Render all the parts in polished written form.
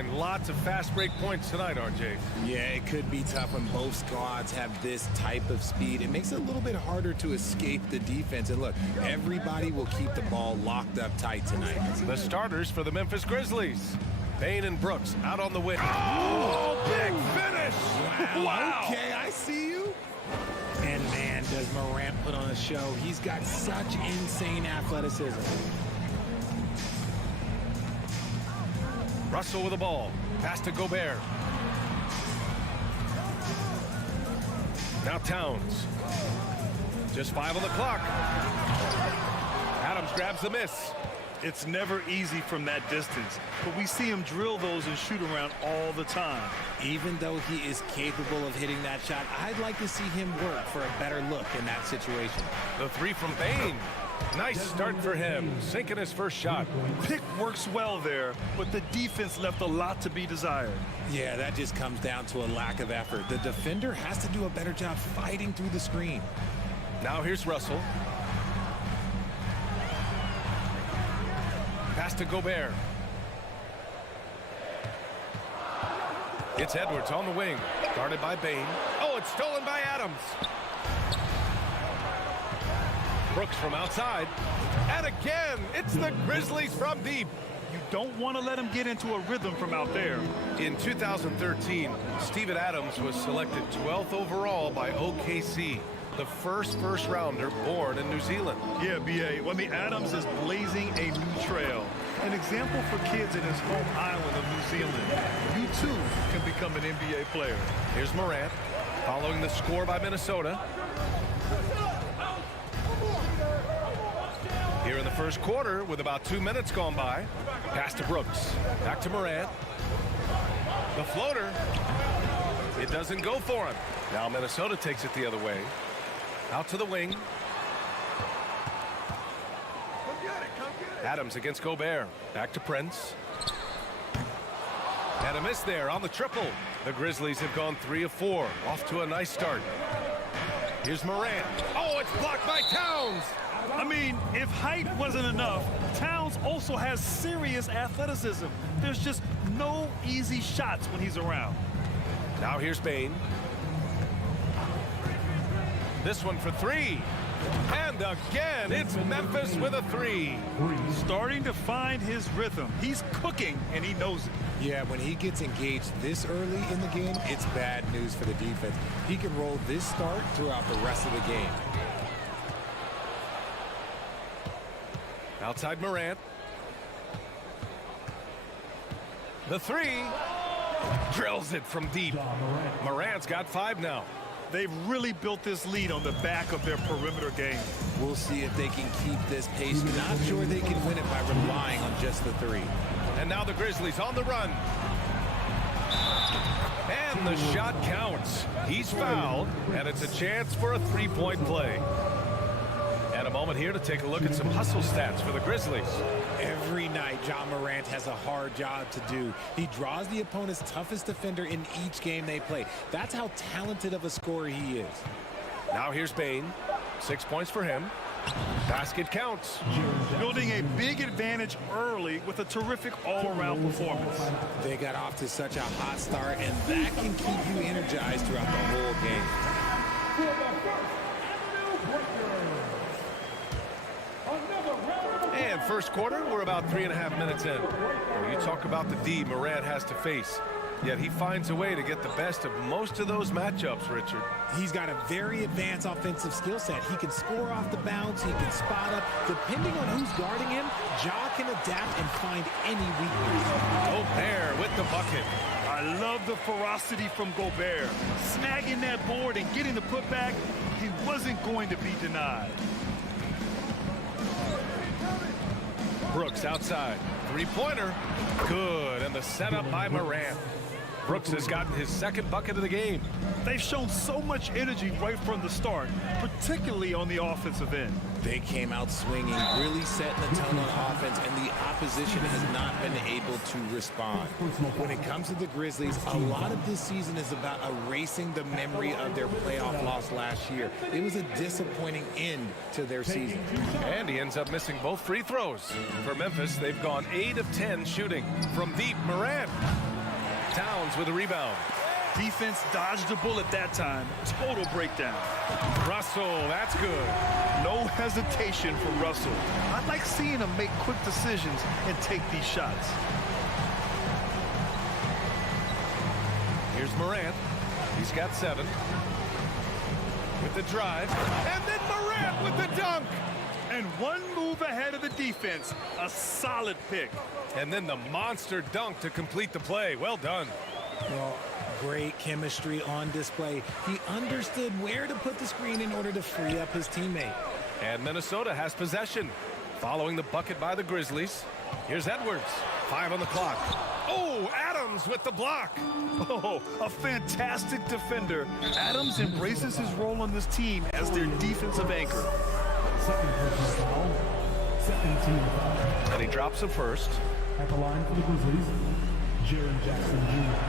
find lots of fast break points tonight, RJ. Yeah, it could be tough when both squads have this type of speed. It makes it a little bit harder to escape the defense. And look, everybody will keep the ball locked up tight tonight. The starters for the Memphis Grizzlies. Payne and Brooks out on the wing. Oh, big finish! Wow. Okay, I see you. And man, does Morant put on a show. He's got such insane athleticism. Russell with the ball. Pass to Gobert. Now Towns. Just 5 on the clock. Adams grabs the miss. It's never easy from that distance, but we see him drill those and shoot around all the time. Even though he is capable of hitting that shot, I'd like to see him work for a better look in that situation. The three from Payne. Nice start for him, sinking his first shot. Pick works well there, but the defense left a lot to be desired. Yeah, that just comes down to a lack of effort. The defender has to do a better job fighting through the screen. Now here's Russell. Pass to Gobert. It's Edwards on the wing, guarded by Payne. Oh, it's stolen by Adams. Brooks from outside. And again, it's the Grizzlies from deep. You don't want to let him get into a rhythm from out there. In 2013, Steven Adams was selected 12th overall by OKC, the first rounder born in New Zealand. Yeah, B.A. Well, I mean, Adams is blazing a new trail. An example for kids in his home island of New Zealand. You, too, can become an NBA player. Here's Morant, following the score by Minnesota. Here in the first quarter, with about 2 minutes gone by. Pass to Brooks. Back to Morant. The floater. It doesn't go for him. Now Minnesota takes it the other way. Out to the wing. Adams against Gobert. Back to Prince. And a miss there on the triple. The Grizzlies have gone 3 of 4. Off to a nice start. Here's Morant. Oh, it's blocked by Towns. I mean, if height wasn't enough, Towns also has serious athleticism. There's just no easy shots when he's around. Now here's Payne. This one for 3. And again, it's Memphis with a 3. Starting to find his rhythm. He's cooking, and he knows it. Yeah, when he gets engaged this early in the game, it's bad news for the defense. He can roll this start throughout the rest of the game. Outside Morant. The 3. Drills it from deep. Morant's got 5 now. They've really built this lead on the back of their perimeter game. We'll see if they can keep this pace. Not sure they can win it by relying on just the 3. And now the Grizzlies on the run. And the shot counts. He's fouled, and it's a chance for a 3-point play. And a moment here to take a look at some hustle stats for the Grizzlies. Every night, John Morant has a hard job to do. He draws the opponent's toughest defender in each game they play. That's how talented of a scorer he is. Now here's Payne. 6 points for him. Basket counts. Building a big advantage early with a terrific all-around performance. They got off to such a hot start, and that can keep you energized throughout the whole game. And first quarter, we're about 3.5 minutes in. Well, you talk about the D Morant has to face. Yet he finds a way to get the best of most of those matchups, Richard. He's got a very advanced offensive skill set. He can score off the bounce. He can spot up. Depending on who's guarding him, Ja can adapt and find any weakness. Gobert with the bucket. I love the ferocity from Gobert. Snagging that board and getting the putback, he wasn't going to be denied. Brooks outside. 3-pointer. Good. And the setup by Morant. Brooks has gotten his second bucket of the game. They've shown so much energy right from the start, particularly on the offensive end. They came out swinging, really setting the tone on offense, and the opposition has not been able to respond. When it comes to the Grizzlies, a lot of this season is about erasing the memory of their playoff loss last year. It was a disappointing end to their season. And he ends up missing both free throws. For Memphis, they've gone 8 of 10 shooting. From deep, Morant. Towns with a rebound. Defense dodged the bullet that time. Total breakdown. Russell, that's good. No hesitation from Russell. I like seeing him make quick decisions and take these shots. Here's Morant. He's got 7. With the drive. And then Morant with the dunk. And one move ahead of the defense. A solid pick. And then the monster dunk to complete the play. Well done. Well, great chemistry on display. He understood where to put the screen in order to free up his teammate. And Minnesota has possession. Following the bucket by the Grizzlies. Here's Edwards. 5 on the clock. Oh, Adams with the block. Oh, a fantastic defender. Adams embraces his role on this team as their defensive anchor. Second personal foul. Second team foul. And he drops it first. At the line for the Grizzlies, Jaren Jackson Jr.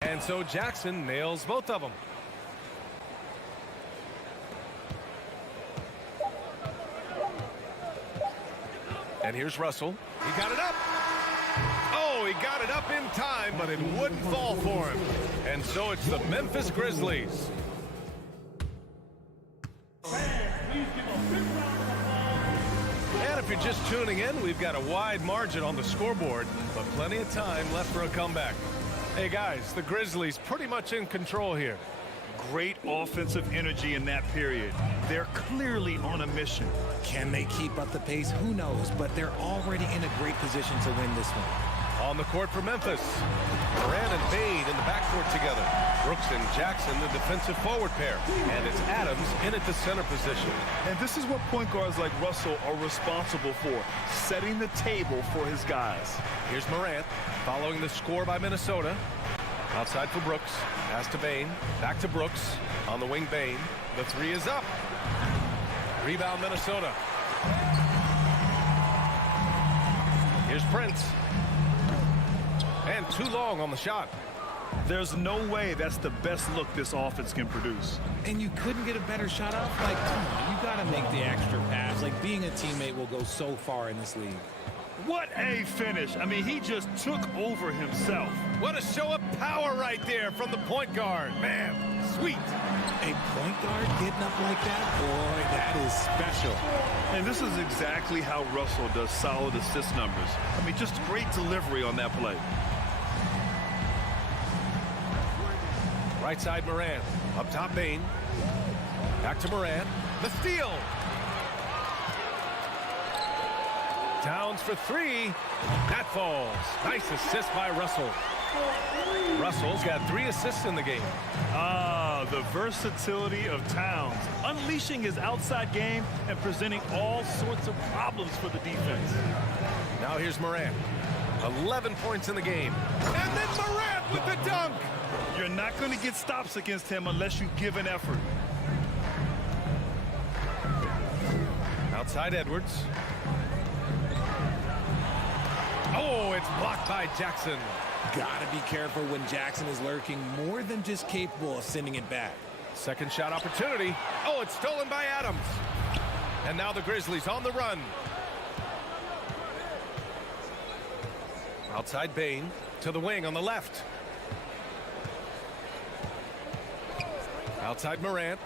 And so Jackson nails both of them. And here's Russell. He got it up. Oh, he got it up in time, but it wouldn't fall for him. And so it's the Memphis Grizzlies. And if you're just tuning in, we've got a wide margin on the scoreboard, but plenty of time left for a comeback. Hey, guys, the Grizzlies pretty much in control here. Great offensive energy in that period. They're clearly on a mission. Can they keep up the pace? Who knows? But they're already in a great position to win this one. On the court for Memphis. Morant and Bane in the backcourt together. Brooks and Jackson, the defensive forward pair. And it's Adams in at the center position. And this is what point guards like Russell are responsible for, setting the table for his guys. Here's Morant following the score by Minnesota. Outside for Brooks. Pass to Bane. Back to Brooks. On the wing, Bane. The 3 is up. Rebound, Minnesota. Here's Prince. And too long on the shot. There's no way that's the best look this offense can produce. And you couldn't get a better shot off? Like, come on, you got to make the extra pass. Like, being a teammate will go so far in this league. What a finish. I mean, he just took over himself. What a show of power right there from the point guard. Man, sweet. A point guard getting up like that? Boy, that is special. And this is exactly how Russell does solid assist numbers. I mean, just great delivery on that play. Right side, Morant. Up top, Bane. Back to Morant. The steal. Towns for 3. That falls. Nice assist by Russell. Russell's got 3 assists in the game. Ah, the versatility of Towns. Unleashing his outside game and presenting all sorts of problems for the defense. Now here's Morant. 11 points in the game. And then Morant with the dunk. You're not going to get stops against him unless you give an effort. Outside Edwards. Oh, it's blocked by Jackson. Gotta be careful when Jackson is lurking, more than just capable of sending it back. Second shot opportunity. Oh, it's stolen by Adams. And now the Grizzlies on the run. Outside Bane to the wing on the left. Outside Morant.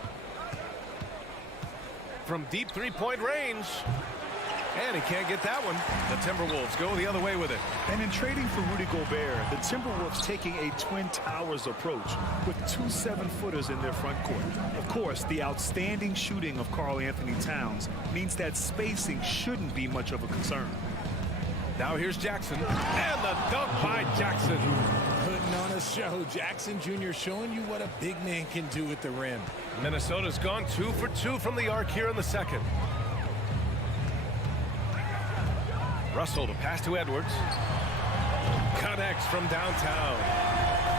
From deep three-point range. And he can't get that one. The Timberwolves go the other way with it. And in trading for Rudy Gobert, the Timberwolves taking a Twin Towers approach with 2 7-footers in their front court. Of course, the outstanding shooting of Karl Anthony Towns means that spacing shouldn't be much of a concern. Now here's Jackson. And the dunk by Jackson. Putting on a show. Jackson Jr. showing you what a big man can do at the rim. Minnesota's gone 2 for 2 from the arc here in the second. Russell to pass to Edwards. Connects from downtown.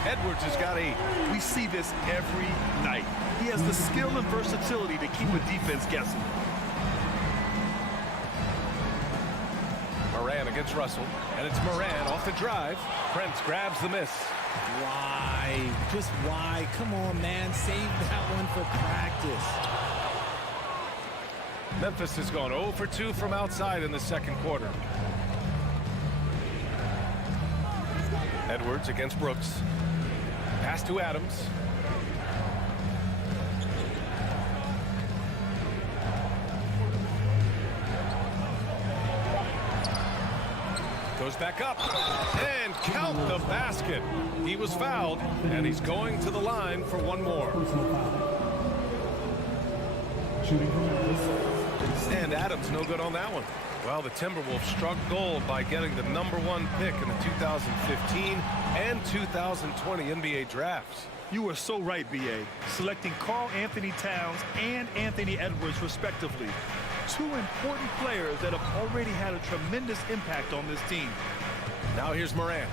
Edwards has got 8. We see this every night. He has the skill and versatility to keep a defense guessing. Moran against Russell. And it's Moran off the drive. Prince grabs the miss. Why? Just why? Come on, man. Save that one for practice. Memphis has gone 0 for 2 from outside in the second quarter. Edwards against Brooks. Pass to Adams. Goes back up and count the basket. He was fouled and he's going to the line for one more. Personal foul. Shooting from Memphis. And Adams no good on that one. Well, the Timberwolves struck gold by getting the #1 pick in the 2015 and 2020 NBA drafts. You are so right, B.A. Selecting Karl Anthony Towns and Anthony Edwards, respectively. Two important players that have already had a tremendous impact on this team. Now here's Moran.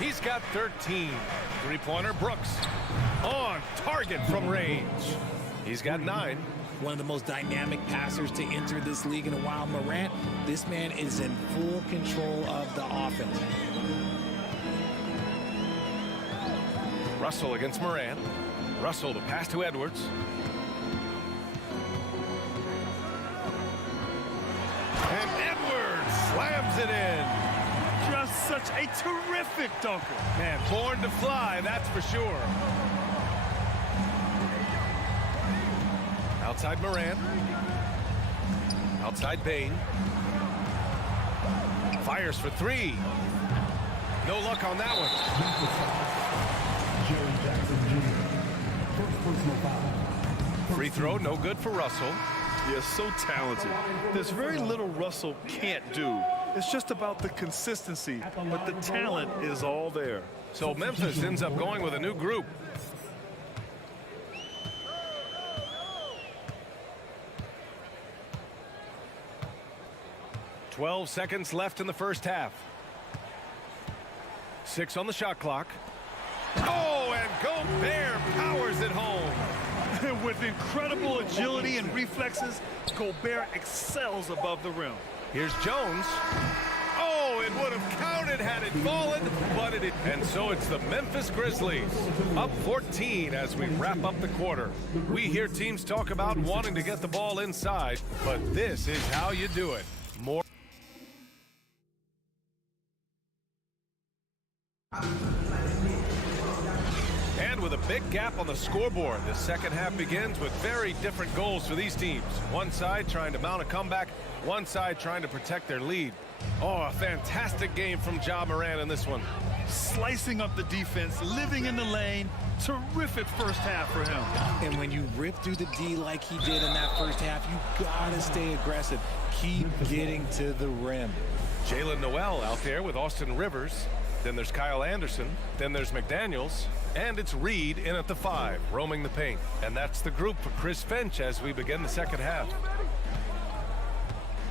He's got 13. Three-pointer Brooks. On target from range. He's got 9. One of the most dynamic passers to enter this league in a while. Morant, this man is in full control of the offense. Russell against Moran. Russell the pass to Edwards. And Edwards slams it in. Just such a terrific dunker. Man, born to fly, that's for sure. Outside Moran. Outside Bain. Fires for 3. No luck on that one. Jerry Jackson Jr. First personal foul. Free throw, no good for Russell. You're so talented. There's very little Russell can't do. It's just about the consistency, but the talent is all there. So Memphis ends up going with a new group. "12 seconds left in the first half. 6 on the shot clock. Oh, and Gobert powers it home. With incredible agility and reflexes, Gobert excels above the rim. Here's Jones. Oh, it would have counted had it fallen, but it didn't. And so it's the Memphis Grizzlies up 14 as we wrap up the quarter. We hear teams talk about wanting to get the ball inside, but this is how you do it. More. And with a big gap on the scoreboard, the second half begins with very different goals for these teams. One side trying to mount a comeback, one side trying to protect their lead. Oh, a fantastic game from Ja Morant in this one. Slicing up the defense, living in the lane. Terrific first half for him. And when you rip through the D like he did in that first half, you gotta stay aggressive. Keep getting to the rim. Jalen Noel out there with Austin Rivers. Then there's Kyle Anderson. Then there's McDaniels. And it's Reed in at the 5, roaming the paint. And that's the group for Chris Finch as we begin the second half.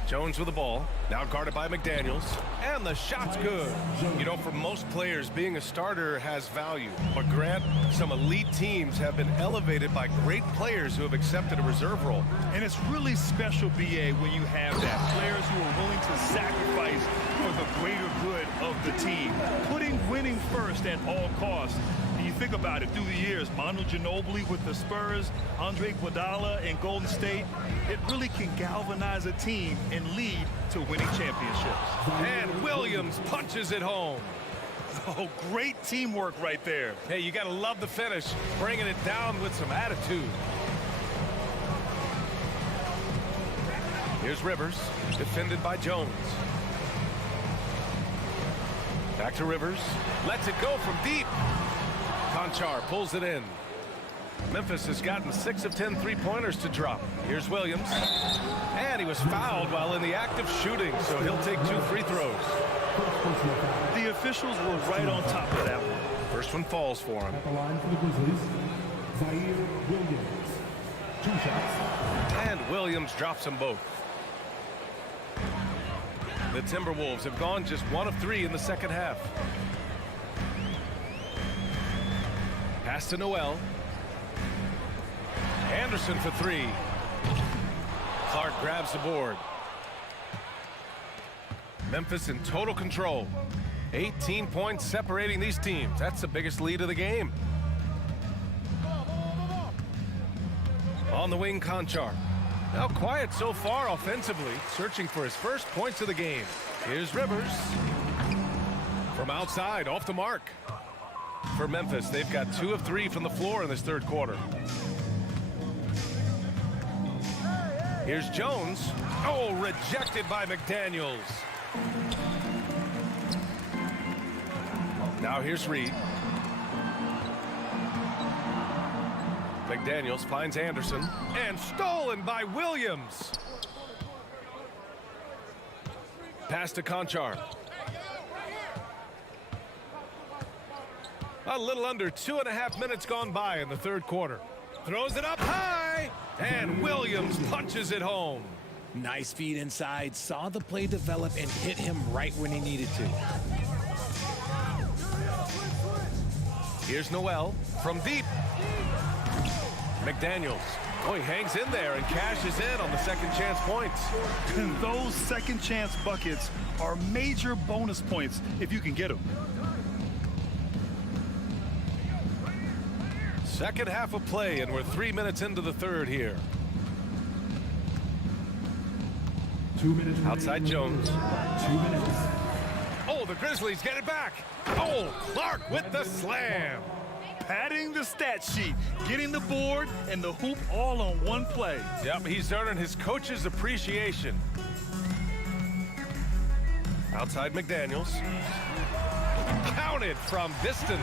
Jones with the ball, now guarded by McDaniels, and the shot's good. You know, for most players, being a starter has value. But Grant, some elite teams have been elevated by great players who have accepted a reserve role. And it's really special, B.A., when you have that. Players who are willing to sacrifice for the greater good of the team. Putting winning first at all costs. And you think about it through the years, Manu Ginobili with the Spurs, Andre Iguodala in Golden State, it really can galvanize a team and lead to winning championships. And Williams punches it home. Oh, great teamwork right there. Hey, you got to love the finish, bringing it down with some attitude. Here's Rivers, defended by Jones. Back to Rivers, lets it go from deep. Conchar pulls it in. Memphis has gotten 6 of 10 three-pointers to drop. Here's Williams. And he was fouled while in the act of shooting, so he'll take 2 free throws. The officials were right on top of that one. First one falls for him. At the line for the Grizzlies, Zaire Williams. 2 shots. And Williams drops them both. The Timberwolves have gone just 1 of 3 in the second half. Pass to Noel. Anderson for 3. Clark grabs the board. Memphis in total control. 18 points separating these teams. That's the biggest lead of the game. On the wing, Conchar. Now quiet so far offensively, searching for his first points of the game. Here's Rivers. From outside, off the mark. For Memphis, they've got 2 of 3 from the floor in this third quarter. Here's Jones. Oh, rejected by McDaniels. Now here's Reed. McDaniels finds Anderson. And stolen by Williams. Pass to Conchar. A little under 2.5 minutes gone by in the third quarter. Throws it up high. And Williams punches it home. Nice feed inside. Saw the play develop and hit him right when he needed to. Here's Noel from deep. McDaniels. Oh, he hangs in there and cashes in on the second chance points. Those second chance buckets are major bonus points if you can get them. Second half of play, and we're 3 minutes into the third here. 2 minutes. Outside Jones. 2 minutes. Oh, the Grizzlies get it back. Oh, Clark with the slam. Padding the stat sheet, getting the board and the hoop all on one play. Yep, he's earning his coach's appreciation. Outside McDaniels. Counted from distance.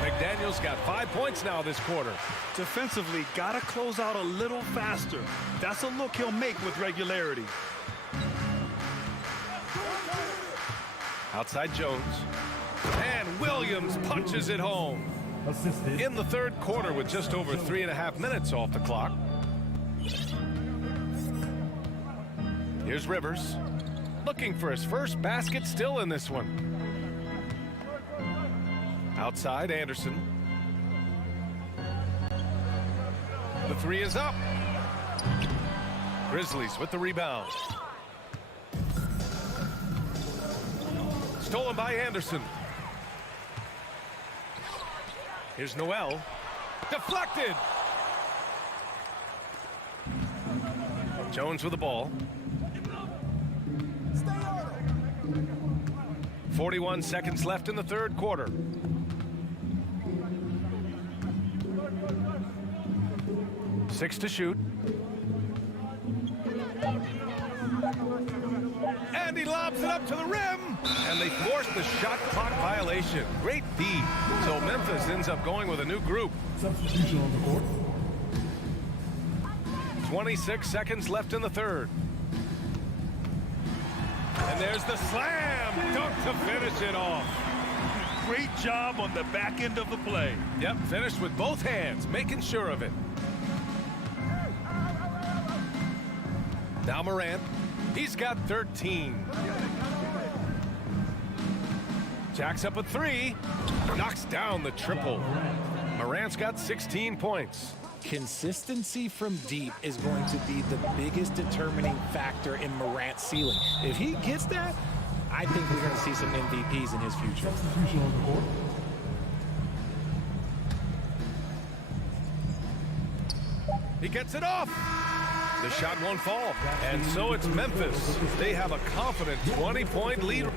McDaniels got 5 points now this quarter. Defensively, gotta close out a little faster. That's a look he'll make with regularity. Outside Jones. And Williams punches it home. Assisted. In the third quarter with just over 3.5 minutes off the clock. Here's Rivers. Looking for his first basket, still in this one. Outside Anderson. The three is up. Grizzlies with the rebound. Stolen by Anderson. Here's Noel. Deflected. Jones with the ball. 41 seconds left in the third quarter. Six to shoot. And he lobs it up to the rim. And they force the shot clock violation. Great feed. So Memphis ends up going with a new group. Substitution on the court. 26 seconds left in the third. And there's the slam dunk to finish it off. Great job on the back end of the play. Yep, finished with both hands, making sure of it. Now Morant, he's got 13. Jacks up a three, knocks down the triple. Morant's got 16 points. Consistency from deep is going to be the biggest determining factor in Morant's ceiling. If he gets that, I think we're going to see some MVPs in his future. Substitution on the court. He gets it off. The shot won't fall. And so it's Memphis. They have a confident 20-point lead.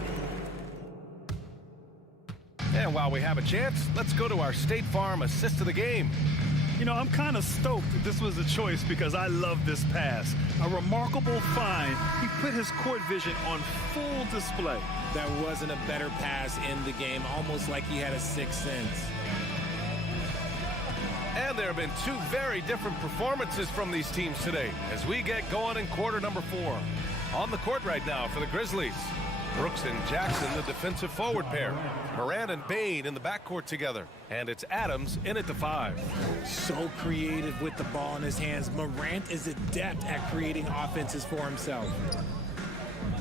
And while we have a chance, let's go to our State Farm assist of the game. You know, I'm kind of stoked that this was a choice because I love this pass. A remarkable find. He put his court vision on full display. There wasn't a better pass in the game, almost like he had a sixth sense. And there have been two very different performances from these teams today as we get going in quarter number 4. On the court right now for the Grizzlies, Brooks and Jackson, the defensive forward pair. Morant and Bain in the backcourt together. And it's Adams in at the 5. So creative with the ball in his hands. Morant is adept at creating offenses for himself.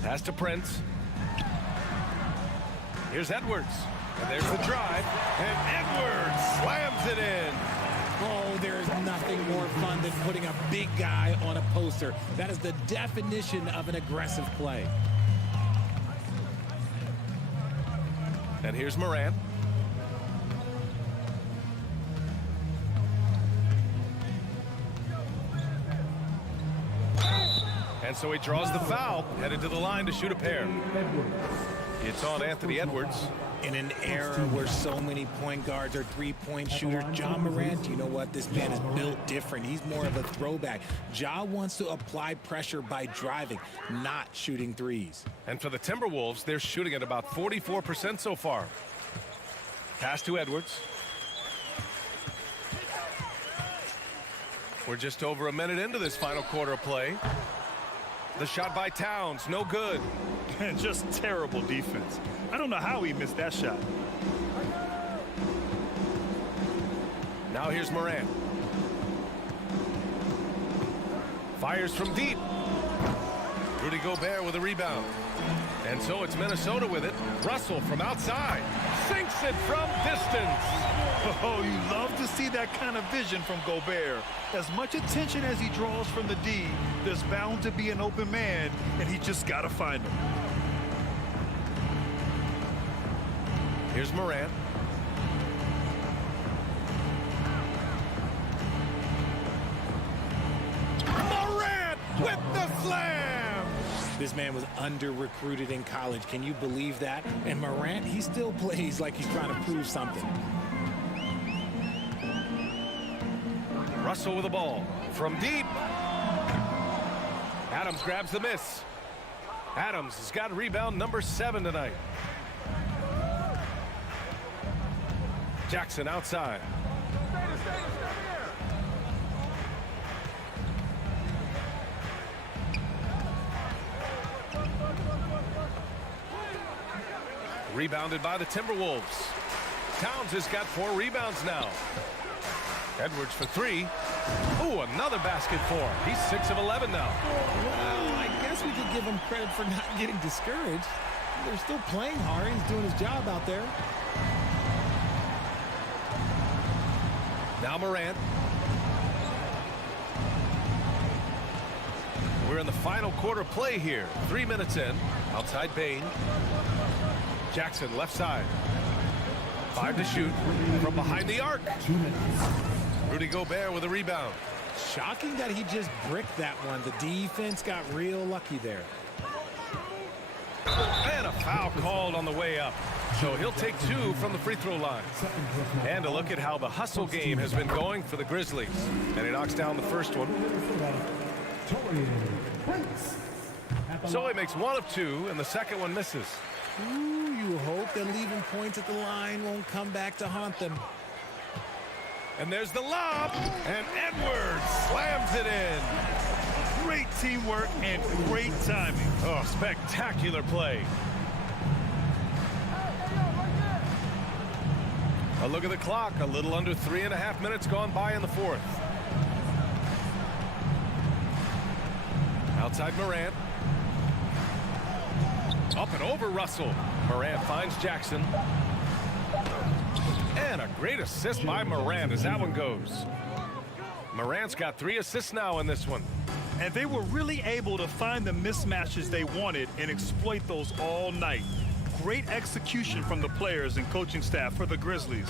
Pass to Prince. Here's Edwards. And there's the drive. And Edwards slams it in. Oh, there is nothing more fun than putting a big guy on a poster. That is the definition of an aggressive play. And here's Morant. And so he draws the foul, headed to the line to shoot a pair. It's on Anthony Edwards. In an era where so many point guards are three-point shooters, Ja Morant, you know what? This man is built different. He's more of a throwback. Ja wants to apply pressure by driving, not shooting threes. And for the Timberwolves, they're shooting at about 44% so far. Pass to Edwards. We're just over a minute into this final quarter of play. The shot by Towns, no good. And just terrible defense. I don't know how he missed that shot. Now here's Morant. Fires from deep. Rudy Gobert with a rebound. And so it's Minnesota with it. Russell from outside. Sinks it from distance. Oh, you love to see that kind of vision from Gobert. As much attention as he draws from the D, there's bound to be an open man, and he just got to find him. Here's Morant. Morant with the slam! This man was under-recruited in college. Can you believe that? And Morant, he still plays like he's trying to prove something. Russell with the ball. From deep. Adams grabs the miss. Adams has got rebound number 7 tonight. Jackson outside. Rebounded by the Timberwolves. Towns has got 4 rebounds now. Edwards for 3. Ooh, another basket for him. He's 6 of 11 now. Well, I guess we could give him credit for not getting discouraged. They're still playing hard. He's doing his job out there. Now Morant. We're in the final quarter play here. 3 minutes in. Outside Bain. Jackson left side. 5 to shoot from behind the arc. Rudy Gobert with a rebound. Shocking that he just bricked that one. The defense got real lucky there. And a foul called on the way up. So he'll take 2 from the free throw line. And a look at how the hustle game has been going for the Grizzlies. And he knocks down the first one. So he makes 1 of 2, and the second one misses. Ooh, you hope that leaving points at the line won't come back to haunt them. And there's the lob, and Edwards slams it in. Great teamwork and great timing. Oh, spectacular play. A look at the clock. A little under 3.5 minutes gone by in the fourth. Outside Morant. Up and over Russell. Morant finds Jackson. And a great assist by Morant as that one goes. Morant's got 3 assists now in this one. And they were really able to find the mismatches they wanted and exploit those all night. Great execution from the players and coaching staff for the Grizzlies.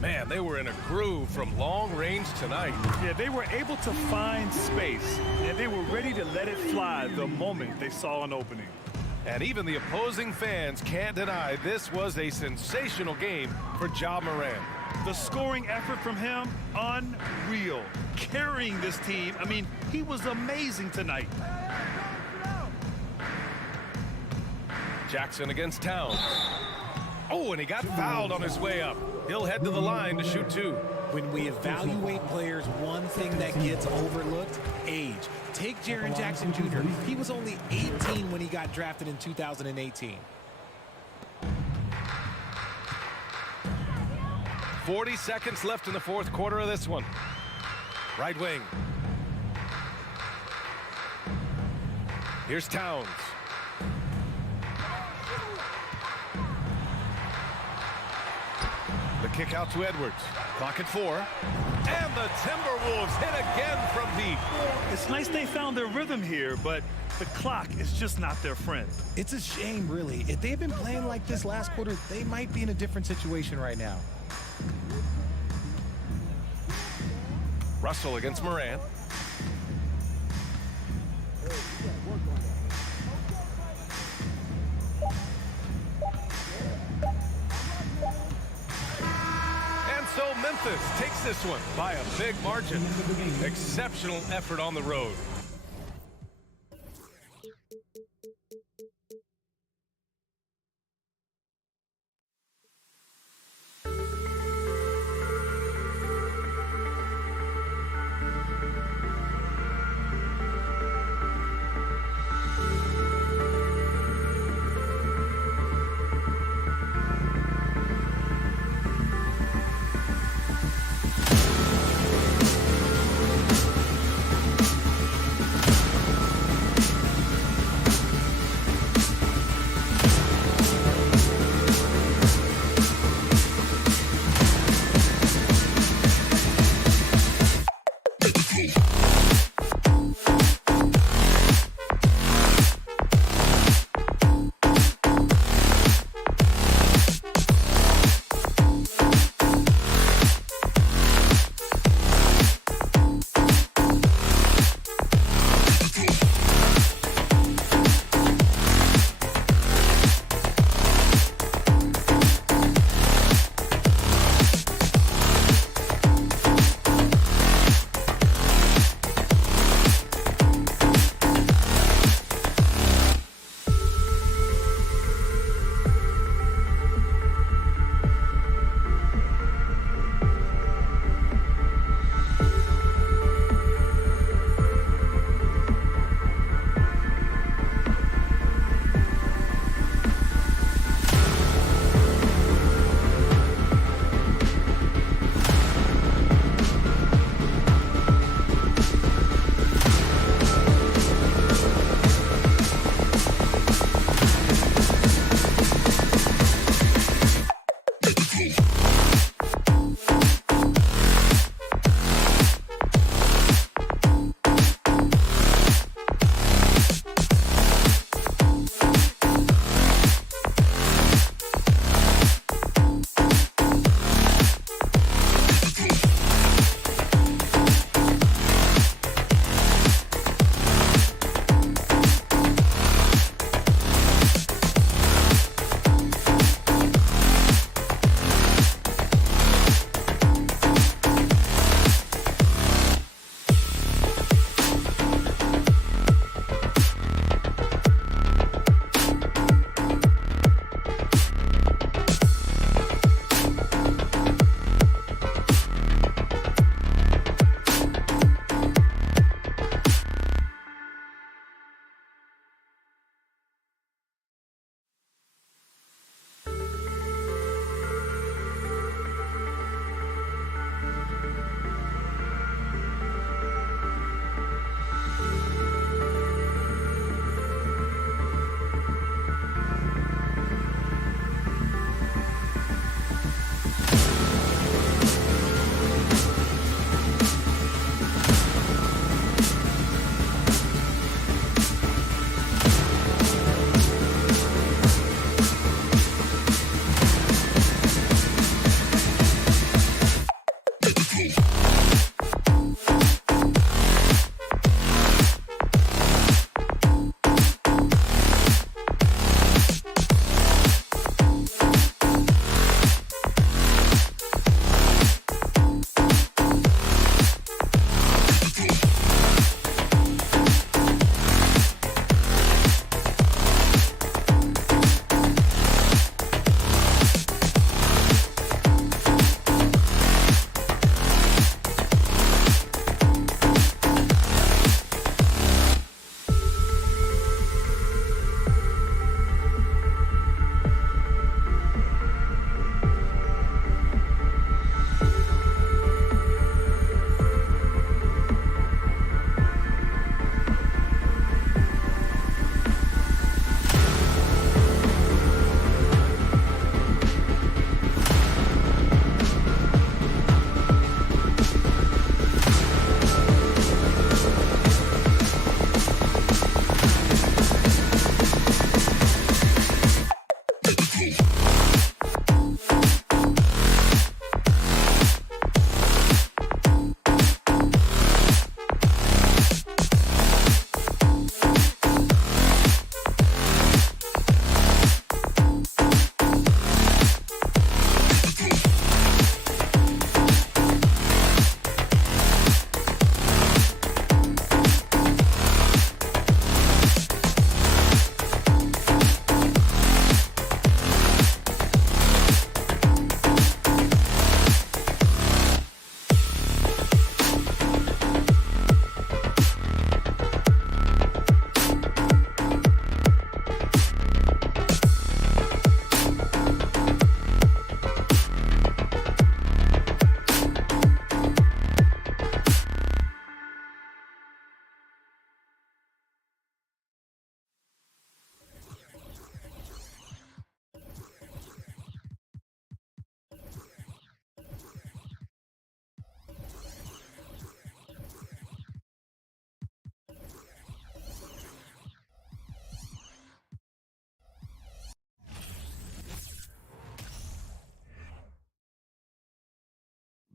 Man, they were in a groove from long range tonight. Yeah, they were able to find space, and they were ready to let it fly the moment they saw an opening. And even the opposing fans can't deny this was a sensational game for Ja Morant. The scoring effort from him, unreal. Carrying this team, I mean, he was amazing tonight. Jackson against Towns. Oh, and he got fouled on his way up. He'll head to the line to shoot 2. When we evaluate players, one thing that gets overlooked, age. Take Jaren Jackson Jr. He was only 18 when he got drafted in 2018. 40 seconds left in the fourth quarter of this one. Right wing. Here's Towns. The Kick out to Edwards. Clock at 4. And the Timberwolves hit again from deep. It's nice they found their rhythm here, but the clock is just not their friend. It's a shame, really. If they've been playing like this last quarter, they might be in a different situation right now. Russell against Morant. And so Memphis takes this one by a big margin. Exceptional effort on the road.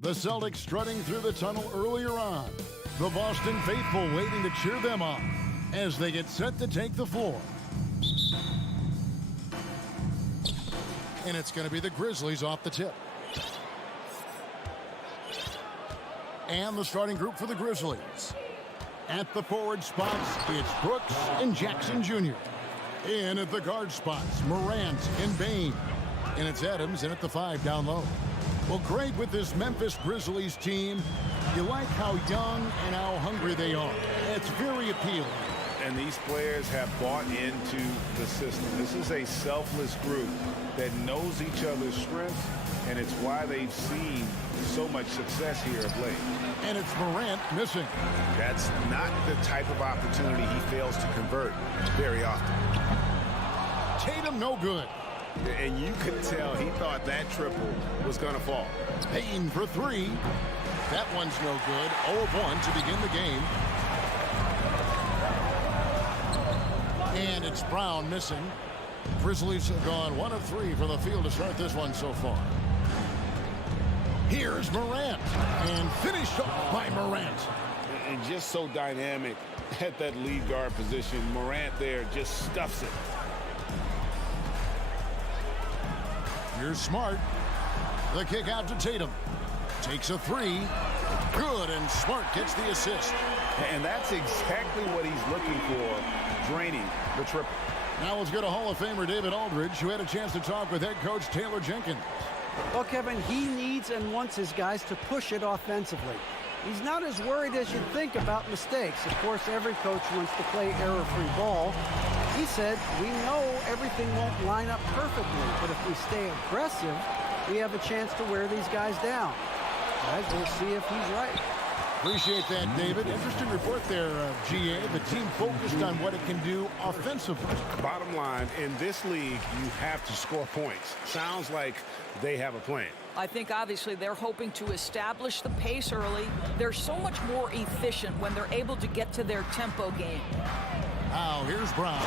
The Celtics strutting through the tunnel earlier on. The Boston faithful waiting to cheer them on as they get set to take the floor. And it's going to be the Grizzlies off the tip. And the starting group for the Grizzlies. At the forward spots, it's Brooks and Jackson Jr. In at the guard spots, Morant and Bane. And it's Adams in at the 5 down low. Well, great with this Memphis Grizzlies team. You like how young and how hungry they are. It's very appealing. And these players have bought into the system. This is a selfless group that knows each other's strengths, and it's why they've seen so much success here of late. And it's Morant missing. That's not the type of opportunity he fails to convert very often. Tatum no good. And you could tell he thought that triple was going to fall. Payne for 3. That one's no good. 0 of 1 to begin the game. And it's Brown missing. Grizzlies have gone 1 of 3 from the field to start this one so far. Here's Morant. And finished off by Morant. And just so dynamic at that lead guard position. Morant there just stuffs it. Here's Smart. The kick out to Tatum. Takes a 3. Good, and Smart gets the assist. And that's exactly what he's looking for, draining the triple. Now let's go to Hall of Famer David Aldridge, who had a chance to talk with head coach Taylor Jenkins. Well, Kevin, he needs and wants his guys to push it offensively. He's not as worried as you'd think about mistakes. Of course, every coach wants to play error-free ball. He said, we know everything won't line up perfectly, but if we stay aggressive, we have a chance to wear these guys down. Guys, we'll see if he's right. Appreciate that, David. Interesting report there, GA. The team focused on what it can do offensively. Bottom line, in this league, you have to score points. Sounds like they have a plan. I think obviously they're hoping to establish the pace early. They're so much more efficient when they're able to get to their tempo game. Now here's Brown.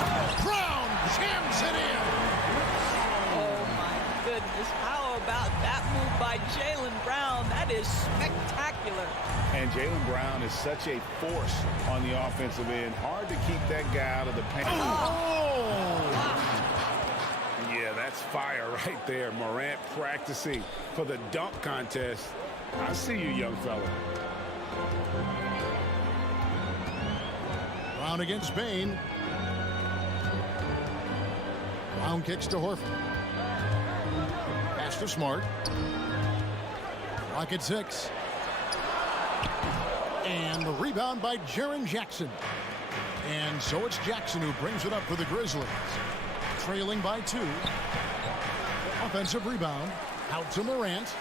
Brown jams it in. Oh my goodness, how about that move by Jaylen Brown? That is spectacular. And Jaylen Brown is such a force on the offensive end. Hard to keep that guy out of the paint. Yeah, that's fire right there. Morant practicing for the dunk contest. I see you, young fella. Brown against Bane. Brown kicks to Horford. Pass to Smart. Clock at 6. And the rebound by Jaren Jackson. And so it's Jackson who brings it up for the Grizzlies. Trailing by 2. Offensive rebound. Out to Morant.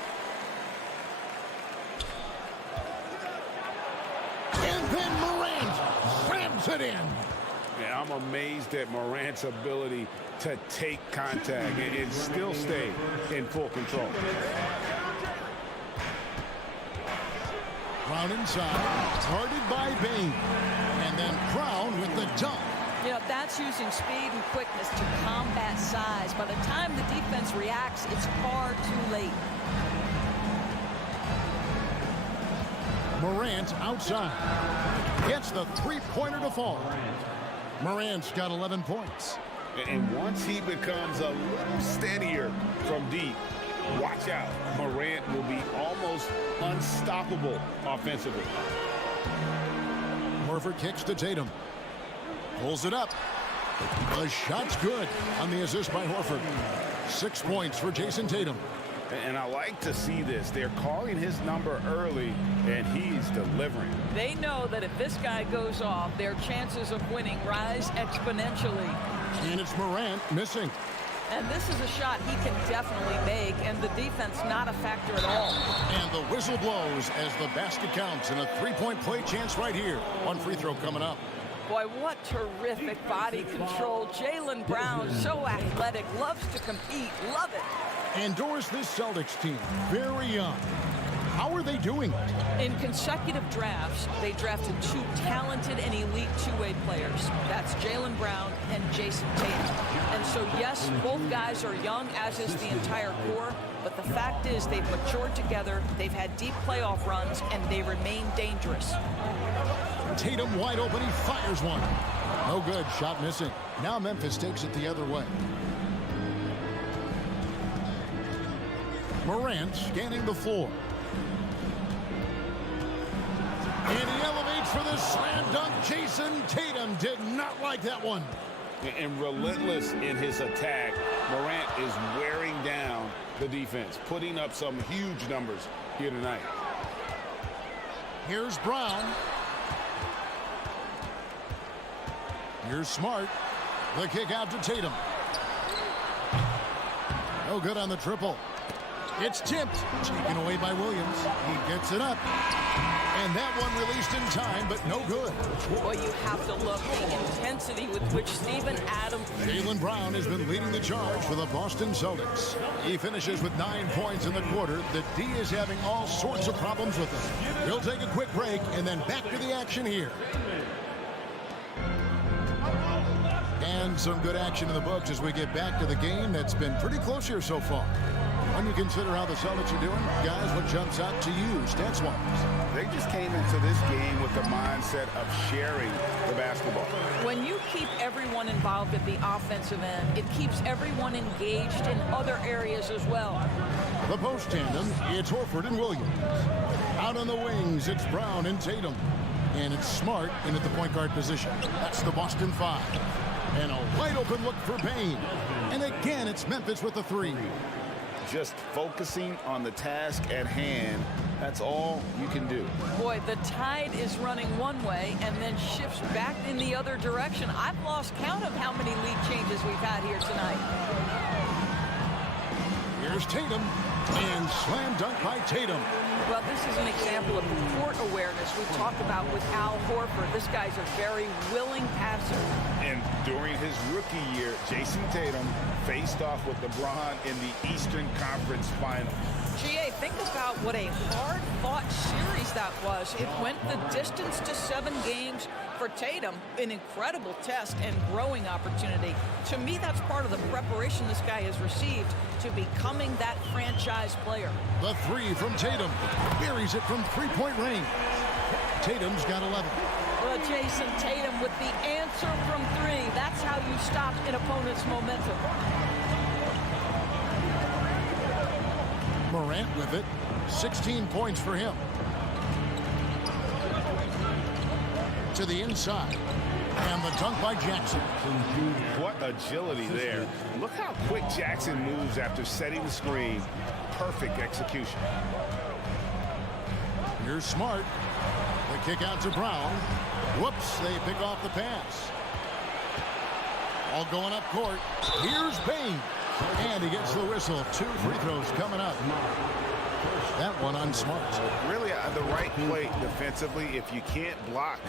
And then Morant slams it in. Yeah, I'm amazed at Morant's ability to take contact and still stay in full control. Brown inside, guarded by Bane. And then Brown with the dunk. You know, that's using speed and quickness to combat size. By the time the defense reacts, it's far too late. Morant outside. Gets the three-pointer to fall. Morant's got 11 points. And once he becomes a little steadier from deep, watch out. Morant will be almost unstoppable offensively. Horford kicks to Tatum. Pulls it up. The shot's good on the assist by Horford. 6 points for Jason Tatum. And I like to see this. They're calling his number early, and he's delivering. They know that if this guy goes off, their chances of winning rise exponentially. And it's Morant missing. And this is a shot he can definitely make, and the defense not a factor at all. And the whistle blows as the basket counts, and a three-point play chance right here. One free throw coming up. Boy, what terrific body control. Jaylen Brown, so athletic, loves to compete, love it. Endorse this Celtics team, very young. How are they doing it? In consecutive drafts, they drafted 2 talented and elite two-way players. That's Jaylen Brown and Jason Tatum. And so, yes, both guys are young, as is the entire core. But the fact is they've matured together, they've had deep playoff runs, and they remain dangerous. Tatum wide open, he fires one. No good, shot missing. Now Memphis takes it the other way. Morant scanning the floor. And he elevates for the slam dunk. Jason Tatum did not like that one. And relentless in his attack, Morant is wearing down the defense, putting up some huge numbers here tonight. Here's Brown. Here's Smart. The kick out to Tatum. No good on the triple. It's tipped. Taken away by Williams. He gets it up. And that one released in time, but no good. Well, you have to look at the intensity with which Steven Adams... Jaylen Brown has been leading the charge for the Boston Celtics. He finishes with 9 points in the quarter. The D is having all sorts of problems with him. We'll take a quick break and then back to the action here. And some good action in the books as we get back to the game that's been pretty close here so far. When you consider how the Celtics are doing, guys, what jumps out to you, stats-wise? They just came into this game with the mindset of sharing the basketball. When you keep everyone involved at the offensive end, it keeps everyone engaged in other areas as well. The post tandem, it's Horford and Williams. Out on the wings, it's Brown and Tatum. And it's Smart in at the point guard position. That's the Boston 5. And a wide open look for Payne. And again, it's Memphis with the 3. Just focusing on the task at hand, that's all you can do. Boy, the tide is running one way and then shifts back in the other direction. I've lost count of how many lead changes we've had here tonight. Here's Tatum, and slam dunk by Tatum. Well, this is an example of court awareness we talked about with Al Horford. This guy's a very willing passer. And during his rookie year, Jason Tatum faced off with LeBron in the Eastern Conference Final. GA, think about what a hard-fought series that was. It went the distance to 7 games. For Tatum, an incredible test and growing opportunity. To me, that's part of the preparation this guy has received to becoming that franchise player. The 3 from Tatum. Buries it from three-point range. Tatum's got 11. Well, Jason Tatum with the answer from 3. That's how you stop an opponent's momentum. Morant with it. 16 points for him. To the inside. And the dunk by Jackson. What agility there. Look how quick Jackson moves after setting the screen. Perfect execution. Here's Smart. The kick out to Brown. Whoops, they pick off the pass. All going up court. Here's Payne. And he gets the whistle. 2 free throws coming up. That one on Smart. Really the right play defensively. If you can't block,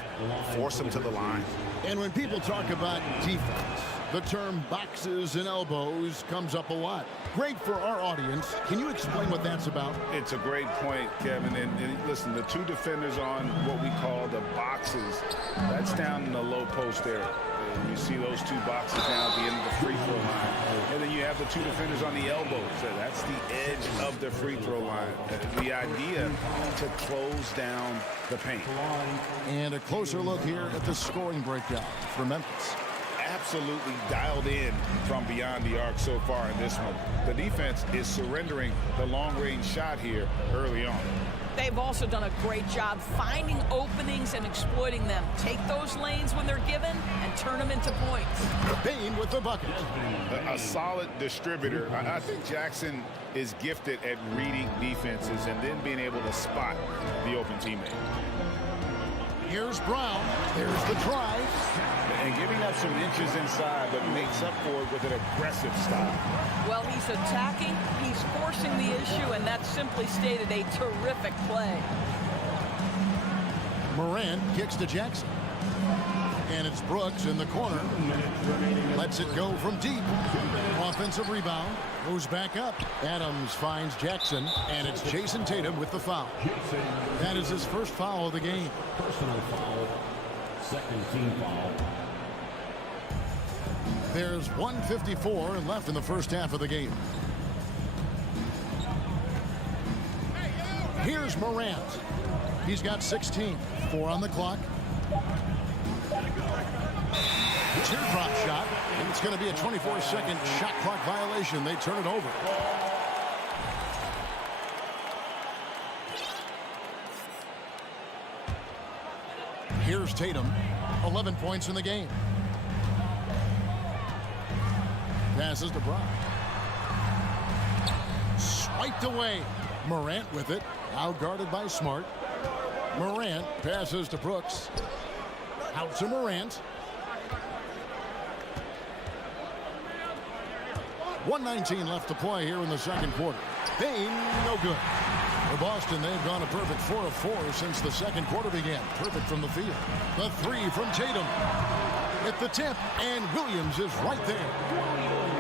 force them to the line. And when people talk about defense, the term boxes and elbows comes up a lot. Great for our audience. Can you explain what that's about? It's a great point, Kevin. And listen, the 2 defenders on what we call the boxes, that's down in the low post area. You see those 2 boxes down at the end of the free throw line. And then you have the 2 defenders on the elbows. That's the edge of the free throw line. The idea to close down the paint. And a closer look here at the scoring breakdown for Memphis. Absolutely dialed in from beyond the arc so far in this one. The defense is surrendering the long-range shot here early on. They've also done a great job finding openings and exploiting them. Take those lanes when they're given and turn them into points. Payne with the bucket. A solid distributor. I think Jackson is gifted at reading defenses and then being able to spot the open teammate. Here's Brown. There's the drive. And giving up some inches inside, but makes up for it with an aggressive style. Well, he's attacking, he's forcing the issue, and that's simply stated a terrific play. Morant kicks to Jackson. And it's Brooks in the corner. Lets it go from deep. Offensive rebound. Goes back up. Adams finds Jackson. And it's Jason Tatum with the foul. That is his first foul of the game. Personal foul. Second team foul. There's 1:54 left in the first half of the game. Here's Morant. He's got 16. 4 on the clock. Teardrop shot, and it's going to be a 24-second shot clock violation. They turn it over. Here's Tatum. 11 points in the game. Passes to Brown. Swiped away. Morant with it. Out guarded by Smart. Morant passes to Brooks. Out to Morant. 1:19 left to play here in the second quarter. Bain, no good. For Boston, they've gone a perfect 4 of 4 since the second quarter began. Perfect from the field. The three from Tatum. At the tip, and Williams is right there.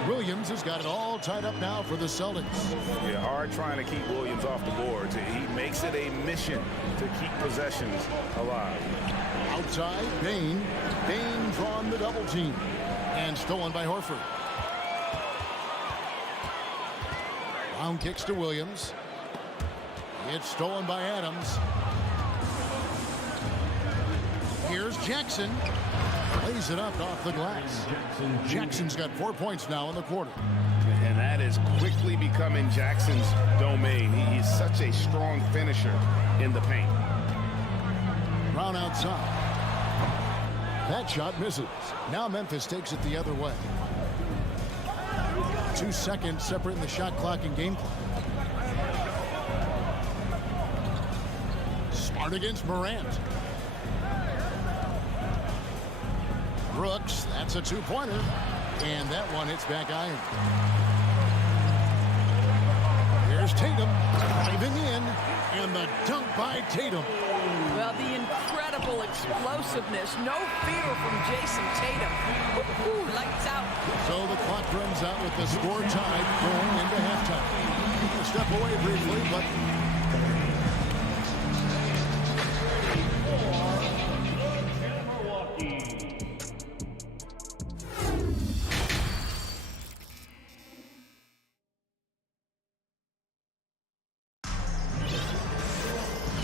Williams has got it all tied up now for the Celtics. Yeah, hard trying to keep Williams off the boards. He makes it a mission to keep possessions alive. Outside, Bain. Bain drawn the double team. And stolen by Horford. Brown kicks to Williams. It's stolen by Adams. Here's Jackson. Lays it up off the glass. Jackson's got 4 points now in the quarter. And that is quickly becoming Jackson's domain. He's such a strong finisher in the paint. Brown outside. That shot misses. Now Memphis takes it the other way. 2 seconds separating the shot clock and game clock. Smart against Morant. Brooks, that's a 2-pointer. And that one hits back iron. Here's Tatum driving in. And the dunk by Tatum. Well, the incredible explosiveness. No fear from Jason Tatum. Woo-hoo, lights out. So the clock runs out with the score tied going into halftime. A step away briefly, but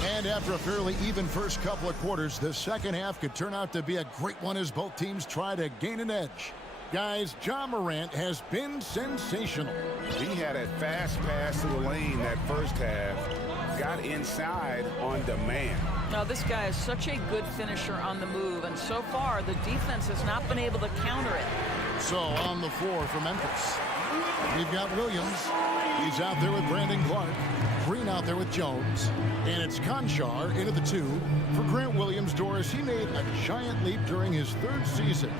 and after a fairly even first couple of quarters, the second half could turn out to be a great one as both teams try to gain an edge. Guys, Ja Morant has been sensational. He had a fast pass to the lane that first half. Got inside on demand. Now, this guy is such a good finisher on the move, and so far the defense has not been able to counter it. So on the floor for Memphis, we've got Williams. He's out there with Brandon Clark. Green out there with Jones. And it's Conchar into the 2 for Grant Williams. Doris, he made a giant leap during his 3rd season.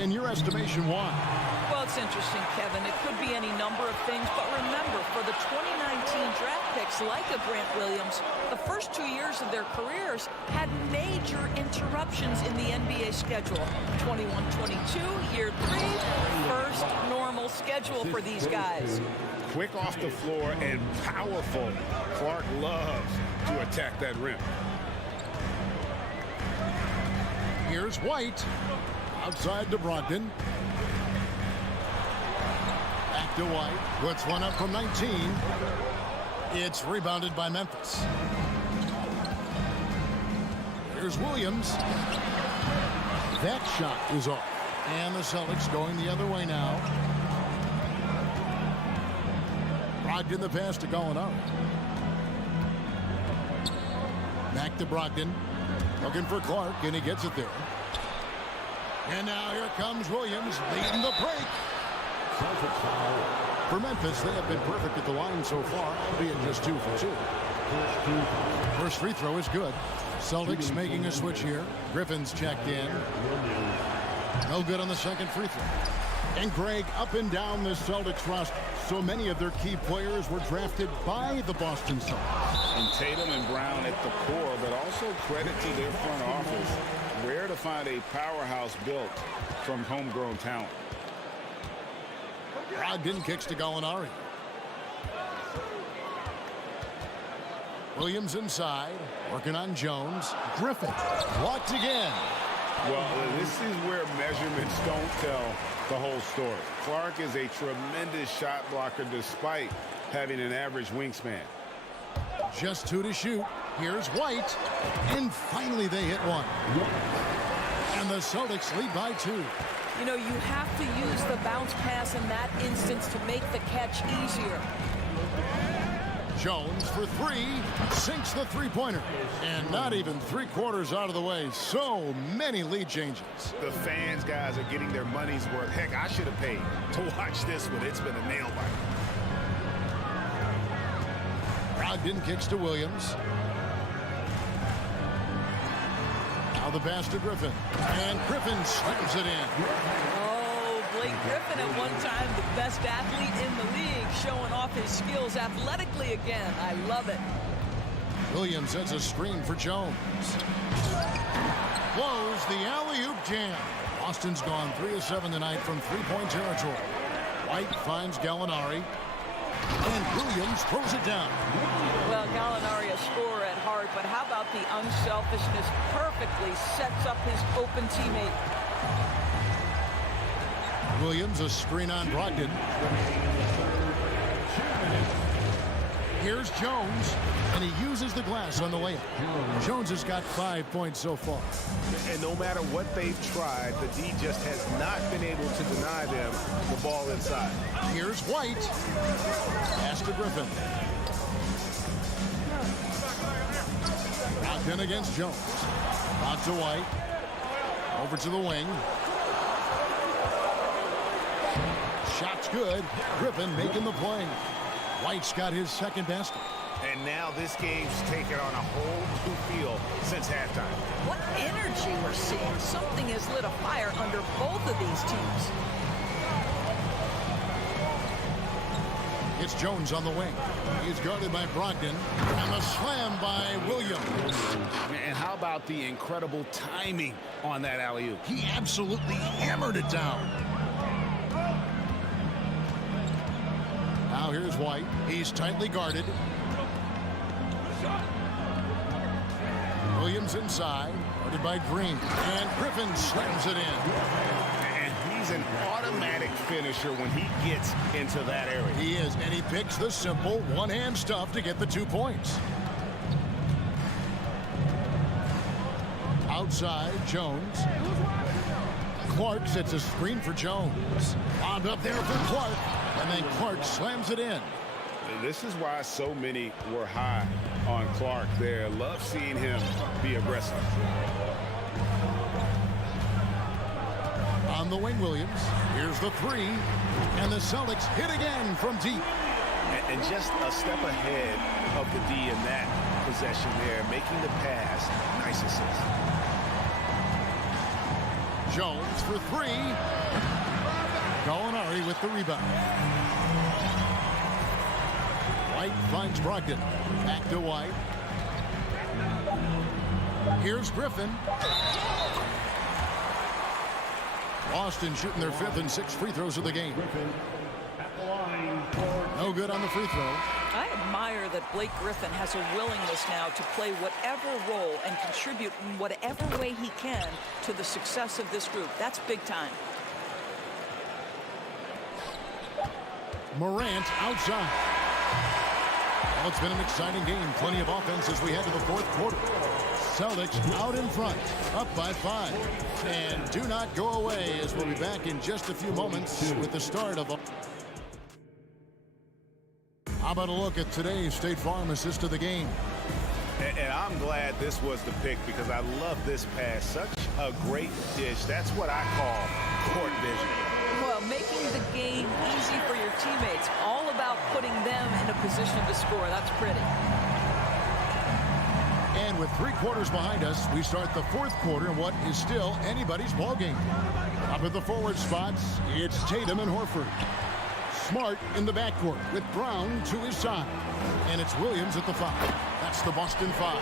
In your estimation, why? Well, it's interesting, Kevin. It could be any number of things, but remember, for the 2019 draft picks like a Grant Williams, the first 2 years of their careers had major interruptions in the NBA schedule. 21-22, year 3, first normal schedule for these guys. Quick off the floor and powerful. Clark loves to attack that rim. Here's White. Outside to Brogdon. Back to White. Puts one up from 19. It's rebounded by Memphis. Here's Williams. That shot is off. And the Celtics going the other way now. Brogdon the pass to Gallinari. Back to Brogdon. Looking for Clark, and he gets it there. And now here comes Williams leading the break. For Memphis, they have been perfect at the line so far, albeit just 2 for 2. First free throw is good. Celtics making a switch here. Griffin's checked in. No good on the second free throw. And Greg, up and down the Celtics roster, so many of their key players were drafted by the Boston Celtics. And Tatum and Brown at the core, but also credit to their front office. Rare to to find a powerhouse built from homegrown talent. Brogdon kicks to Gallinari. Williams inside, working on Jones. Griffin blocked again. Well, this is where measurements don't tell the whole story. Clark is a tremendous shot blocker despite having an average wingspan. Just 2 to shoot. Here's White. And finally they hit one. And the Celtics lead by 2. You know, you have to use the bounce pass in that instance to make the catch easier. Jones for 3, sinks the three-pointer. And not even 3/4 out of the way. So many lead changes. The fans, guys, are getting their money's worth. Heck, I should have paid to watch this one. It's been a nail biter. Brogdon kicks to Williams. Now the pass to Griffin. And Griffin slams it in. Oh, Blake Griffin at one time the best athlete in the league, showing off his skills athletically again. I love it. Williams sets a screen for Jones. Blows the alley-oop jam. Boston's gone 3 of 7 tonight from three-point territory. White finds Gallinari. And Williams throws it down. Well, Gallinari a scorer at heart, but how about the unselfishness? Perfectly sets up his open teammate. Williams a screen on Brogdon. Here's Jones, and he uses the glass on the layup. Jones has got 5 points so far. And no matter what they've tried, the D just has not been able to deny them the ball inside. Here's White. Pass to Griffin. Brogdon against Jones. Out to White. Over to the wing. Shot's good. Griffin making the play. White's got his second basket. And now this game's taken on a whole new feel since halftime. What energy we're seeing. Something has lit a fire under both of these teams. It's Jones on the wing. He's guarded by Brogdon. And the slam by Williams. And how about the incredible timing on that alley-oop? He absolutely hammered it down. Now here's White. He's tightly guarded. Williams inside, guarded by Green. And Griffin slams it in. And he's an automatic finisher when he gets into that area. He is, and he picks the simple one-hand stuff to get the 2 points. Outside, Jones. Clark sets a screen for Jones. Bombed up there for Clark. And then Clark slams it in. This is why so many were high on Clark there. Love seeing him be aggressive. On the wing, Williams. Here's the 3. And the Celtics hit again from deep. And just a step ahead of the D in that possession there, making the pass. Nice assist. Jones for 3. Gallinari with the rebound. White finds Brogdon. Back to White. Here's Griffin. Boston shooting their 5th and 6th free throws of the game. No good on the free throw. I admire that Blake Griffin has a willingness now to play whatever role and contribute in whatever way he can to the success of this group. That's big time. Morant outside. Well, it's been an exciting game. Plenty of offense as we head to the 4th quarter. Celtics out in front, up by 5. And do not go away, as we'll be back in just a few moments with the start of... How about a look at today's State Farm assist of the game? And I'm glad this was the pick because I love this pass. Such a great dish. That's what I call court vision. Well, making the game easy for your teammates. All about putting them in a position to score. That's pretty. And with 3 quarters behind us, we start the 4th quarter in what is still anybody's ball game. Up at the forward spots, it's Tatum and Horford. Smart in the backcourt with Brown to his side. And it's Williams at the 5. That's the Boston 5.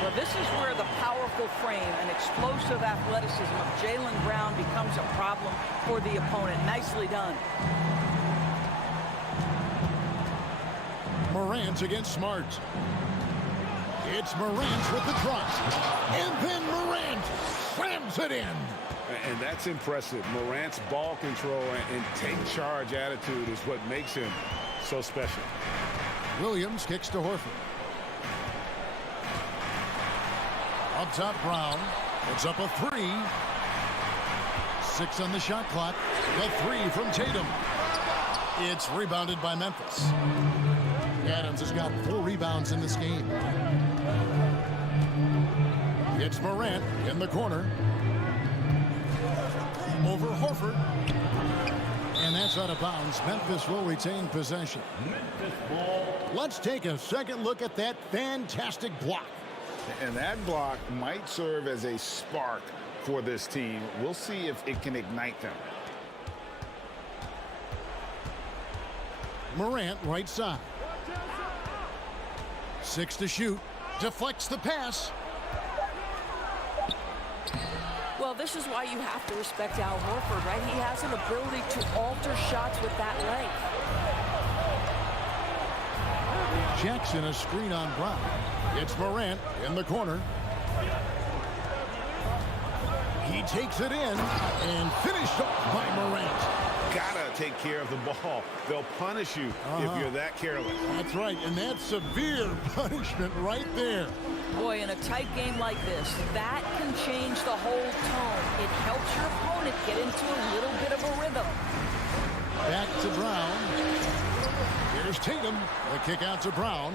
Well, this is where the powerful frame and explosive athleticism of Jaylen Brown becomes a problem for the opponent. Nicely done. Morant against Smart. It's Morant with the trust. And then Morant slams it in. And that's impressive. Morant's ball control and take charge attitude is what makes him so special. Williams kicks to Horford. Up top, Brown. It's up a 3. 6 on the shot clock. The 3 from Tatum. It's rebounded by Memphis. Adams has got 4 rebounds in this game. It's Morant in the corner. Over Horford. And that's out of bounds. Memphis will retain possession. Let's take a second look at that fantastic block. And that block might serve as a spark for this team. We'll see if it can ignite them. Morant right side. 6 to shoot. Deflects the pass. Well, this is why you have to respect Al Horford, right? He has an ability to alter shots with that length. Jackson a screen on Brown. It's Morant in the corner. He takes it in and finished off by Morant. Gotta take care of the ball. They'll punish you if you're that careless. That's right, and that's severe punishment right there. Boy, in a tight game like this, that can change the whole tone. It helps your opponent get into a little bit of a rhythm. Back to Brown. Here's Tatum. The kick out to Brown.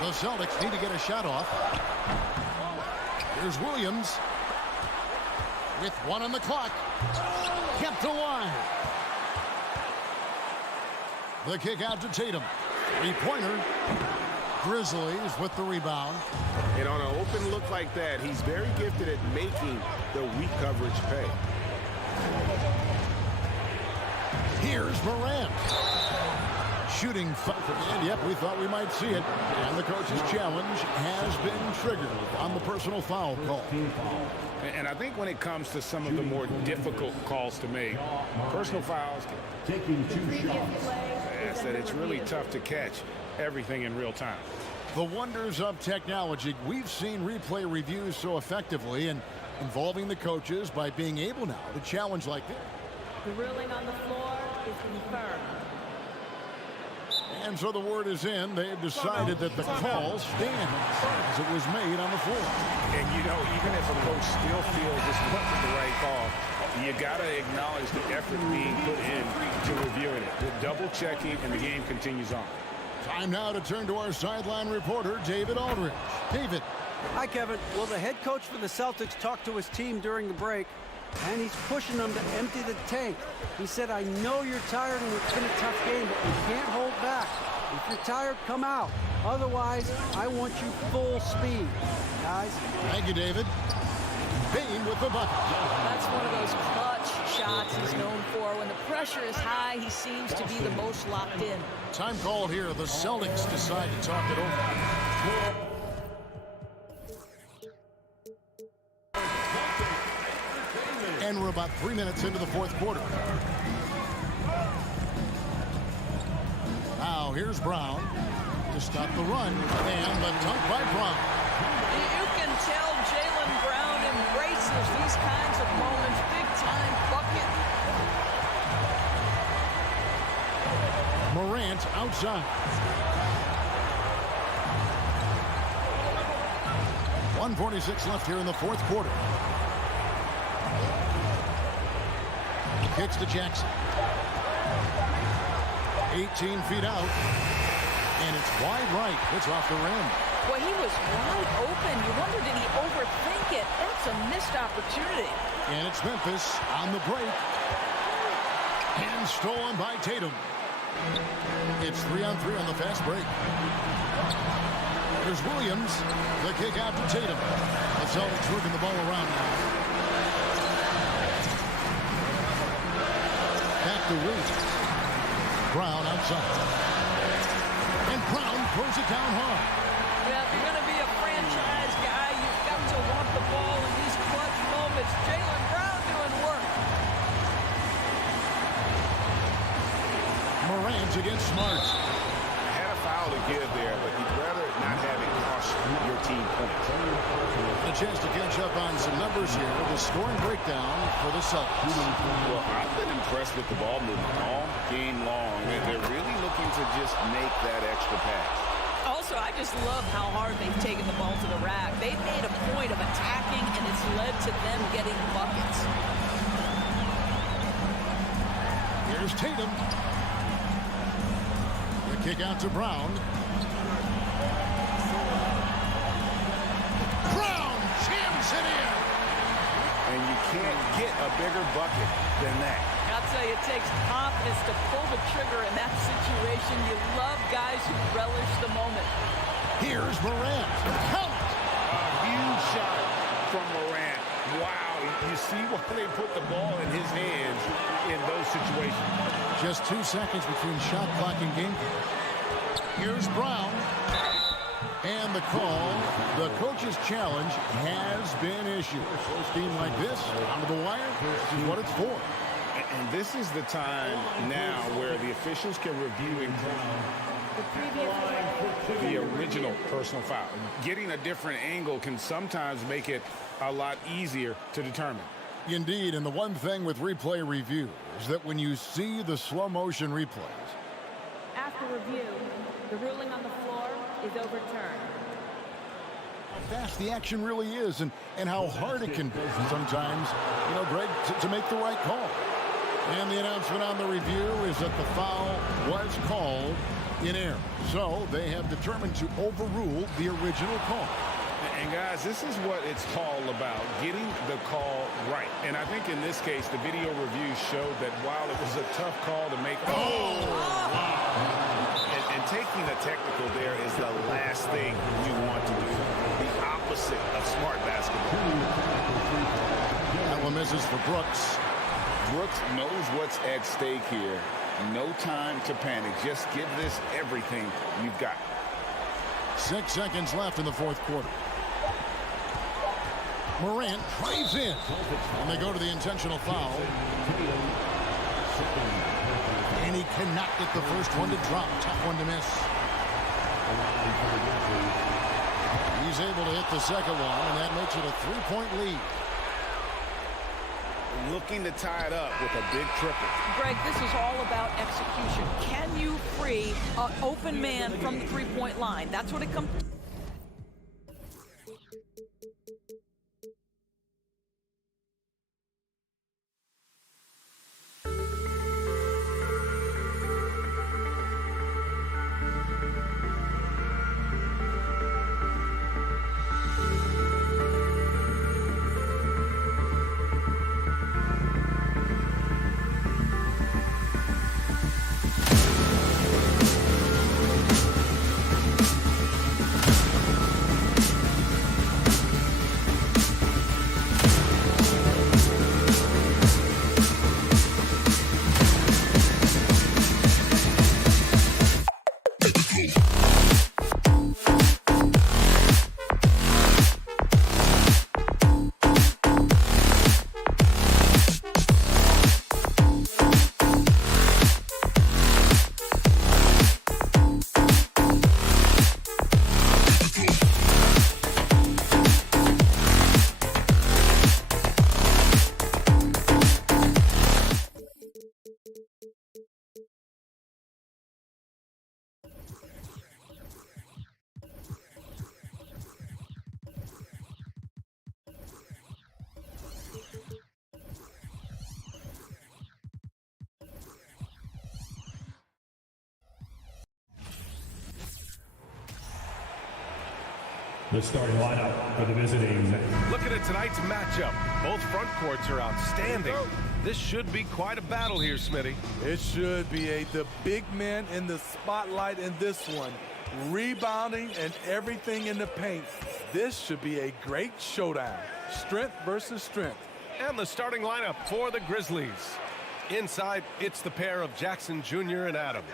The Celtics need to get a shot off. Here's Williams. With 1 on the clock. Kept alive. The kick out to Tatum. 3-pointer. Grizzlies with the rebound. And on an open look like that, he's very gifted at making the weak coverage pay. Here's Morant. Shooting. And yep, we thought we might see it. And the coach's challenge has been triggered on the personal foul call. And I think when it comes to some of the more difficult calls to make, personal fouls, Taking 2 shots. yes, that it's really tough to catch everything in real time. The wonders of technology. We've seen replay reviews so effectively and involving the coaches by being able now to challenge like this. The ruling on the floor is confirmed. And so the word is in. They've decided that the call stands as it was made on the floor. And, you know, even if a coach still feels this wasn't the right call, you got to acknowledge the effort being put in to reviewing it. The double checking, and the game continues on. Time now to turn to our sideline reporter, David Aldridge. David. Hi, Kevin. Well, the head coach for the Celtics talked to his team during the break, and he's pushing them to empty the tank. He said, I know you're tired and it's been a tough game, but you can't hold back. If you're tired, come out. Otherwise, I want you full speed, guys. Thank you, David. Bain with the bucket. That's one of those clutch shots he's known for. When the pressure is high, he seems to be the most locked in. Time called here. The Celtics decide to talk it over. And we're about 3 minutes into the fourth quarter. Now here's Brown to stop the run, and the dunk by Brown. You can tell Jaylen Brown embraces these kinds of moments. Big-time bucket. Morant outside. 1:46 left here in the fourth quarter. Kicks to Jackson. 18 feet out. And it's wide right. It's off the rim. Well, he was wide open. You wonder, did he overthink it? That's a missed opportunity. And it's Memphis on the break. And stolen by Tatum. It's 3-on-3 on the fast break. There's Williams. The kick out to Tatum. The Celtics working the ball around now. the Williams. Brown outside. And Brown throws it down hard. Yeah, if you're going to be a franchise guy, you've got to want the ball in these clutch moments. Jaylen Brown doing work. Morant against Smart. Had a foul to give there, but you'd rather not have it cost your team points. A chance to catch up on some numbers here. The scoring breakdown for the Celtics. Well, I've been impressed with the ball movement all game long. They're really looking to just make that extra pass. Also, I just love how hard they've taken the ball to the rack. They've made a point of attacking, and it's led to them getting buckets. Here's Tatum. The kick out to Brown. Brown jams it in. And you can't get a bigger bucket than that. I'll tell you, it takes confidence to pull the trigger in that situation. You love guys who relish the moment. Here's Morant. Count. A huge shot from Morant. Wow, you see why they put the ball in his hands in those situations. Just 2 seconds between shot clock and game clock. Here's Brown. And the call, the coach's challenge has been issued. A team like this, onto the wire, this is what it's for. And this is the time now where the officials can review and the original personal foul. Getting a different angle can sometimes make it a lot easier to determine. Indeed, and the one thing with replay review is that when you see the slow motion replays. After review, the ruling on the floor is overturned. How fast the action really is and how hard it can be sometimes, Greg, to make the right call. And the announcement on the review is that the foul was called in error. So they have determined to overrule the original call. And guys, this is what it's all about, getting the call right. And I think in this case, the video review showed that while it was a tough call to make. And taking a technical there is the last thing you want to do. The opposite of smart basketball. That one misses for Brooks. Brooks knows what's at stake here. No time to panic. Just give this everything you've got. 6 seconds left in the fourth quarter. Morant drives in. And they go to the intentional foul. And he cannot get the first one to drop. Tough one to miss. He's able to hit the second one, and that makes it a 3-point lead. Looking to tie it up with a big triple. Greg, this is all about execution. Can you free an open man from the three-point line? That's what it comes to. The starting lineup for the visiting. Looking at tonight's matchup, both front courts are outstanding. This should be quite a battle here, Smitty. It should be the big man in the spotlight in this one. Rebounding and everything in the paint. This should be a great showdown. Strength versus strength. And the starting lineup for the Grizzlies. Inside, it's the pair of Jackson Jr. and Adams.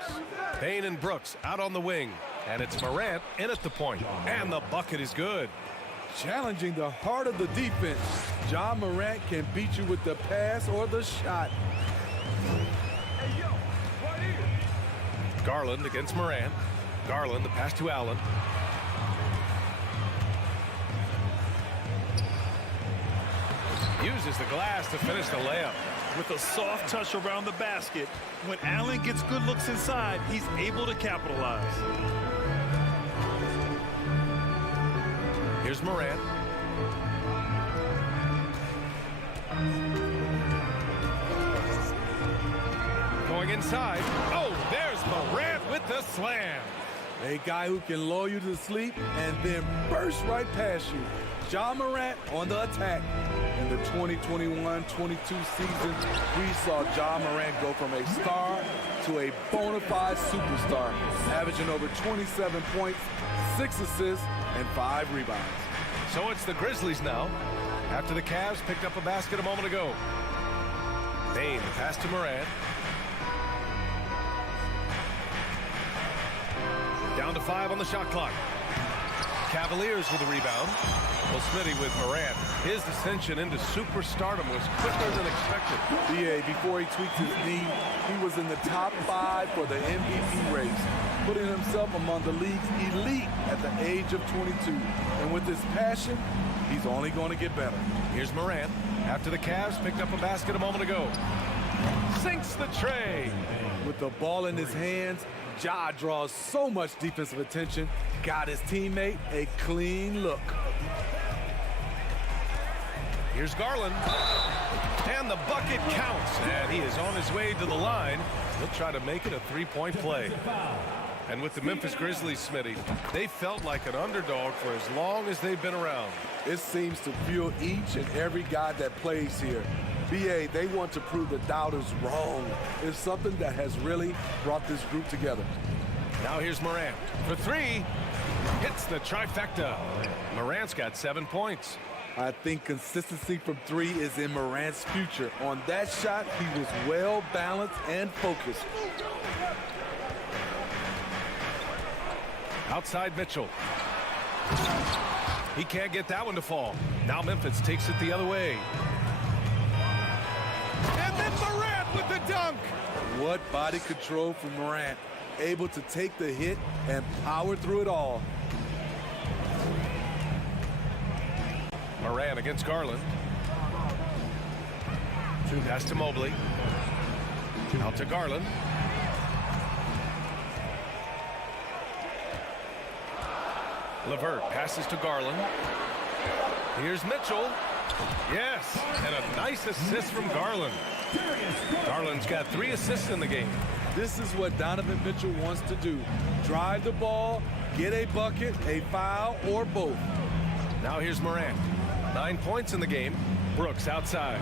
Payne and Brooks out on the wing. And it's Morant in at the point. And the bucket is good. Challenging the heart of the defense. Ja Morant can beat you with the pass or the shot. Garland against Morant. Garland, the pass to Allen. Uses the glass to finish the layup. With a soft touch around the basket, when Allen gets good looks inside, he's able to capitalize. Here's Morant. Going inside. Oh, there's Morant with the slam. A guy who can lull you to sleep and then burst right past you. Ja Morant on the attack. In the 2021-22 season, we saw Ja Morant go from a star to a bona fide superstar, averaging over 27 points, 6 assists, and 5 rebounds. So it's the Grizzlies now, after the Cavs picked up a basket a moment ago. Payne, the pass to Morant. Down to 5 on the shot clock. Cavaliers with the rebound. Well, Smitty with Morant. His ascension into superstardom was quicker than expected. BA, before he tweaked his knee, he was in the top 5 for the MVP race, putting himself among the league's elite at the age of 22. And with his passion, he's only going to get better. Here's Morant, after the Cavs picked up a basket a moment ago. Sinks the tray. With the ball in his hands, Ja draws so much defensive attention, got his teammate a clean look. Here's Garland. And the bucket counts. And he is on his way to the line. He'll try to make it a three-point play. And with the Memphis Grizzlies, Smitty, they felt like an underdog for as long as they've been around. It seems to fuel each and every guy that plays here. BA, they want to prove the doubters wrong. It's something that has really brought this group together. Now here's Morant for 3. Hits the trifecta. Morant's got 7 points. I think consistency from 3 is in Morant's future. On that shot, he was well balanced and focused. Outside Mitchell. He can't get that one to fall. Now Memphis takes it the other way. And then Morant with the dunk. What body control from Morant. Able to take the hit and power through it all. Morant against Garland. Pass to Mobley. Out to Garland. LeVert passes to Garland. Here's Mitchell. Yes, and a nice assist from Garland. Garland's got 3 assists in the game. This is what Donovan Mitchell wants to do. Drive the ball, get a bucket, a foul, or both. Now here's Morant. 9 points in the game. Brooks outside.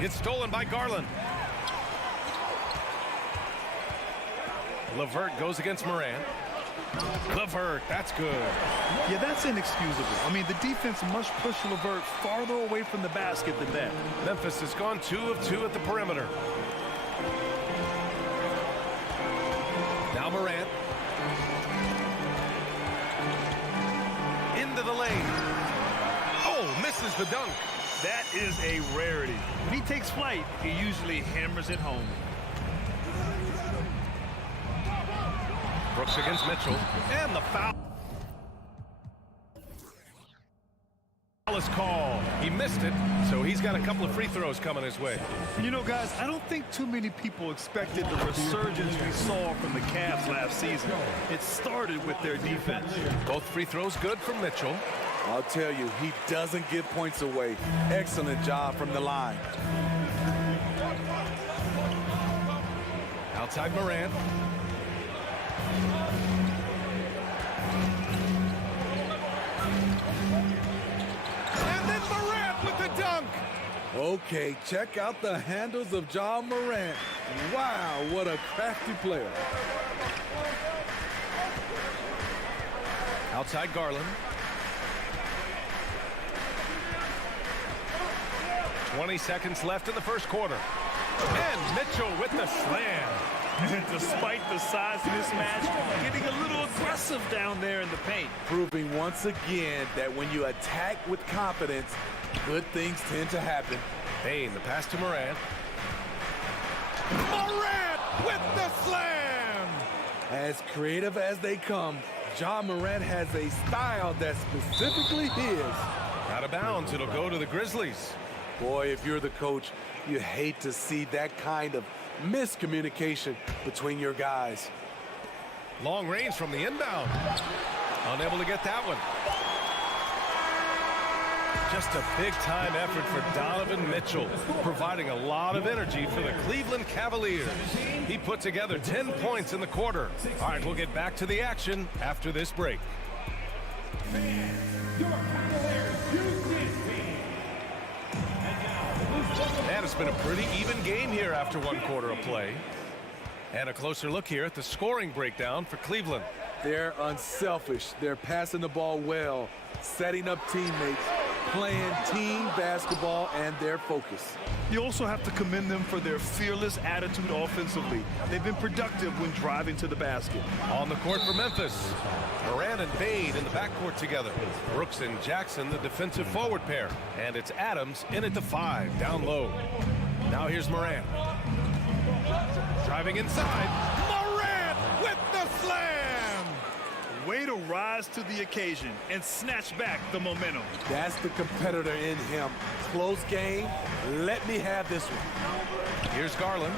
It's stolen by Garland. LeVert goes against Morant. LeVert, that's good. Yeah, that's inexcusable. I mean, the defense must push LeVert farther away from the basket than that. Memphis has gone 2 of 2 at the perimeter. Now Morant. Into the lane. Oh, misses the dunk. That is a rarity. When he takes flight, he usually hammers it home. Brooks against Mitchell. And the foul is called. He missed it, so he's got a couple of free throws coming his way. You know, guys, I don't think too many people expected the resurgence we saw from the Cavs last season. It started with their defense. Both free throws good from Mitchell. I'll tell you, he doesn't give points away. Excellent job from the line. Outside Morant. And then Morant with the dunk. Okay, check out the handles of Ja Morant. Wow, what a crafty player. Outside Garland. 20 seconds left in the first quarter. And Mitchell with the slam. And despite the size of this match, getting a little aggressive down there in the paint. Proving once again that when you attack with confidence, good things tend to happen. Bane, the pass to Morant. Morant with the slam! As creative as they come, Ja Morant has a style that's specifically his. Out of bounds, it'll go to the Grizzlies. Boy, if you're the coach, you hate to see that kind of miscommunication between your guys. Long range from the inbound. Unable to get that one. Just a big-time effort for Donovan Mitchell, providing a lot of energy for the Cleveland Cavaliers. He put together 10 points in the quarter. All right, we'll get back to the action after this break. And it's been a pretty even game here after one quarter of play. And a closer look here at the scoring breakdown for Cleveland. They're unselfish. They're passing the ball well, setting up teammates, playing team basketball, and their focus. You also have to commend them for their fearless attitude offensively. They've been productive when driving to the basket. On the court for Memphis, Morant and Bane in the backcourt together. Brooks and Jackson, the defensive forward pair. And it's Adams in at the 5, down low. Now here's Morant. Driving inside. Morant with the slam! Way to rise to the occasion and snatch back the momentum. That's the competitor in him. Close game. Let me have this one. Here's Garland.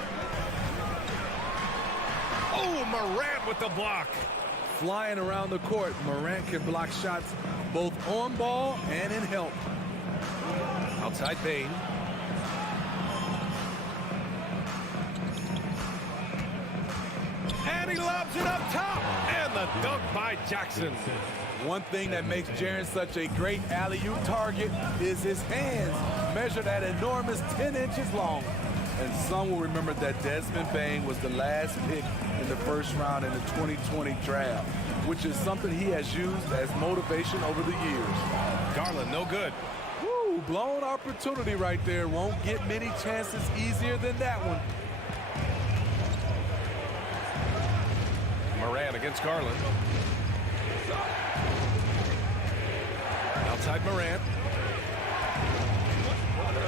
Oh, Morant with the block. Flying around the court, Morant can block shots both on ball and in help. Outside Bane. And he lobs it up top. And the dunk by Jackson. One thing that makes Jaren such a great alley-oop target is his hands, measured at enormous 10 inches long. And some will remember that Desmond Bane was the last pick in the first round in the 2020 draft, which is something he has used as motivation over the years. Garland, no good. Woo, blown opportunity right there. Won't get many chances easier than that one. Morant against Garland. Outside Morant.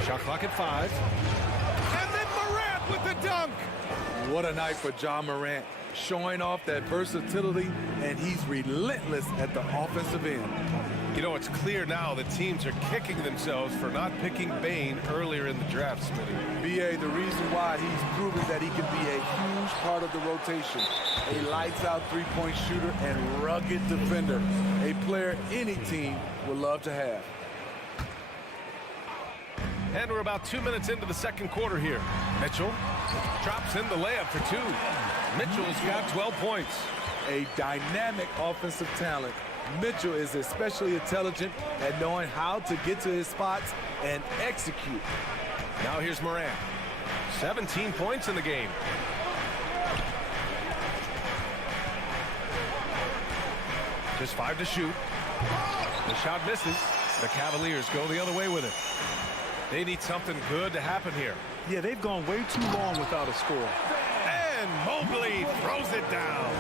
Shot clock at 5. And then Morant with the dunk. What a night for Ja Morant, showing off that versatility, and he's relentless at the offensive end. You know, it's clear now that teams are kicking themselves for not picking Bane earlier in the draft, Smitty. B.A., the reason why he's proven that he can be a huge part of the rotation. A lights-out three-point shooter and rugged defender. A player any team would love to have. And we're about 2 minutes into the second quarter here. Mitchell drops in the layup for 2. Mitchell's got 12 points. A dynamic offensive talent. Mitchell is especially intelligent at knowing how to get to his spots and execute. Now here's Morant. 17 points in the game. Just 5 to shoot. The shot misses. The Cavaliers go the other way with it. They need something good to happen here. Yeah, they've gone way too long without a score. And Mobley throws it down.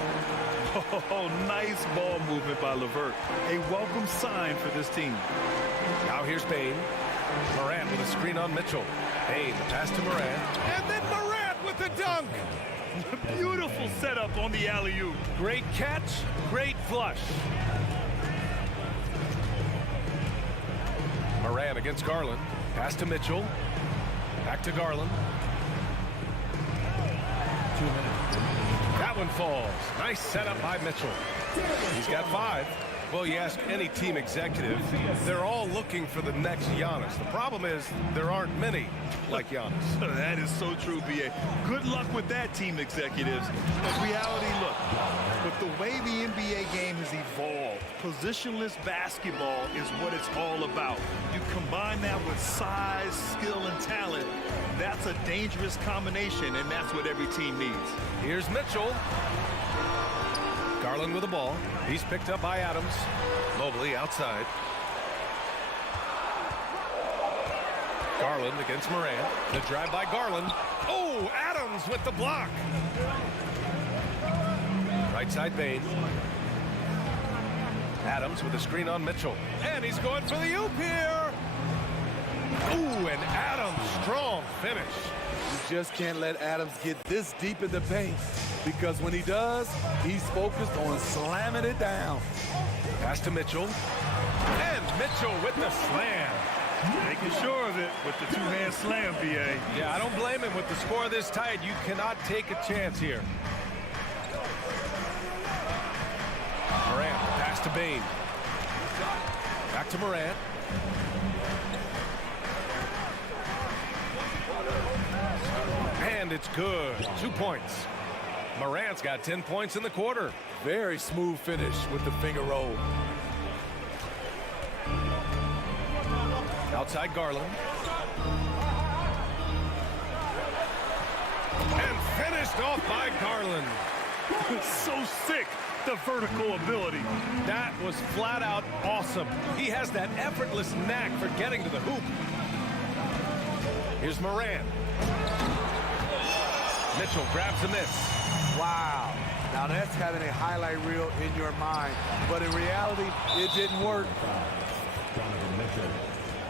Oh, nice ball movement by LeVert. A welcome sign for this team. Now here's Bane. Morant with a screen on Mitchell. Bane, the pass to Morant. And then Morant with the dunk. Beautiful setup on the alley-oop. Great catch, great flush. Morant against Garland. Pass to Mitchell. Back to Garland. 2 minutes. That one falls. Nice setup by Mitchell. He's got 5. Well, you ask any team executive, they're all looking for the next Giannis. The problem is there aren't many like Giannis. That is so true, B.A. Good luck with that, team executives. But reality, look, with the way the NBA game has evolved, positionless basketball is what it's all about. You combine that with size, skill, and talent, that's a dangerous combination, and that's what every team needs. Here's Mitchell. Garland with the ball. He's picked up by Adams. Mobley outside. Garland against Moran. The drive by Garland. Oh, Adams with the block. Right side Bain. Adams with a screen on Mitchell. And he's going for the oop here. Ooh, and Adams, strong finish. You just can't let Adams get this deep in the paint, because when he does, he's focused on slamming it down. Pass to Mitchell. And Mitchell with the slam. Making sure of it with the two-hand slam, B.A. Yeah, I don't blame him. With the score this tight, you cannot take a chance here. Morant, pass to Bain. Back to Morant. And it's good. 2 points. Morant's got 10 points in the quarter. Very smooth finish with the finger roll. Outside Garland. And finished off by Garland. So sick, the vertical ability. That was flat out awesome. He has that effortless knack for getting to the hoop. Here's Moran. Mitchell grabs a miss. Wow. Now that's having a highlight reel in your mind, but in reality, it didn't work. Donovan Mitchell,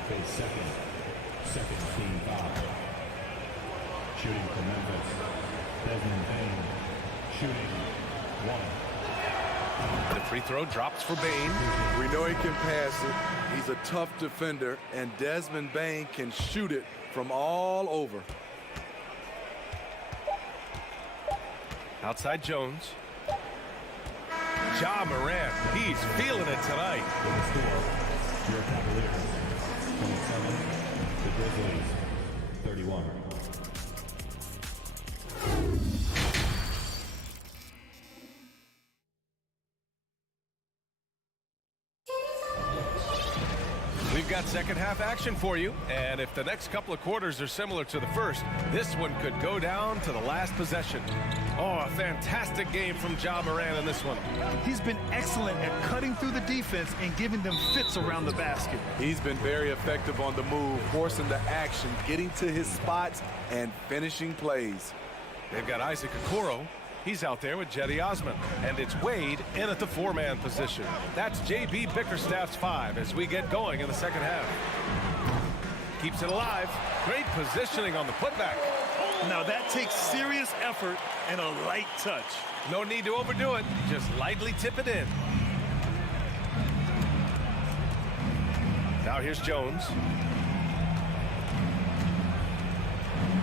face second. Second team foul. Shooting for Memphis. Desmond Bain, shooting 1. The free throw drops for Bain. We know he can pass it. He's a tough defender, and Desmond Bain can shoot it from all over. Outside Jones. Ja Morant, he's feeling it tonight. Your Cavaliers, 27. The Grizzlies, 31. We've got second half action for you, and if the next couple of quarters are similar to the first, this one could go down to the last possession. Oh, a fantastic game from Ja Morant in this one. He's been excellent at cutting through the defense and giving them fits around the basket. He's been very effective on the move, forcing the action, getting to his spots, and finishing plays. They've got Isaac Okoro. He's out there with Jetty Osman. And it's Wade in at the 4-man position. That's J.B. Bickerstaff's 5 as we get going in the second half. Keeps it alive. Great positioning on the putback. Now that takes serious effort and a light touch. No need to overdo it. Just lightly tip it in. Now here's Jones.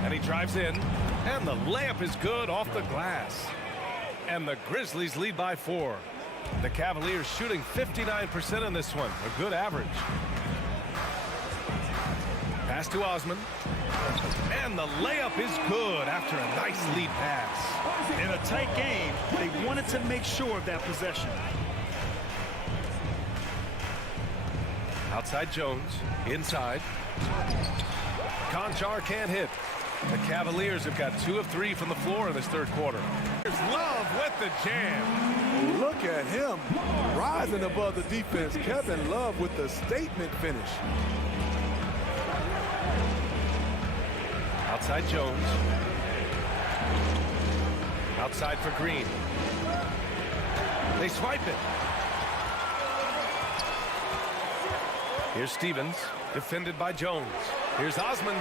And he drives in. And the layup is good off the glass. And the Grizzlies lead by 4. The Cavaliers shooting 59% in this one. A good average. Pass to Osman. And the layup is good after a nice lead pass. In a tight game, they wanted to make sure of that possession. Outside Jones. Inside. Conchar can't hit. The Cavaliers have got 2 of 3 from the floor in this third quarter. Here's Love with the jam. Look at him rising above the defense. Kevin Love with the statement finish. Outside Jones. Outside for Green. They swipe it. Here's Stevens, defended by Jones. Here's Osman,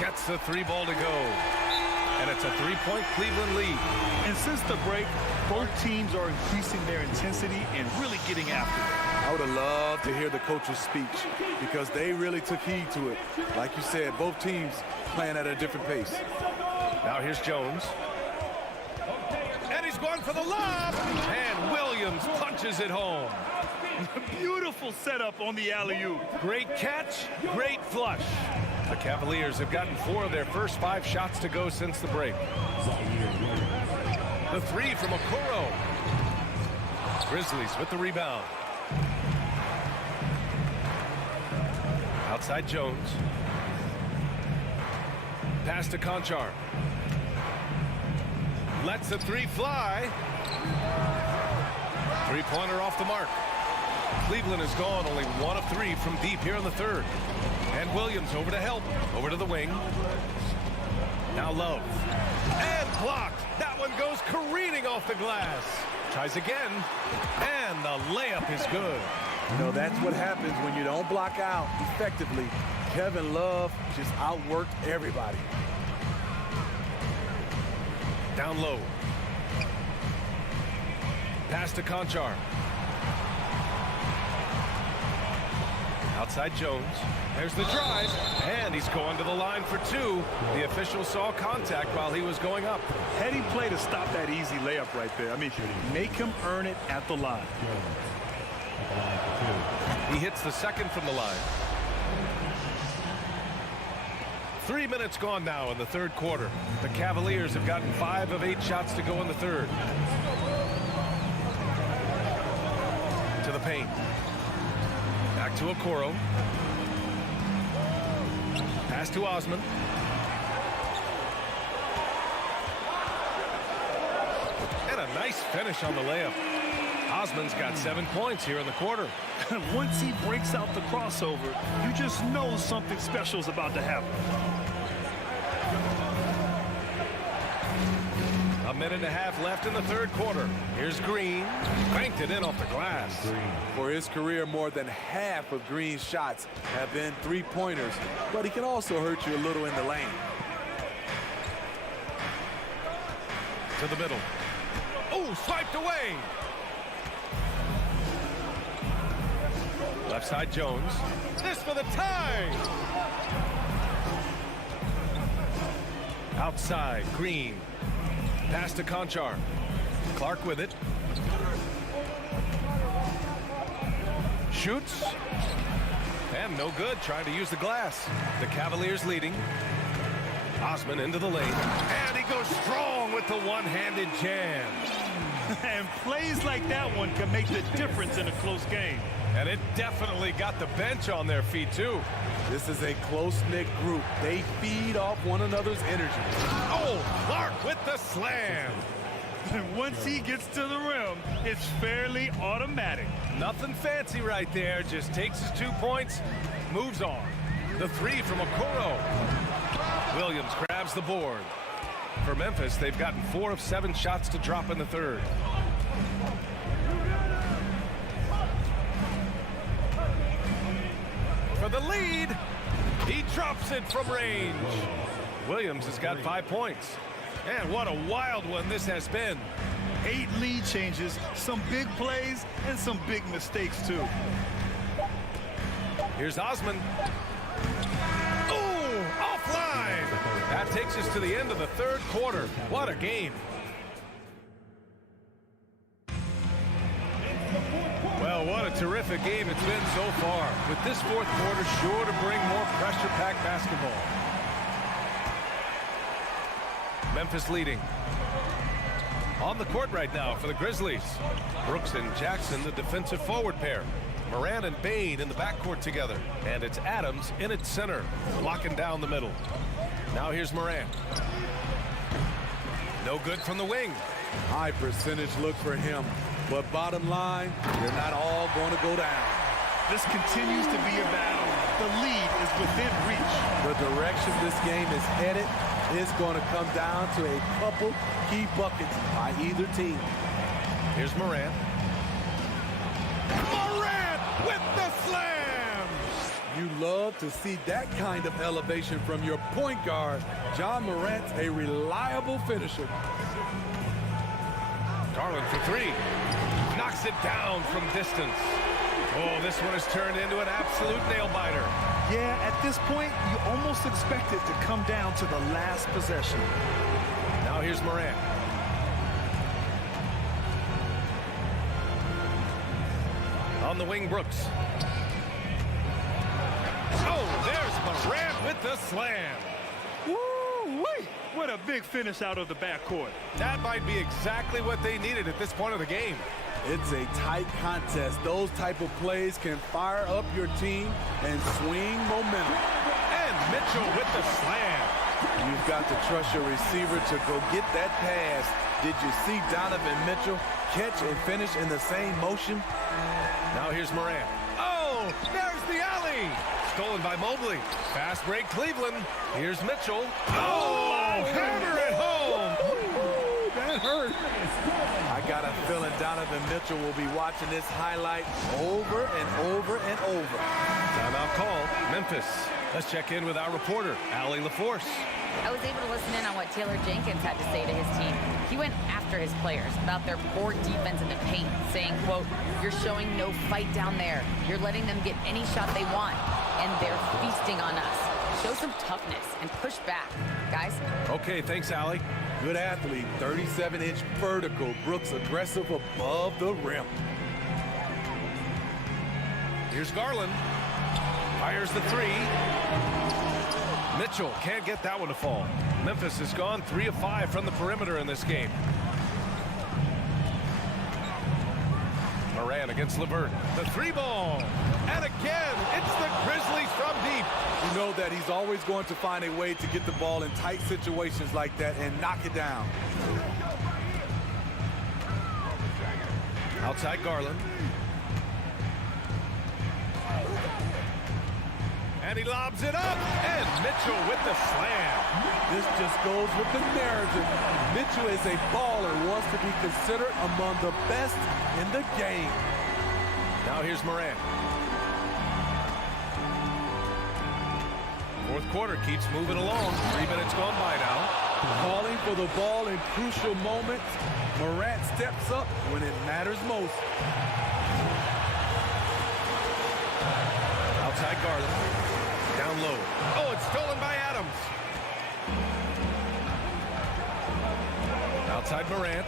gets the 3 ball to go. And it's a 3-point Cleveland lead. And since the break, both teams are increasing their intensity and really getting after it. I would have loved to hear the coach's speech because they really took heed to it. Like you said, both teams playing at a different pace. Now here's Jones. And he's going for the lob. And Williams punches it home. Beautiful setup on the alley-oop. Great catch, great flush. The Cavaliers have gotten 4 of their first 5 shots to go since the break. The 3 from Okoro. Grizzlies with the rebound. Outside Jones. Pass to Conchar. Lets the 3 fly. 3-pointer off the mark. Cleveland has gone only 1 of 3 from deep here in the third. And Williams over to help. Over to the wing. Now Love. And blocked. That one goes careening off the glass. Tries again. And the layup is good. You know, that's what happens when you don't block out effectively. Kevin Love just outworked everybody. Down low. Pass to Conchar. Outside Jones. There's the drive. And he's going to the line for two. The official saw contact while he was going up. Heady play to stop that easy layup right there. I mean, make him earn it at the line. He hits the second from the line. 3 minutes gone now in the third quarter. The Cavaliers have gotten 5 of 8 shots to go in the third. To the paint. Back to Okoro. Pass to Osman. And a nice finish on the layup. Osman's got 7 points here in the quarter. Once he breaks out the crossover, you just know something special is about to happen. A minute and a half left in the third quarter. Here's Green. Banked it in off the glass. For his career, more than half of Green's shots have been three-pointers, but he can also hurt you a little in the lane. To the middle. Oh, swiped away. Left side Jones. This for the tie. Outside Green. Pass to Conchar. Clark with it. Shoots. And no good, trying to use the glass. The Cavaliers leading. Osman into the lane. And he goes strong with the one-handed jam. And plays like that one can make the difference in a close game. And it definitely got the bench on their feet, too. This is a close-knit group. They feed off one another's energy. Oh, Clark with the slam. And once he gets to the rim, it's fairly automatic. Nothing fancy right there. Just takes his 2 points, moves on. The three from Okoro. Williams grabs the board. For Memphis, they've gotten 4 of 7 shots to drop in the third. For the lead, he drops it from range. Williams has got 5 points. And what a wild one this has been. 8 lead changes, some big plays, and some big mistakes, too. Here's Osman. Oh, offline. That takes us to the end of the third quarter. What a game. Well, what a terrific game it's been so far. With this fourth quarter sure to bring more pressure-packed basketball. Memphis leading. On the court right now for the Grizzlies. Brooks and Jackson, the defensive forward pair. Moran and Bain in the backcourt together. And it's Adams in its center, locking down the middle. Now here's Moran. No good from the wing. High percentage look for him. But bottom line, they're not all going to go down. This continues to be a battle. The lead is within reach. The direction this game is headed is going to come down to a couple key buckets by either team. Here's Moran. Moran with the slam! You love to see that kind of elevation from your point guard. John Morant's a reliable finisher. Garland for three. Knocks it down from distance. Oh, this one has turned into an absolute nail-biter. Yeah, at this point, you almost expect it to come down to the last possession. Now here's Moran. On the wing, Brooks. Oh, there's Moran with the slam. Woo-wee! What a big finish out of the backcourt. That might be exactly what they needed at this point of the game. It's a tight contest. Those type of plays can fire up your team and swing momentum. And Mitchell with the slam. You've got to trust your receiver to go get that pass. Did you see Donovan Mitchell catch and finish in the same motion? Now here's Moran. Oh, there's the alley. stolen by Mobley. Fast break, Cleveland. Here's Mitchell. Oh, hammer it home. That hurt. I got a feeling Donovan Mitchell will be watching this highlight over and over and over. Timeout call, Memphis. Let's check in with our reporter, Allie LaForce. I was able to listen in on what Taylor Jenkins had to say to his team. He went after his players about their poor defense in the paint, saying, quote, "You're showing no fight down there. You're letting them get any shot they want, and they're feasting on us. Show some toughness and push back, guys." Okay, thanks, Allie. Good athlete, 37-inch vertical. Brooks aggressive above the rim. Here's Garland. Fires the three. Mitchell can't get that one to fall. Memphis has gone 3 of 5 from the perimeter in this game. Moran against LeVert. The 3-ball. And again, it's the Grizzlies from deep. You know that he's always going to find a way to get the ball in tight situations like that and knock it down. Outside Garland. And he lobs it up, and Mitchell with the slam. This just goes with the narrative. Mitchell is a baller, wants to be considered among the best in the game. Now here's Moran. Fourth quarter keeps moving along. 3 minutes gone by now. Calling for the ball in crucial moments. Morant steps up when it matters most. Outside Garland. Down low. Oh, it's stolen by Adams. Outside Morant.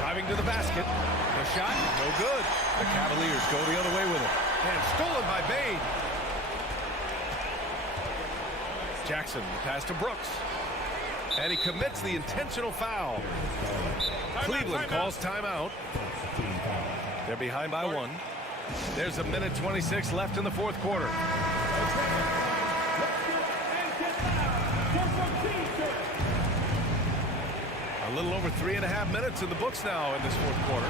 Driving to the basket. The shot, no good. The Cavaliers go the other way with it. And stolen by Bane. Jackson, the pass to Brooks. And he commits the intentional foul. Cleveland calls timeout. They're behind by 1. There's 1:26 left in the fourth quarter. A little over 3.5 minutes in the books now in this fourth quarter.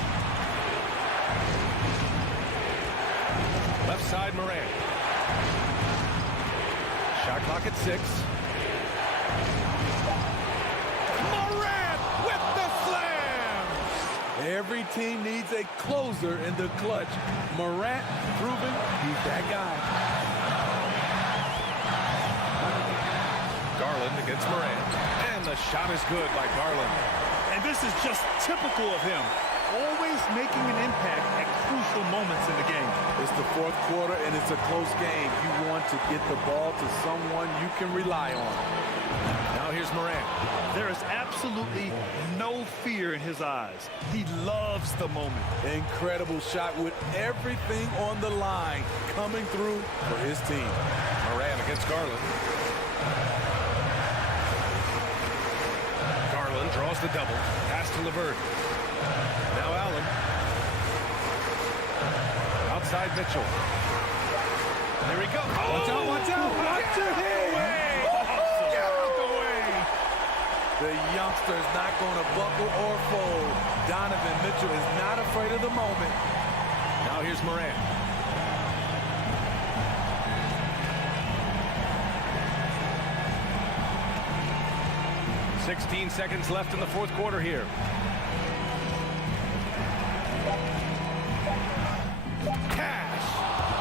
Left side, Moran. Shot clock at 6. Moran with the slam! Every team needs a closer in the clutch. Morant proving he's that guy. Garland against Moran. And the shot is good by Garland. And this is just typical of him. Always making an impact at crucial moments in the game. It's the fourth quarter and it's a close game. You want to get the ball to someone you can rely on. Now here's Moran. There is absolutely no fear in his eyes. He loves the moment. Incredible shot with everything on the line coming through for his team. Moran against Garland. Garland draws the double. Pass to LeVert. Now Allen. Outside Mitchell. There he goes. Oh, watch out, watch out. Watch your head. Get out the way. The youngster's not going to buckle or fold. Donovan Mitchell is not afraid of the moment. Now here's Moran. .16 seconds left in the fourth quarter here.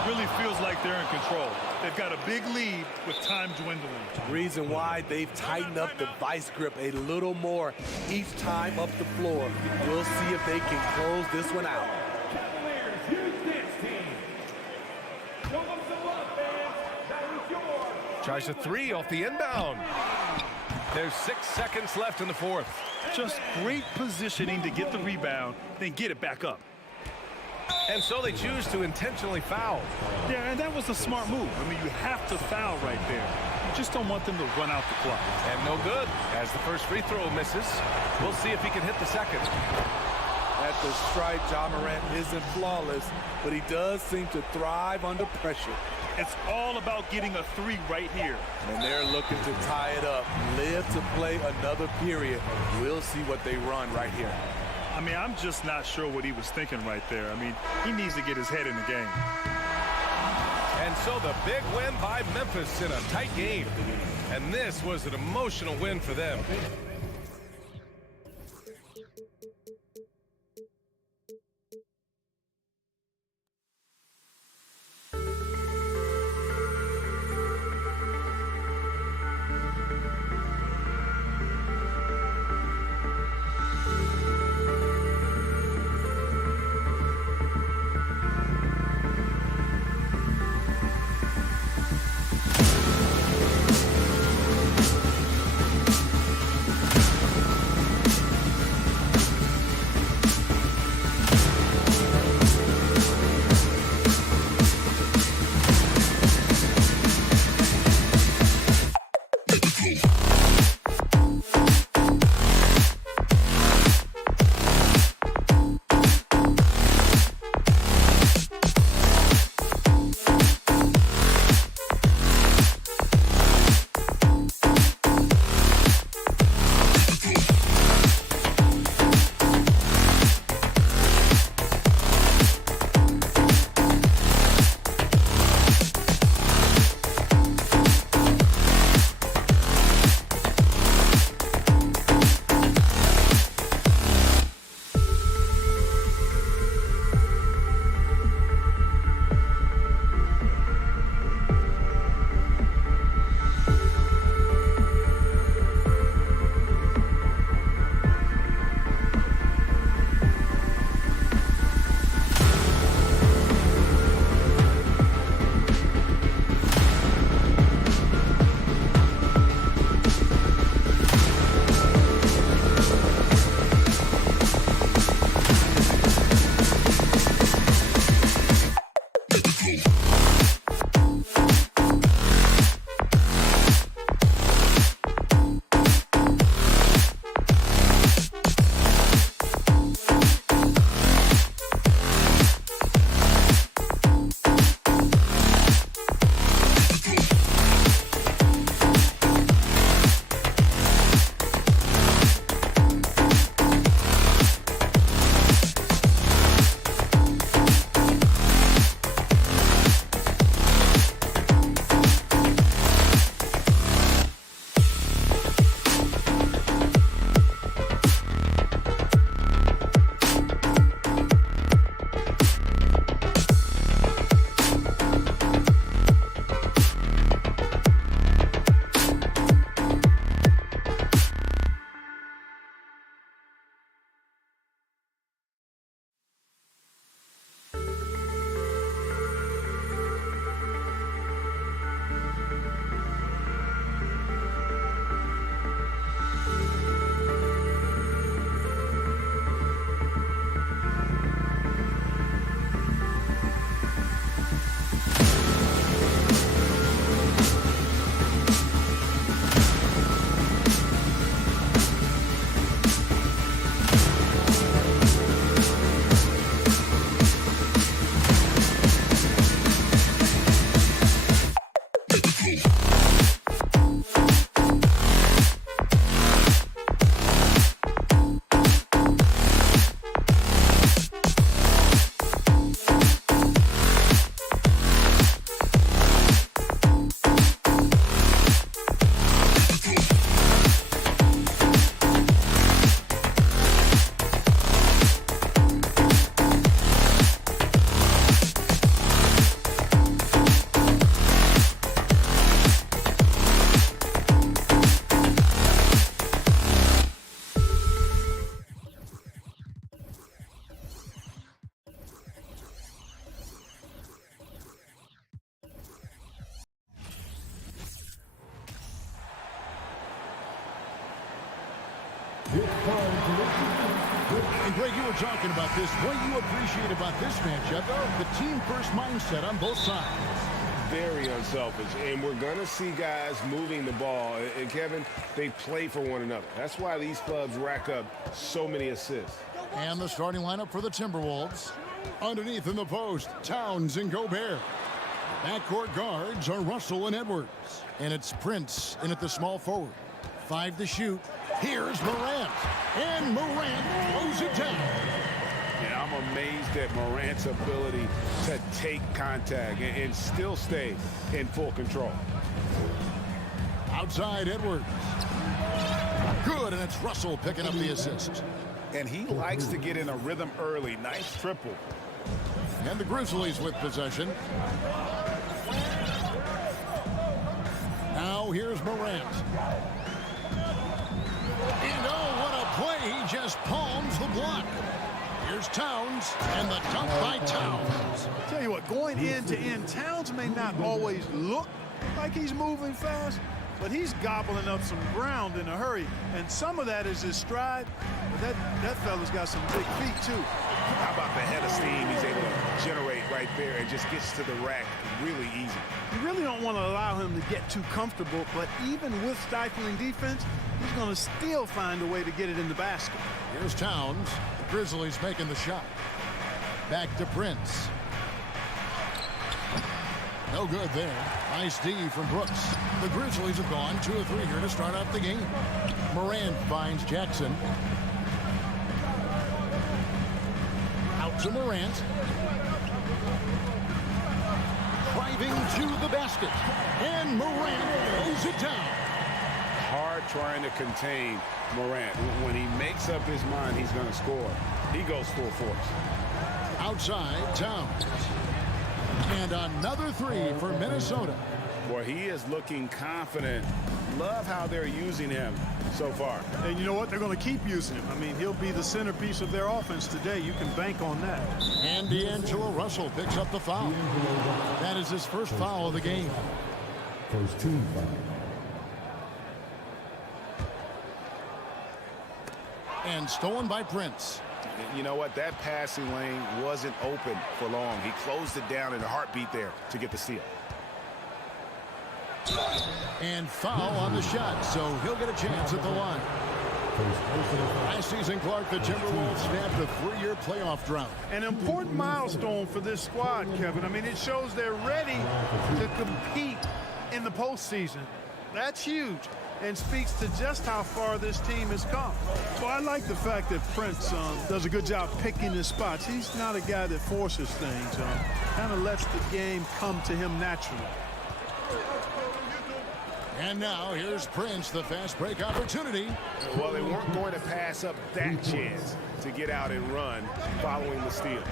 Really feels like they're in control. They've got a big lead with time dwindling. Reason why they've tightened up the vice grip a little more each time up the floor. We'll see if they can close this one out. Cavaliers, use this team. Show them some love, fans. That was yours. Tries a 3 off the inbound. There's 6 seconds left in the fourth. Just great positioning to get the rebound, then get it back up. And so they choose to intentionally foul. Yeah, and that was a smart move. I mean, you have to foul right there. You just don't want them to run out the clock. And no good, as the first free throw misses. We'll see if he can hit the second. At the stripe, Ja Morant isn't flawless, but he does seem to thrive under pressure. It's all about getting a 3 right here. And they're looking to tie it up, live to play another period. We'll see what they run right here. I mean, I'm just not sure what he was thinking right there. I mean, he needs to get his head in the game. And so the big win by Memphis in a tight game. And this was an emotional win for them. And Greg, you were talking about this. What you appreciate about this matchup, the team-first mindset on both sides. Very unselfish, and we're going to see guys moving the ball. And, Kevin, they play for one another. That's why these clubs rack up so many assists. And the starting lineup for the Timberwolves. Underneath in the post, Towns and Gobert. Backcourt guards are Russell and Edwards. And it's Prince in at the small forward. 5 to shoot. Here's Morant. And Morant throws it down. Yeah, I'm amazed at Morant's ability to take contact and still stay in full control. Outside Edwards. Good, and it's Russell picking up the assist. And he likes to get in a rhythm early. Nice triple. And the Grizzlies with possession. Now here's Morant. And oh, what a play. He just palms the block. Here's Towns, and the dunk by Towns. Tell you what, going end to end, Towns may not always look like he's moving fast, but he's gobbling up some ground in a hurry. And some of that is his stride, but that fella's got some big feet, too. How about the head of steam he's able to generate right there and just gets to the rack really easy. You really don't want to allow him to get too comfortable, but even with stifling defense, he's going to still find a way to get it in the basket. Here's Towns. The Grizzlies making the shot. Back to Prince. No good there. Nice D from Brooks. The Grizzlies have gone 2 of 3 here to start off the game. Morant finds Jackson. Out to Morant. Driving to the basket. And Morant throws it down. Hard trying to contain Morant. When he makes up his mind he's going to score, he goes full force. Outside Towns. And another 3 for Minnesota. Boy, he is looking confident. Love how they're using him so far. And you know what? They're going to keep using him. I mean, he'll be the centerpiece of their offense today. You can bank on that. And D'Angelo Russell picks up the foul. That is his first foul of the game. First team foul. And stolen by Prince. You know what? That passing lane wasn't open for long. He closed it down in a heartbeat there to get the steal. And foul on the shot, so he'll get a chance at the line. Last season, Clark, the Timberwolves snapped a 3-year playoff drought. An important milestone for this squad, Kevin. I mean, it shows they're ready to compete in the postseason. That's huge and speaks to just how far this team has come. Well, I like the fact that Prince does a good job picking his spots. He's not a guy that forces things. Kind of lets the game come to him naturally. And now here's Prince, the fast break opportunity. Well, they weren't going to pass up that chance to get out and run following the steal.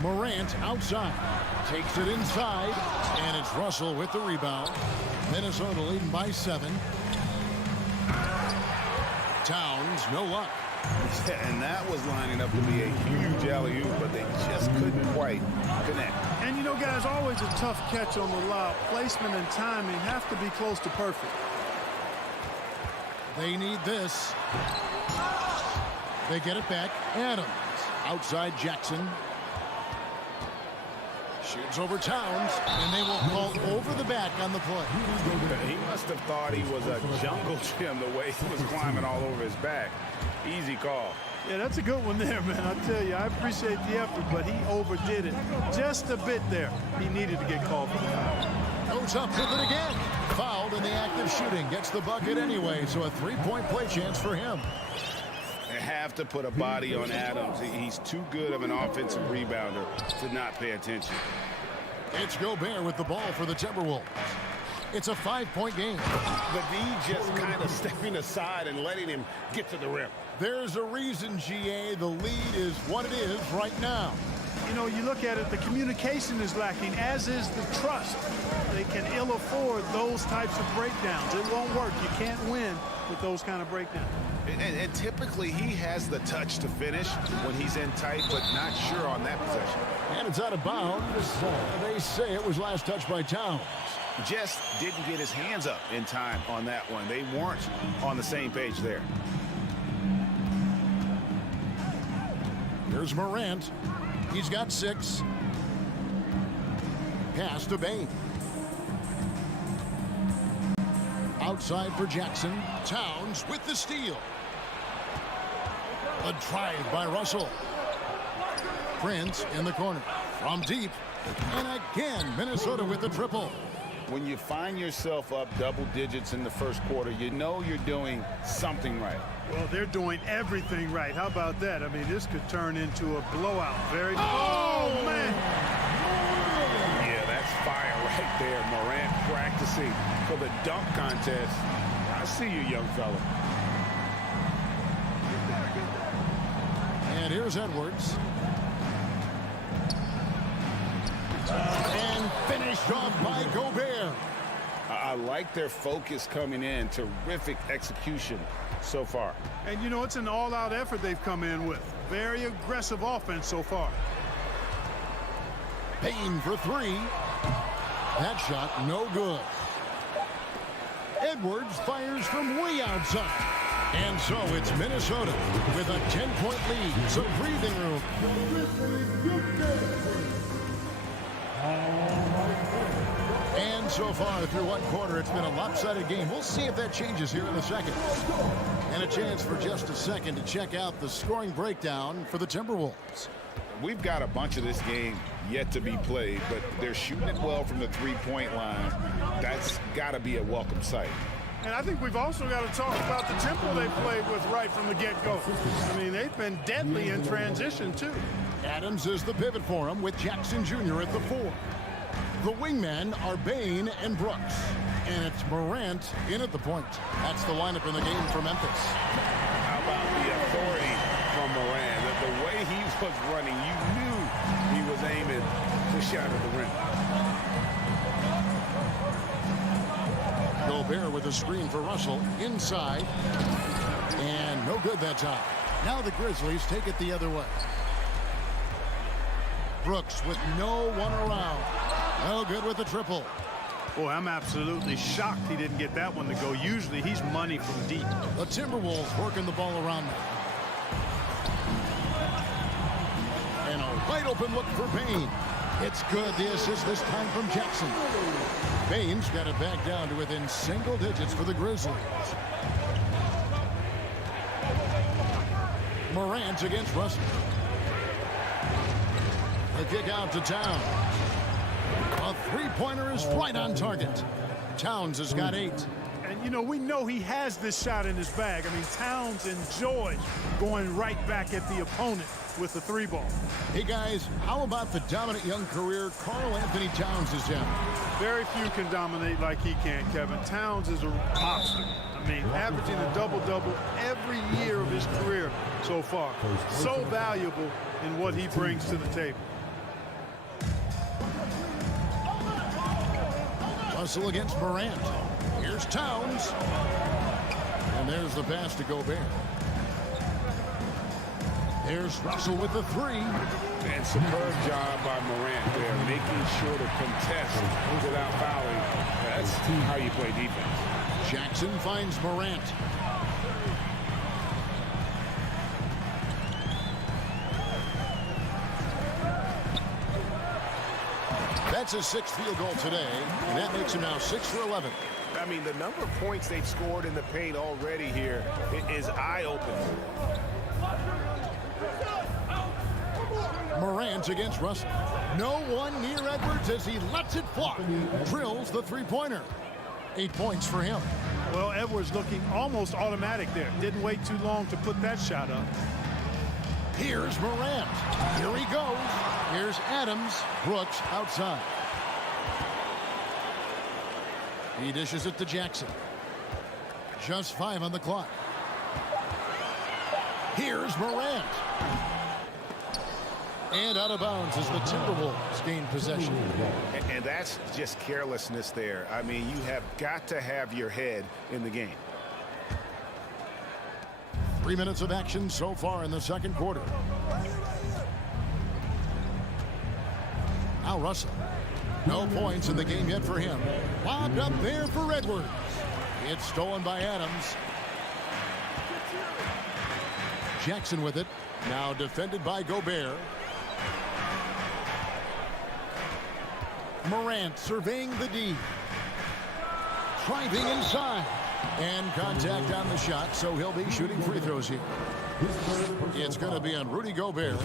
Morant outside, takes it inside, and it's Russell with the rebound. Minnesota leading by 7. Towns, no luck. And that was lining up to be a huge alley-oop, but they just couldn't quite connect. And you know, guys, always a tough catch on the lob. Placement and timing have to be close to perfect. They need this. They get it back. Adams outside Jackson. Shoots over Towns, and they will call over the back on the play. He must have thought he was a jungle gym the way he was climbing all over his back. Easy call. Yeah, that's a good one there, man. I tell you, I appreciate the effort, but he overdid it just a bit there. He needed to get called for the foul. Goes up with it again. Fouled in the act of shooting. Gets the bucket anyway, so a 3-point play chance for him. They have to put a body on Adams. He's too good of an offensive rebounder to not pay attention. It's Gobert with the ball for the Timberwolves. It's a 5-point game. But he just kind of stepping aside and letting him get to the rim. There's a reason, GA, the lead is what it is right now. You know, you look at it, the communication is lacking, as is the trust. They can ill afford those types of breakdowns. It won't work. You can't win with those kind of breakdowns. And typically he has the touch to finish when he's in tight, but not sure on that possession. And it's out of bounds. They say it was last touched by Towns. Just didn't get his hands up in time on that one. They weren't on the same page there. Here's Morant. He's got 6. Pass to Bain. Outside for Jackson. Towns with the steal. A drive by Russell. Prince in the corner. From deep. And again, Minnesota with the triple. When you find yourself up double digits in the first quarter, you know you're doing something right. Well, they're doing everything right. How about that? I mean, this could turn into a blowout. Oh, man. Yeah, that's fire right there. Morant practicing for the dunk contest. I see you, young fella. And here's Edwards. And finished off by Gobert. I like their focus coming in. Terrific execution so far. And, you know, it's an all-out effort they've come in with. Very aggressive offense so far. Payne for three. That shot no good. Edwards fires from way outside. And so it's Minnesota with a 10-point lead. So breathing room. And so far through one quarter, it's been a lopsided game. We'll see if that changes here in the second. And a chance for just a second to check out the scoring breakdown for the Timberwolves. We've got a bunch of this game yet to be played, but they're shooting it well from the three-point line. That's got to be a welcome sight. And I think we've also got to talk about the tempo they played with right from the get-go. I mean, they've been deadly in transition, too. Adams is the pivot for him with Jackson Jr. at the 4. The wingmen are Bane and Brooks. And it's Morant in at the point. That's the lineup in the game for Memphis. How about the authority from Morant? The way he was running, you knew he was aiming to shatter the rim. Gobert with a screen for Russell inside. And no good that time. Now the Grizzlies take it the other way. Brooks with no one around. No good with the triple. Boy, I'm absolutely shocked he didn't get that one to go. Usually he's money from deep. The Timberwolves working the ball around now. And a wide open look for Payne. It's good. The assist this time from Jackson. Payne's got it back down to within single digits for the Grizzlies. Morant against Russell. The kick out to Towns. A three-pointer is right on target. Towns has got 8. And, you know, we know he has this shot in his bag. I mean, Towns enjoys going right back at the opponent with the 3-ball. Hey, guys, how about the dominant young career Karl Anthony Towns has had? Very few can dominate like he can, Kevin. Towns is a monster. I mean, averaging a double-double every year of his career so far. So valuable in what he brings to the table. Russell against Morant. Here's Towns. And there's the pass to Gobert. There's Russell with the 3. And superb job by Morant there, making sure to contest without fouling. That's how you play defense. Jackson finds Morant. That's his 6th field goal today, and that makes him now 6 for 11. I mean, the number of points they've scored in the paint already here is eye-opening. Morant against Russell. No one near Edwards as he lets it fly. Drills the 3-pointer. 8 points for him. Well, Edwards looking almost automatic there. Didn't wait too long to put that shot up. Here's Morant. Here he goes. Here's Adams. Brooks outside. He dishes it to Jackson. Just 5 on the clock. Here's Morant. And out of bounds as the Timberwolves gain possession. And that's just carelessness there. I mean, you have got to have your head in the game. 3 minutes of action so far in the second quarter. Now Russell. No points in the game yet for him. Lobbed up there for Edwards. It's stolen by Adams. Jackson with it. Now defended by Gobert. Morant surveying the D. Driving inside. And contact on the shot, so he'll be shooting free throws here. It's going to be on Rudy Gobert.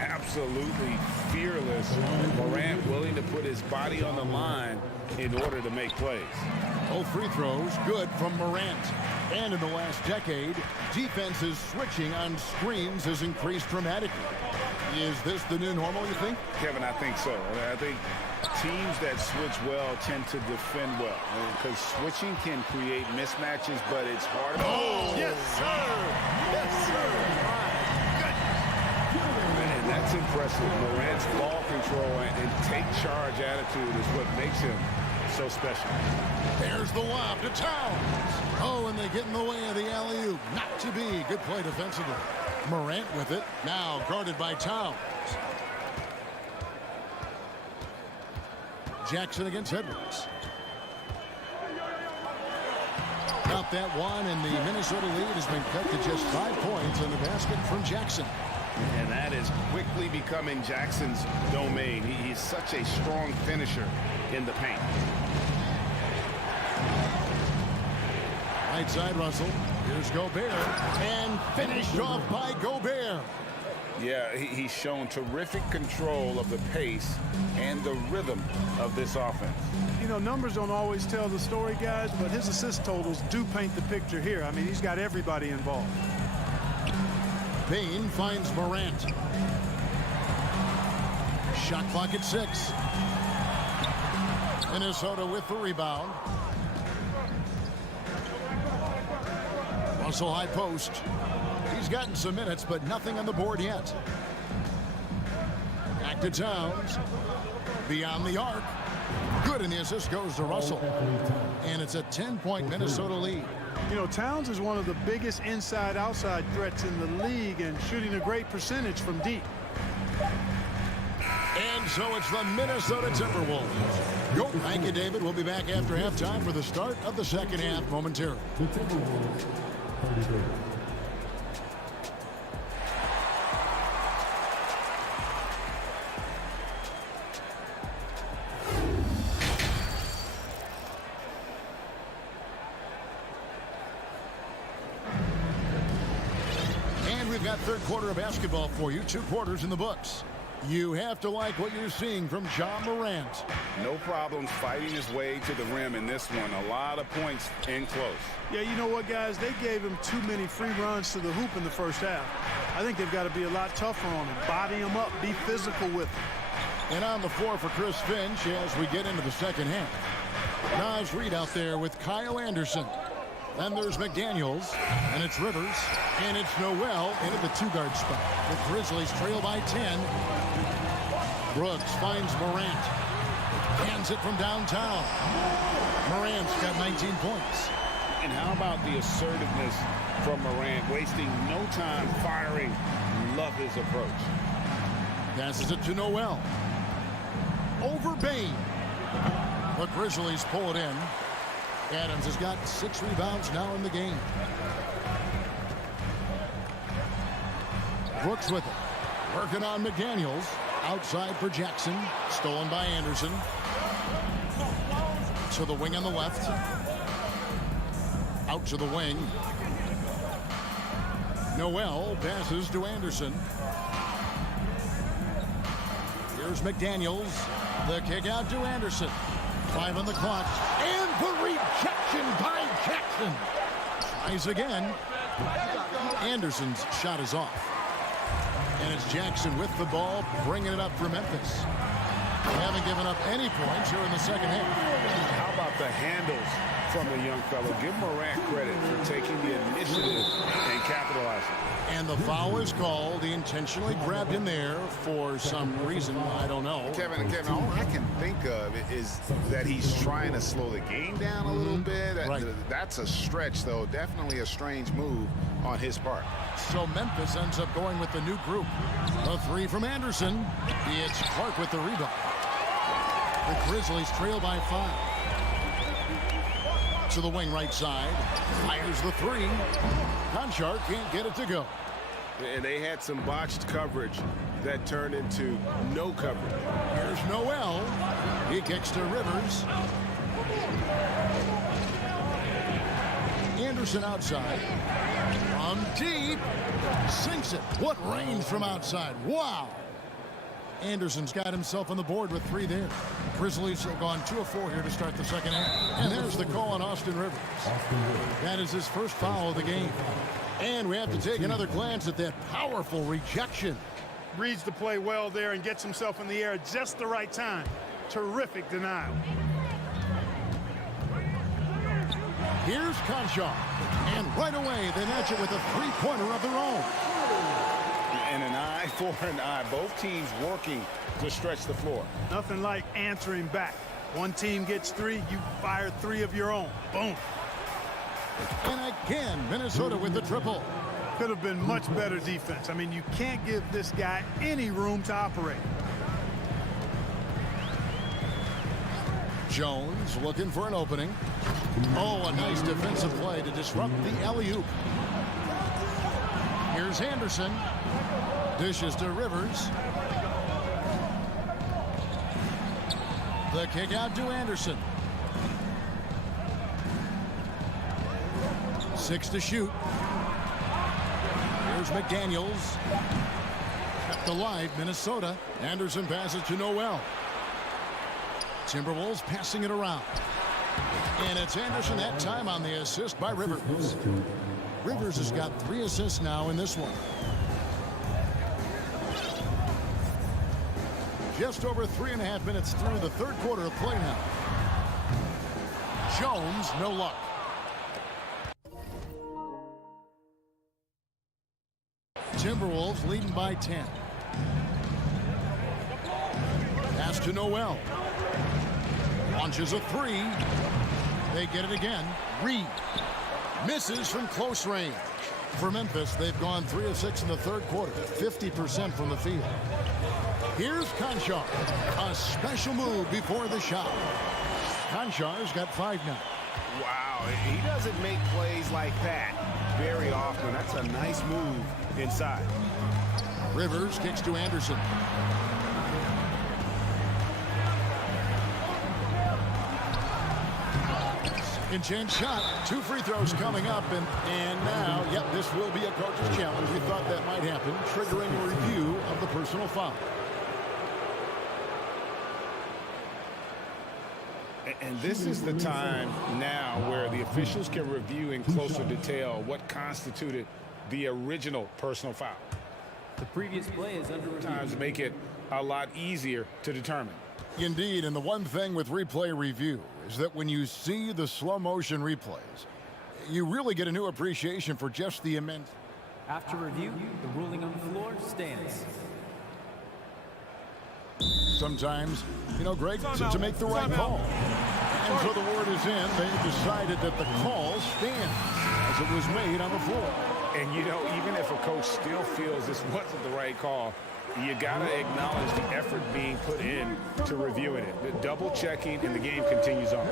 Absolutely fearless. Morant willing to put his body on the line in order to make plays. Both free throws good from Morant. And in the last decade, defenses switching on screens has increased dramatically. Is this the new normal, you think? Kevin, I think so. I think teams that switch well tend to defend well. Because switching can create mismatches, but it's hard. Oh, yes, sir. Yes, sir. And that's impressive. Morant's ball control and take charge attitude is what makes him so special. There's the lob to Towns. Oh, and they get in the way of the alley-oop. Not to be. Good play defensively. Morant with it. Now guarded by Towns. Jackson against Edwards. Got that one, and the Minnesota lead has been cut to just 5 points on the basket from Jackson. And that is quickly becoming Jackson's domain. He's such a strong finisher in the paint. Right side, Russell. Here's Gobert. And finished off by Gobert. Yeah, he's shown terrific control of the pace and the rhythm of this offense. You know, numbers don't always tell the story, guys, but his assist totals do paint the picture here. I mean, he's got everybody involved. Payne finds Morant. Shot clock at 6. Minnesota with the rebound. Russell high post. He's gotten some minutes, but nothing on the board yet. Back to Towns. Beyond the arc. Good, and the assist goes to Russell. And it's a 10-point Minnesota lead. You know, Towns is one of the biggest inside-outside threats in the league and shooting a great percentage from deep. And so it's the Minnesota Timberwolves. Go. Thank you, David. We'll be back after halftime for the start of the second half momentarily. And we've got third quarter of basketball for you. 2 quarters in the books. You have to like what you're seeing from Ja Morant. No problems fighting his way to the rim in this one. A lot of points in close. Yeah, you know what, guys? They gave him too many free runs to the hoop in the first half. I think they've got to be a lot tougher on him. Body him up. Be physical with him. And on the floor for Chris Finch as we get into the second half. Naz Reid out there with Kyle Anderson. Then there's McDaniels, and it's Rivers, and it's Noel into the 2-guard spot. The Grizzlies trail by 10. Brooks finds Morant. Hands it from downtown. Morant's got 19 points. And how about the assertiveness from Morant, wasting no time firing. Love his approach. Passes it to Noel. Over Bain. The Grizzlies pull it in. Adams has got 6 rebounds now in the game. Brooks with it. Working on McDaniels. Outside for Jackson. Stolen by Anderson. To the wing on the left. Out to the wing. Noel passes to Anderson. Here's McDaniels. The kick out to Anderson. 5 on the clock. And the rejection by Jackson. Tries again. Anderson's shot is off. And it's Jackson with the ball, bringing it up for Memphis. They haven't given up any points here in the second half. How about the handles from the young fellow? Give Morant credit for taking the initiative and capitalizing. And the foul is called. He intentionally grabbed him there for some reason. I don't know. Kevin, all I can think of is that he's trying to slow the game down a little bit. Right. That's a stretch, though. Definitely a strange move on his part. So Memphis ends up going with the new group. A 3 from Anderson. It's Clark with the rebound. The Grizzlies trail by 5. To the wing right side. Fires the 3. Conchar can't get it to go. And they had some botched coverage that turned into no coverage. Here's Noel. He kicks to Rivers. Anderson outside. From deep. Sinks it. What range from outside. Wow. Anderson's got himself on the board with 3 there. Grizzlies have gone 2 of 4 here to start the second half. And there's the call on Austin Rivers. That is his first foul of the game. And we have to take another glance at that powerful rejection. Reads the play well there and gets himself in the air at just the right time. Terrific denial. Here's Conchar. And right away, they match it with a three-pointer of their own. And an eye for an eye. Both teams working to stretch the floor. Nothing like answering back. One team gets 3, you fire 3 of your own. Boom. And again, Minnesota with the triple. Could have been much better defense. I mean, you can't give this guy any room to operate. Jones looking for an opening. Oh, a nice defensive play to disrupt the alley-oop. Here's Anderson. Dishes to Rivers. The kick out to Anderson. 6 to shoot. Here's McDaniels. Kept alive, Minnesota. Anderson passes to Noel. Timberwolves passing it around. And it's Anderson that time on the assist by Rivers. Rivers has got 3 assists now in this one. Just over 3.5 minutes through the third quarter of play now. Jones, no luck. Timberwolves leading by 10. Pass to Noel. Launches a 3. They get it again. Reed misses from close range. For Memphis, they've gone 3 of 6 in the third quarter, 50% from the field. Here's Conchar. A special move before the shot. Conchar's got 5 now. Wow, he doesn't make plays like that very often. That's a nice move inside. Rivers kicks to Anderson. And chance shot. 2 free throws coming up. And now, yep, this will be a coach's challenge. We thought that might happen, triggering a review of the personal foul. And this is the time now where the officials can review in closer detail what constituted the original personal foul. The previous play is under review. Times make it a lot easier to determine. Indeed, and the one thing with replay review is that when you see the slow motion replays, you really get a new appreciation for just the immense. After review, the ruling on the floor stands. Sometimes, you know, Greg, to make the right call. And so the word is in. They decided that the call stands as it was made on the floor. And, you know, even if a coach still feels this wasn't the right call, you got to acknowledge the effort being put in to reviewing it. The double checking, and the game continues on.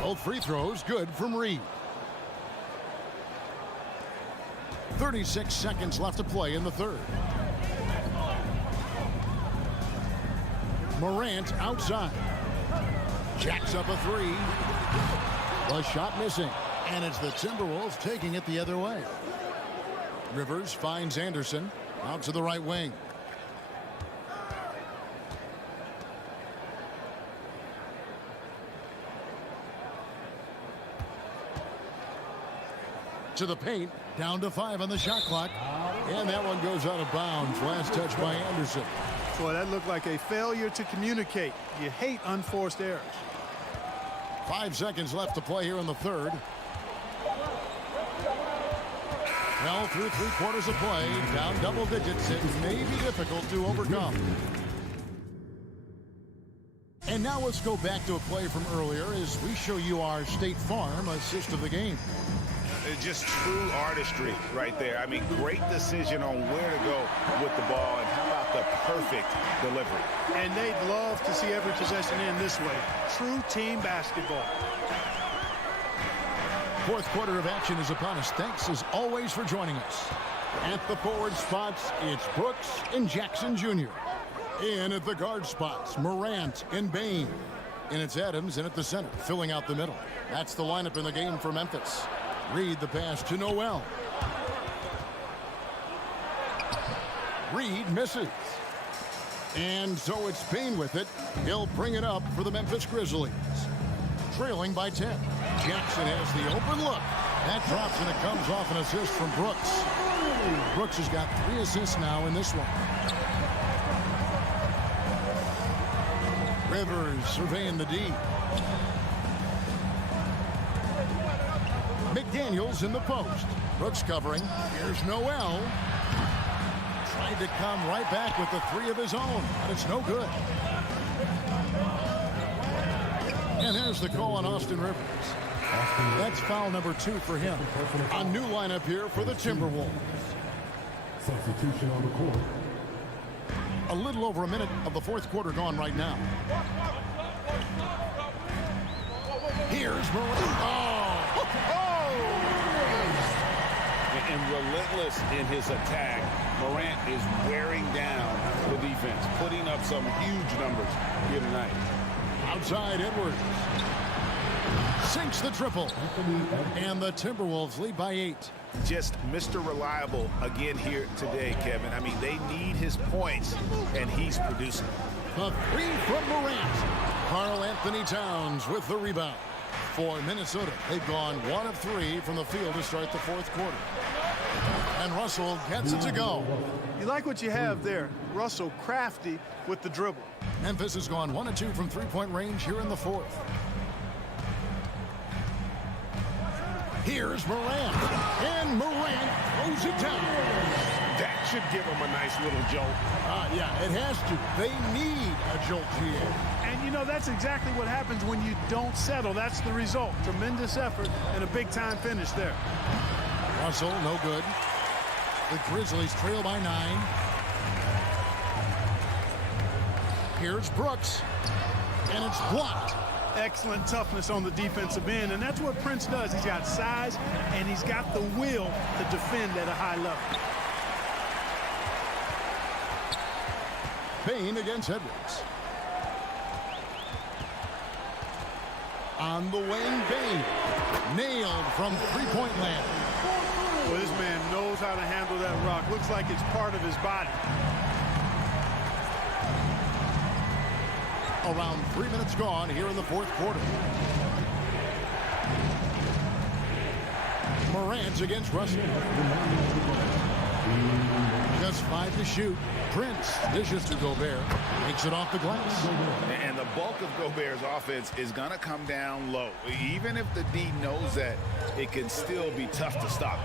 Both free throws good from Reed. 36 seconds left to play in the third. Morant outside. Jacks up a 3. The shot missing. And it's the Timberwolves taking it the other way. Rivers finds Anderson out to the right wing. To the paint, down to 5 on the shot clock. And that one goes out of bounds. Last touch by Anderson. Boy, that looked like a failure to communicate. You hate unforced errors. 5 seconds left to play here in the third. Well, through 3 quarters of play, down double digits, it may be difficult to overcome. And now let's go back to a play from earlier as we show you our State Farm assist of the game. Just true artistry right there. I mean, great decision on where to go with the ball, and how about the perfect delivery. And they'd love to see every possession end this way. True team basketball. Fourth quarter of action is upon us. Thanks as always for joining us. At the forward spots, it's Brooks and Jackson Jr. In at the guard spots, Morant and Bain. And it's Adams in at the center, filling out the middle. That's the lineup in the game for Memphis. Reed the pass to Noel. Reed misses. And so it's Payne with it. He'll bring it up for the Memphis Grizzlies. Trailing by 10. Jackson has the open look. That drops and it comes off an assist from Brooks. Brooks has got 3 assists now in this one. Rivers surveying the D. McDaniels in the post. Brooks covering. Here's Noel. Tried to come right back with the 3 of his own, but it's no good. And there's the call on Austin Rivers. That's foul number 2 for him. A new lineup here for the Timberwolves. Substitution on the court. A little over a minute of the fourth quarter gone right now. Here's And relentless in his attack. Morant is wearing down the defense, putting up some huge numbers here tonight. Outside Edwards. Sinks the triple. And the Timberwolves lead by 8. Just Mr. Reliable again here today, Kevin. I mean, they need his points, and he's producing. The 3 from Morant. Karl Anthony Towns with the rebound. For Minnesota, they've gone 1 of 3 from the field to start the fourth quarter. And Russell gets it to go. You like what you have there. Russell crafty with the dribble. Memphis has gone 1 of 2 from three-point range here in the fourth. Here's Morant. And Morant throws it down. That should give him a nice little jolt. Yeah, it has to. They need a jolt here. And, you know, that's exactly what happens when you don't settle. That's the result. Tremendous effort and a big-time finish there. Russell, no good. The Grizzlies trail by 9. Here's Brooks. And it's blocked. Excellent toughness on the defensive end, and that's what Prince does. He's got size, and he's got the will to defend at a high level. Payne against Edwards. On the wing, Payne. Nailed from three-point land. Well, this man knows how to handle that rock. Looks like it's part of his body. Around 3 minutes gone here in the fourth quarter. Morant against Russell. Just 5 to shoot. Prince dishes to Gobert. Makes it off the glass. And the bulk of Gobert's offense is going to come down low. Even if the D knows that, it can still be tough to stop.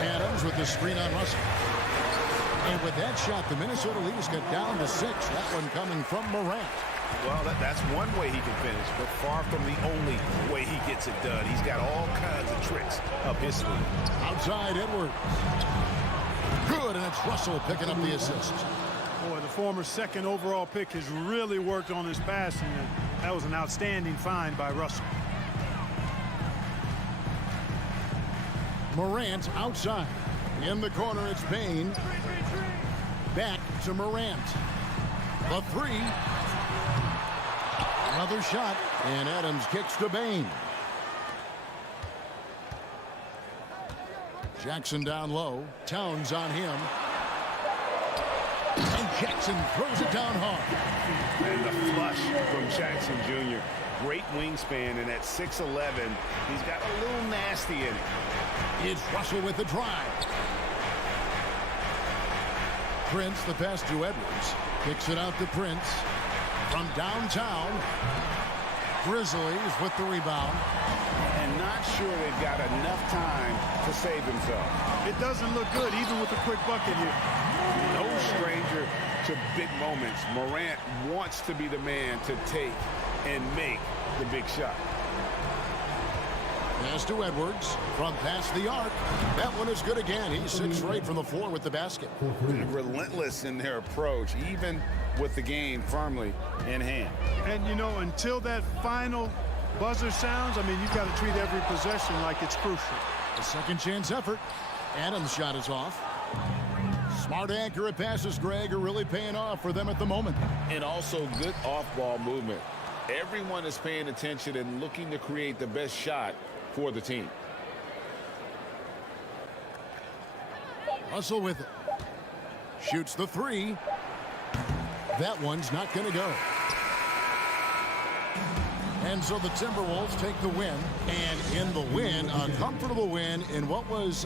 Adams with the screen on Russell. And with that shot, the Minnesota leaders get down to 6. That one coming from Morant. Well, that's one way he can finish, but far from the only way he gets it done. He's got all kinds of tricks up his sleeve. Outside Edwards. Good, and it's Russell picking up the assist. Boy, the former second overall pick has really worked on his passing. That was an outstanding find by Russell. Morant outside. In the corner, it's Payne. Back to Morant. The 3. Another shot, and Adams kicks to Payne. Jackson down low. Towns on him. And Jackson throws it down hard. And the flush from Jackson Jr. Great wingspan, and at 6'11", he's got a little nasty in it. It's Russell with the drive. Prince, the pass to Edwards. Kicks it out to Prince. From downtown. Grizzlies with the rebound. And not sure they've got enough time to save themselves. It doesn't look good, even with the quick bucket here. No stranger to big moments. Morant wants to be the man to take and make the big shot. Pass to Edwards from past the arc. That one is good again. He's 6 straight from the floor with the basket. Relentless in their approach, even with the game firmly in hand. And, you know, until that final buzzer sounds, I mean, you've got to treat every possession like it's crucial. A second chance effort. Adams' shot is off. Smart, accurate passes, Greg, are really paying off for them at the moment. And also good off-ball movement. Everyone is paying attention and looking to create the best shot for the team. Russell with it. Shoots the three. That one's not going to go. And so the Timberwolves take the win. And in the win, a comfortable win in what was...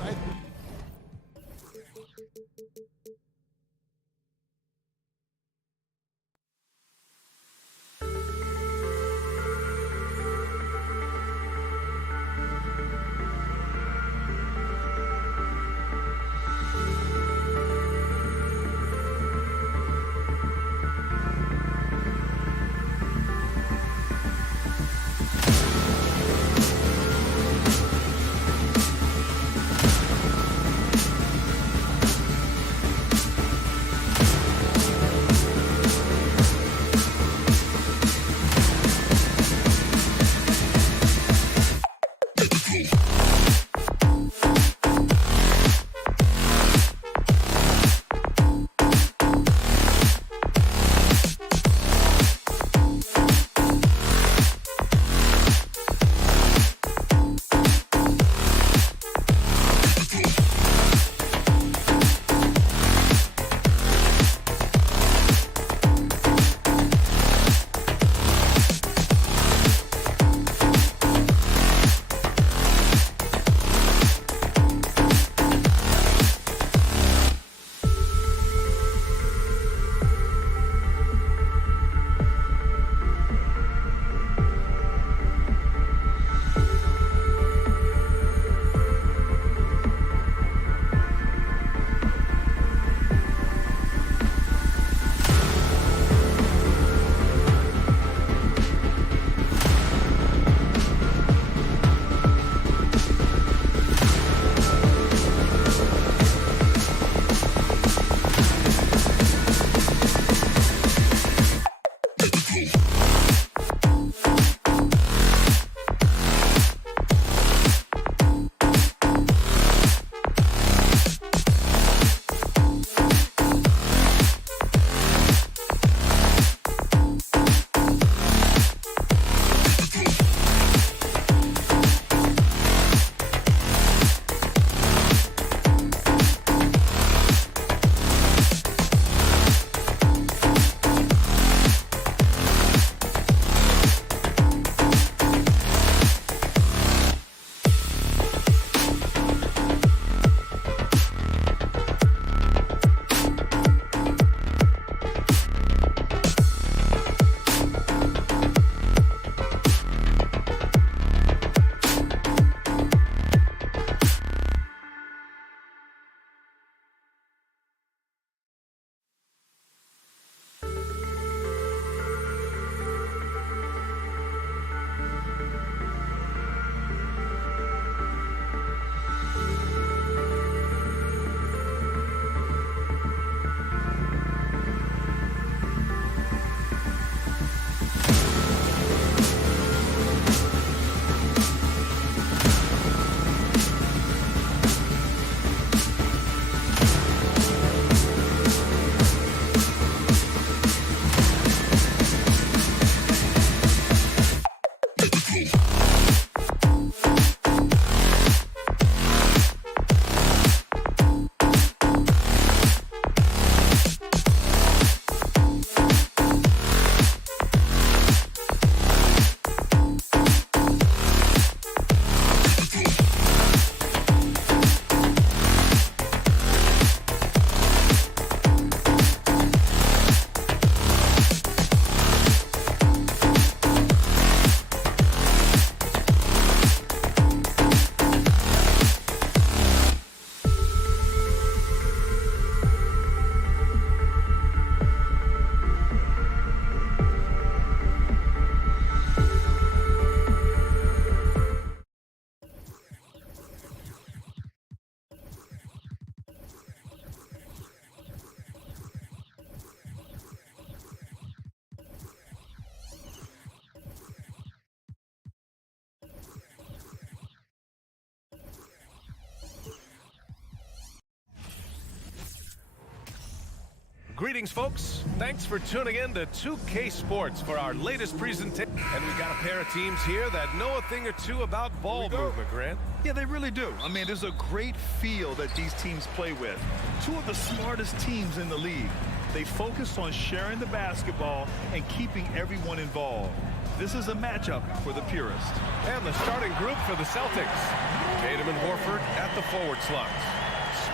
Greetings, folks. Thanks for tuning in to 2K Sports for our latest presentation. And we got a pair of teams here that know a thing or two about ball movement, Grant. Yeah, they really do. I mean, there's a great feel that these teams play with. Two of the smartest teams in the league. They focus on sharing the basketball and keeping everyone involved. This is a matchup for the purist. And the starting group for the Celtics. Tatum and Horford at the forward slots.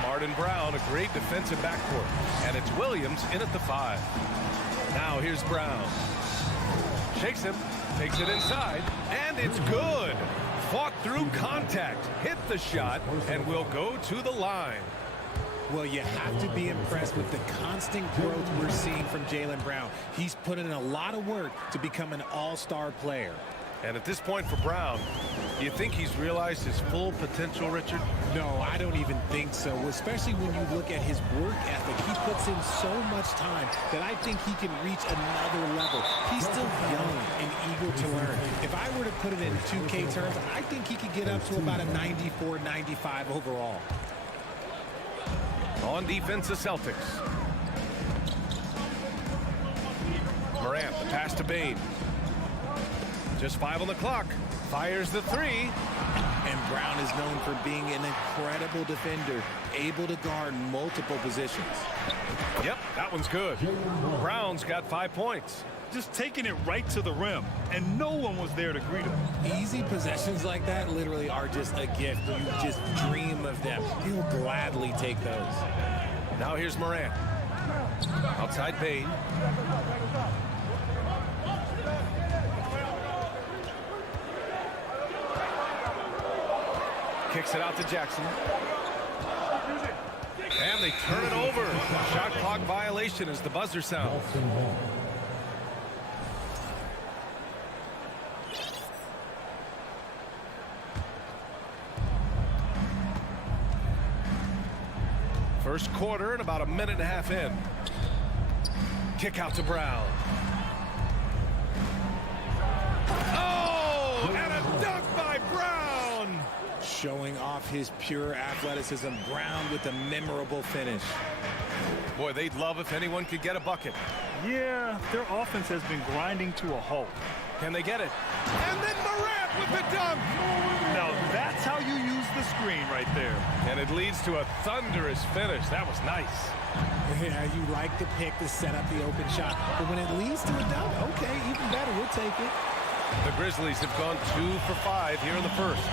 Smart and Brown, a great defensive backcourt. And it's Williams in at the 5. Now here's Brown. Shakes him, takes it inside, and it's good. Fought through contact, hit the shot, and will go to the line. Well, you have to be impressed with the constant growth we're seeing from Jaylen Brown. He's put in a lot of work to become an all-star player. And at this point for Brown, do you think he's realized his full potential, Richard? No, I don't even think so, especially when you look at his work ethic. He puts in so much time that I think he can reach another level. He's still young and eager to learn. If I were to put it in 2K terms, I think he could get up to about a 94, 95 overall. On defense, the Celtics. Morant, the pass to Bane. Just 5 on the clock. Fires the 3. And Brown is known for being an incredible defender, able to guard multiple positions. Yep, that one's good. Brown's got 5 points. Just taking it right to the rim, and no one was there to greet him. Easy possessions like that literally are just a gift. You just dream of them. He'll gladly take those. Now here's Morant. Outside Bane. Kicks it out to Jackson. And they turn it over. Shot clock violation as the buzzer sounds. First quarter and about a minute and a half in. Kick out to Brown. Oh, and a dunk by Brown. Showing off his pure athleticism. Brown with a memorable finish. Boy, they'd love if anyone could get a bucket. Yeah, their offense has been grinding to a halt. Can they get it? And then Morant with the dunk. Now that's how you use the screen right there. And it leads to a thunderous finish. That was nice. Yeah, you like the pick to set up the open shot. But when it leads to a dunk, okay, even better, we'll take it. The Grizzlies have gone 2 for 5 here in the first.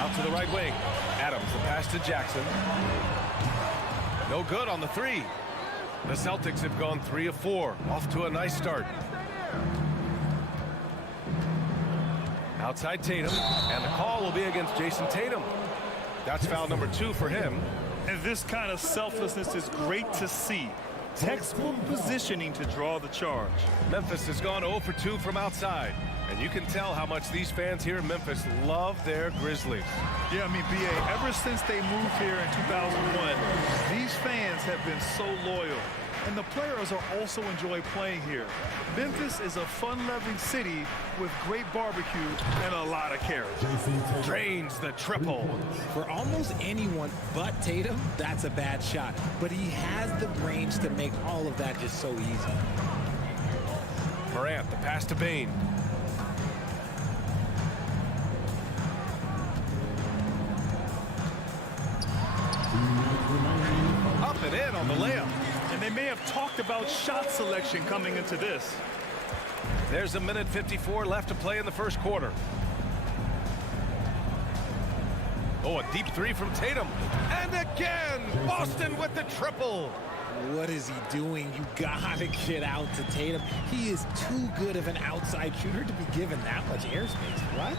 Out to the right wing. Adams, the pass to Jackson. No good on the 3. The Celtics have gone 3 of 4. Off to a nice start. Outside Tatum, and the call will be against Jason Tatum. That's foul number 2 for him. And this kind of selflessness is great to see. Textbook positioning to draw the charge. Memphis has gone 0 for 2 from outside. And you can tell how much these fans here in Memphis love their Grizzlies. Yeah, I mean, B.A., ever since they moved here in 2001, these fans have been so loyal. And the players are also enjoy playing here. Memphis is a fun-loving city with great barbecue and a lot of carrots. Drains the triple. For almost anyone but Tatum, that's a bad shot. But he has the range to make all of that just so easy. Morant, the pass to Bane. Up and in on the layup. And they may have talked about shot selection coming into this. There's a minute 54 left to play in the first quarter. Oh, a deep 3 from Tatum. And again, Boston with the triple. What is he doing? You gotta get out to Tatum. He is too good of an outside shooter to be given that much airspace. What?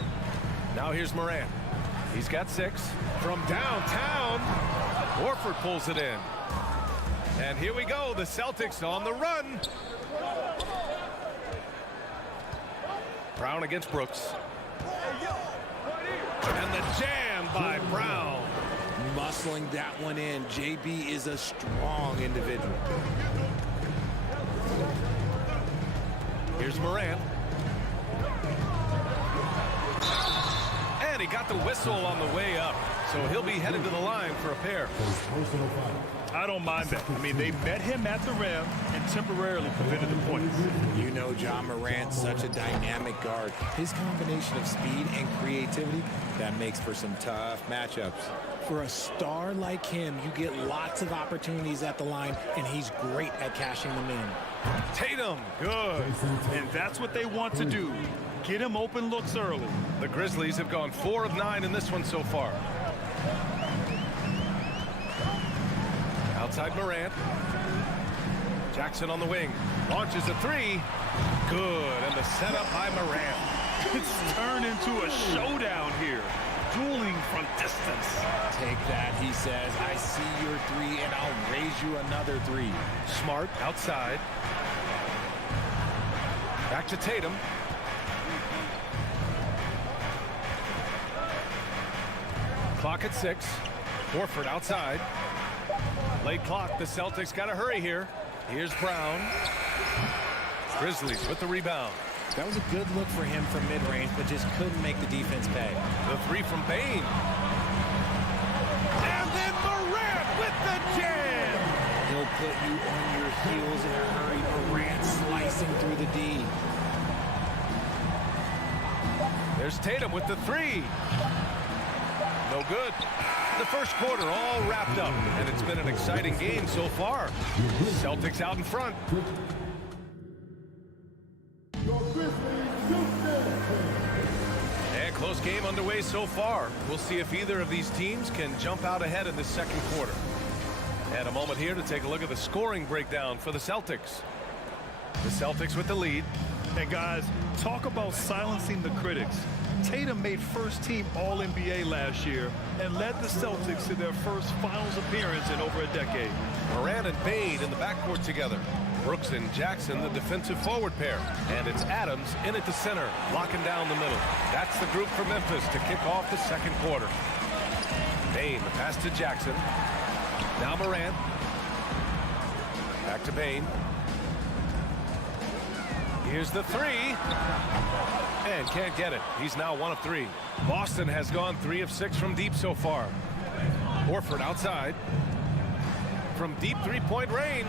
Now here's Morant. He's got 6 from downtown. Horford pulls it in. And here we go, the Celtics on the run. Brown against Brooks. And the jam by Brown. Muscling that one in. JB is a strong individual. Here's Morant. And he got the whistle on the way up. so he'll be headed to the line for a pair. Personal foul. I don't mind that. I mean, they met him at the rim and temporarily prevented the points. You know John Morant's such a dynamic guard. His combination of speed and creativity, that makes for some tough matchups. For a star like him, you get lots of opportunities at the line, and he's great at cashing them in. Tatum, good. And that's what they want to do. Get him open looks early. The Grizzlies have gone 4 of 9 in this one so far. Outside Morant. Jackson on the wing. Launches a 3. Good. And the setup by Morant. It's turned into a showdown here. Dueling from distance. Take that, he says. I see your 3, and I'll raise you another 3. Smart outside. Back to Tatum. Clock at 6. Horford outside. Late clock. The Celtics got to hurry here. Here's Brown. Grizzlies with the rebound. That was a good look for him from mid-range, but just couldn't make the defense pay. The 3 from Bane. And then Morant with the jam. He'll put you on your heels in a hurry. Morant slicing through the D. There's Tatum with the 3. No good. The first quarter all wrapped up, and it's been an exciting game so far. Celtics out in front. And close game underway so far. We'll see if either of these teams can jump out ahead in this second quarter. And a moment here to take a look at the scoring breakdown for the Celtics. The Celtics with the lead. And guys, talk about silencing the critics. Tatum made first-team All-NBA last year and led the Celtics to their first finals appearance in over a decade. Morant and Bane in the backcourt together. Brooks and Jackson, the defensive forward pair. And it's Adams in at the center, locking down the middle. That's the group for Memphis to kick off the second quarter. Bane, the pass to Jackson. Now Morant. Back to Bane. Here's the 3. And can't get it. He's now 1 of 3. Boston has gone 3 of 6 from deep so far. Horford outside. From deep three-point range.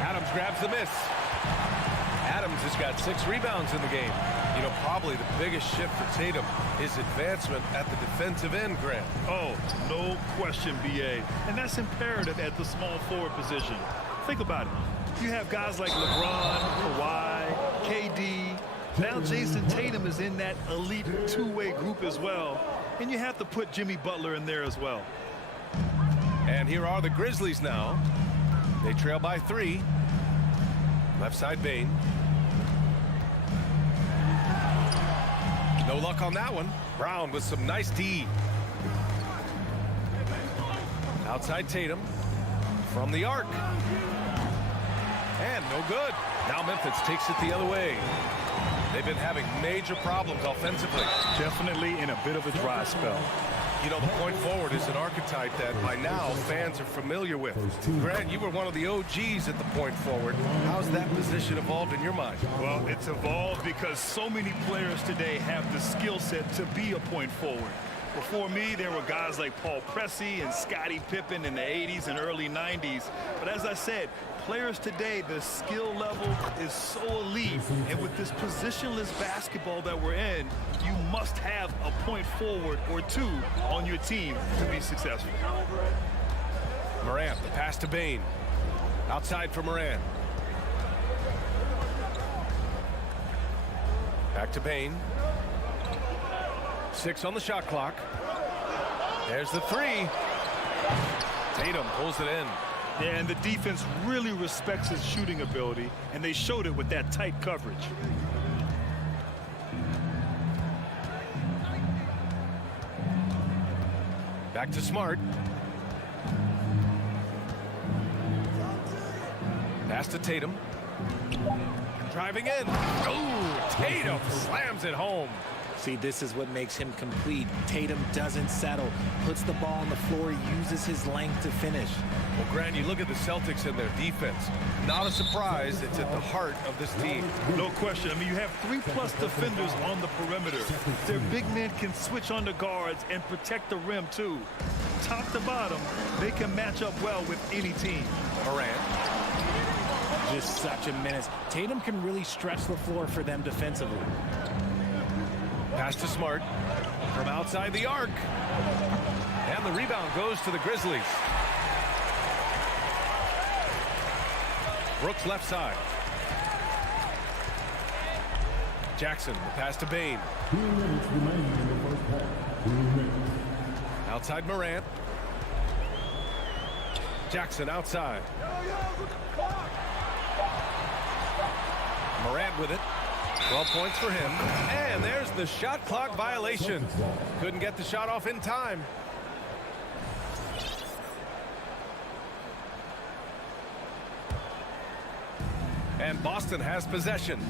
Adams grabs the miss. Adams has got 6 rebounds in the game. You know, probably the biggest shift for Tatum is advancement at the defensive end, Grant. Oh, no question, B.A. And that's imperative at the small forward position. Think about it. You have guys like LeBron, Kawhi, KD. Now Jason Tatum is in that elite two-way group as well. And you have to put Jimmy Butler in there as well. And here are the Grizzlies now. They trail by 3. Left side Bane. No luck on that one. Brown with some nice D. Outside Tatum. From the arc. And no good. Now Memphis takes it the other way. They've been having major problems offensively. Definitely in a bit of a dry spell. You know, the point forward is an archetype that by now fans are familiar with. Grant, you were one of the OGs at the point forward. How's that position evolved in your mind? Well, it's evolved because so many players today have the skill set to be a point forward. Before me, there were guys like Paul Pressey and Scottie Pippen in the 80s and early 90s. But as I said, players today, the skill level is so elite. And with this positionless basketball that we're in, you must have a point forward or 2 on your team to be successful. Morant, the pass to Bane. Outside for Morant. Back to Bane. 6 on the shot clock. There's the 3. Tatum pulls it in. Yeah, and the defense really respects his shooting ability, and they showed it with that tight coverage. Back to Smart. Pass to Tatum. Driving in. Oh, Tatum slams it home. See, this is what makes him complete. Tatum doesn't settle, puts the ball on the floor, uses his length to finish. Well, Grant, you look at the Celtics and their defense. Not a surprise. It's at the heart of this team. No question. I mean, you have 3+ defenders on the perimeter. Their big men can switch on the guards and protect the rim, too. Top to bottom, they can match up well with any team. Morant. Just such a menace. Tatum can really stretch the floor for them defensively. Pass to Smart from outside the arc. And the rebound goes to the Grizzlies. Brooks left side. Jackson, the pass to Bane. 2 minutes remaining in the first half. 2 minutes. Outside Morant. Jackson outside. Morant with it. 12 points for him. And there's the shot clock violation. Couldn't get the shot off in time. And Boston has possession.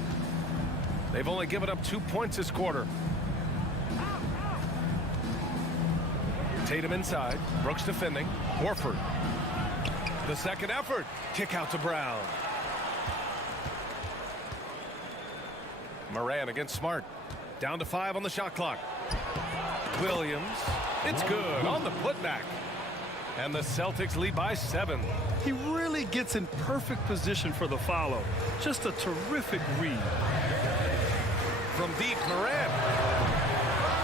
They've only given up 2 points this quarter. Tatum inside. Brooks defending. Horford. The second effort. Kick out to Brown. Moran against Smart. Down to 5 on the shot clock. Williams. It's good on the putback. And the Celtics lead by 7. He really gets in perfect position for the follow. Just a terrific read. From deep, Moran.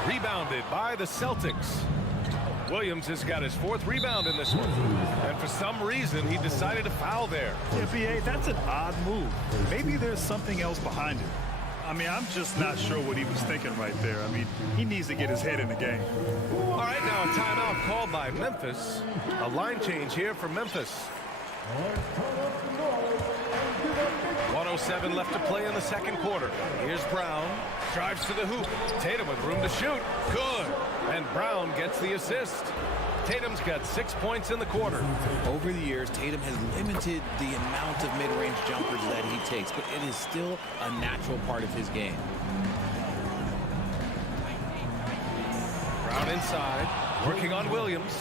Rebounded by the Celtics. Williams has got his 4th rebound in this one. And for some reason, he decided to foul there. Yeah, B.A., that's an odd move. Maybe there's something else behind it. I mean, I'm just not sure what he was thinking right there. I mean, he needs to get his head in the game. All right, now a timeout called by Memphis. A line change here for Memphis. 1:07 left to play in the second quarter. Here's Brown. Drives to the hoop. Tatum with room to shoot. Good. And Brown gets the assist. Tatum's got 6 points in the quarter. Over the years, Tatum has limited the amount of mid-range jumpers that he takes, but it is still a natural part of his game. Brown inside, working on Williams.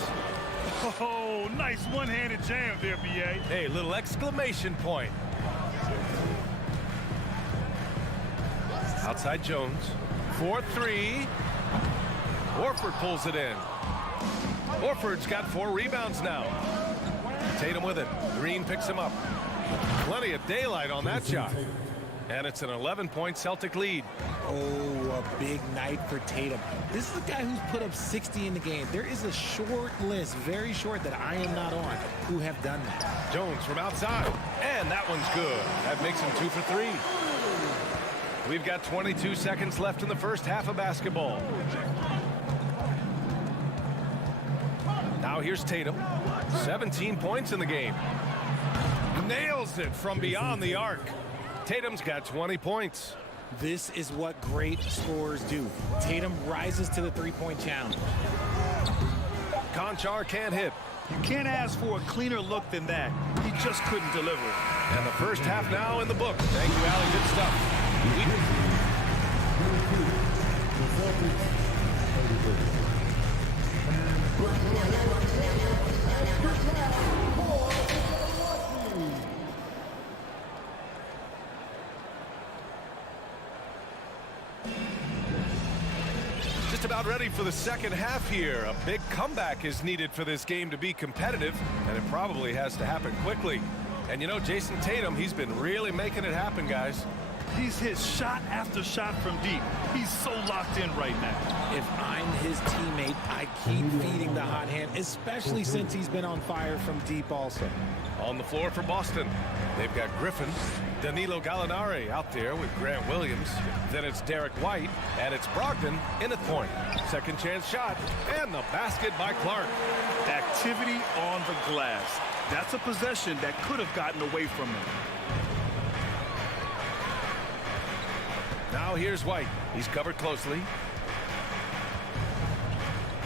Oh, nice one-handed jam there, B.A. Hey, little exclamation point. Outside Jones. 4-3. Horford pulls it in. Horford's got 4 rebounds now. Tatum with it. Green picks him up. Plenty of daylight on that shot. And it's an 11-point Celtic lead. Oh, a big night for Tatum. This is a guy who's put up 60 in the game. There is a short list, very short, that I am not on, who have done that. Jones from outside. And that one's good. That makes him 2 for 3. We've got 22 seconds left in the first half of basketball. Now here's Tatum. 17 points in the game. Nails it from beyond the arc. Tatum's got 20 points. This is what great scorers do. Tatum rises to the three-point challenge. Conchar can't hit. You can't ask for a cleaner look than that. He just couldn't deliver. And the first half now in the book. Thank you, Allie. Good stuff. Just about ready for the second half here. A big comeback is needed for this game to be competitive, and it probably has to happen quickly. And you know, Jason Tatum, he's been really making it happen, guys. He's hit shot after shot from deep. He's so locked in right now. If I'm his teammate, I keep feeding the hot hand, especially since he's been on fire from deep also. On the floor for Boston, they've got Griffin, Danilo Gallinari out there with Grant Williams. Then it's Derek White, and it's Brogdon in at point. Second chance shot, and the basket by Clark. Activity on the glass. That's a possession that could have gotten away from him. Now here's White. He's covered closely.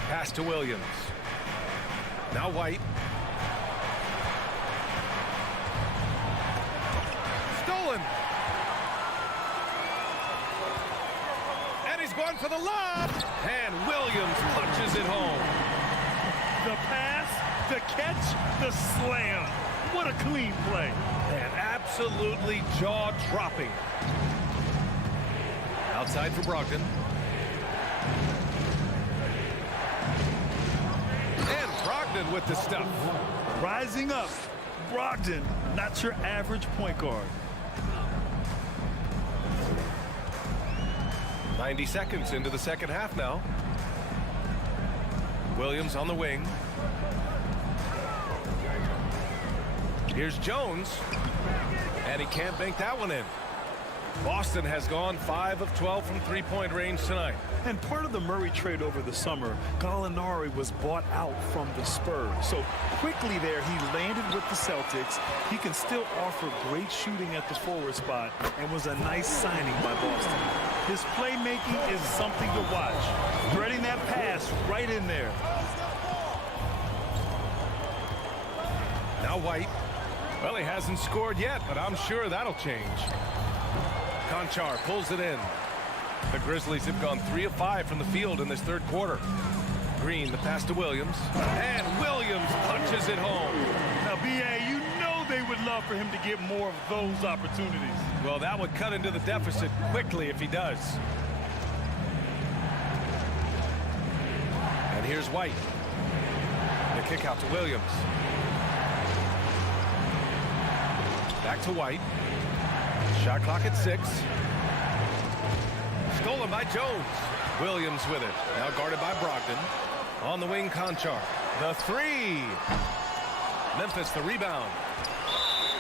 Pass to Williams. Now White. Stolen. And he's going for the lob. And Williams punches it home. The pass, the catch, the slam. What a clean play. And absolutely jaw-dropping. Outside for Brogdon. And Brogdon with the stuff. Rising up, Brogdon, not your average point guard. 90 seconds into the second half now. Williams on the wing. Here's Jones. And he can't bank that one in. Boston has gone 5 of 12 from three-point range tonight. And part of the Murray trade over the summer, Gallinari was bought out from the Spurs. So quickly there, he landed with the Celtics. He can still offer great shooting at the forward spot and was a nice signing by Boston. His playmaking is something to watch. Threading that pass right in there. Now White. Well, he hasn't scored yet, but I'm sure that'll change. Conchar pulls it in. The Grizzlies have gone 3 of 5 from the field in this third quarter. Green, the pass to Williams. And Williams punches it home. Now, B.A., you know they would love for him to get more of those opportunities. Well, that would cut into the deficit quickly if he does. And here's White. The kick out to Williams. Back to White. Shot clock at 6. Stolen by Jones. Williams with it. Now guarded by Brogdon. On the wing, Conchar. The 3. Memphis, the rebound.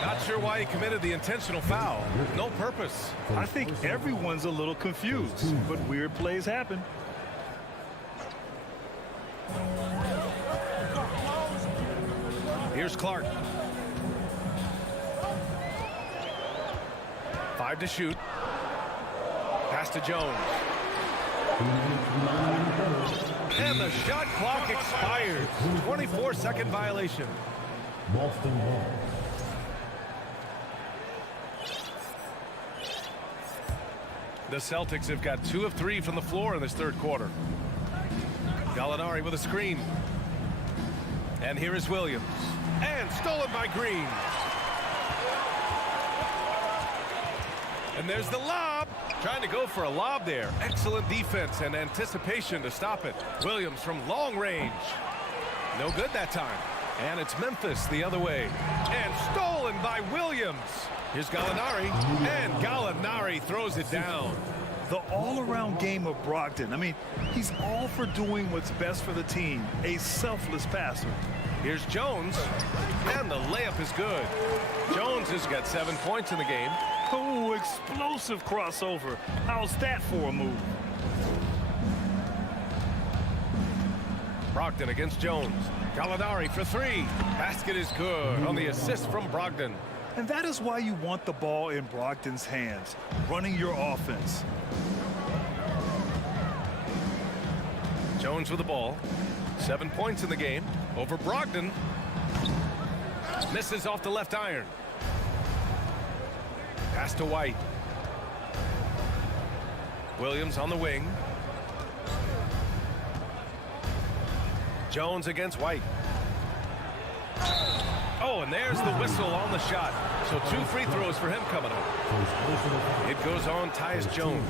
Not sure why he committed the intentional foul. No purpose. I think everyone's a little confused, but weird plays happen. Here's Clark. 5 to shoot. Pass to Jones. And the shot clock expires. 24-second violation. Boston ball. The Celtics have got 2 of 3 from the floor in this third quarter. Gallinari with a screen. And here is Williams. And stolen by Green. And there's the lob. Trying to go for a lob there. Excellent defense and anticipation to stop it. Williams from long range. No good that time. And it's Memphis the other way. And stolen by Williams. Here's Gallinari. And Gallinari throws it down. The all-around game of Brogdon. I mean, he's all for doing what's best for the team. A selfless passer. Here's Jones. And the layup is good. Jones has got 7 points in the game. Oh, explosive crossover. How's that for a move? Brogdon against Jones. Gallinari for 3. Basket is good on the assist from Brogdon. And that is why you want the ball in Brogdon's hands, running your offense. Jones with the ball. 7 points in the game. Over Brogdon. Misses off the left iron. Pass to White. Williams on the wing. Jones against White. Oh, and there's the whistle on the shot. So 2 free throws for him coming up. It goes on Tyus Jones.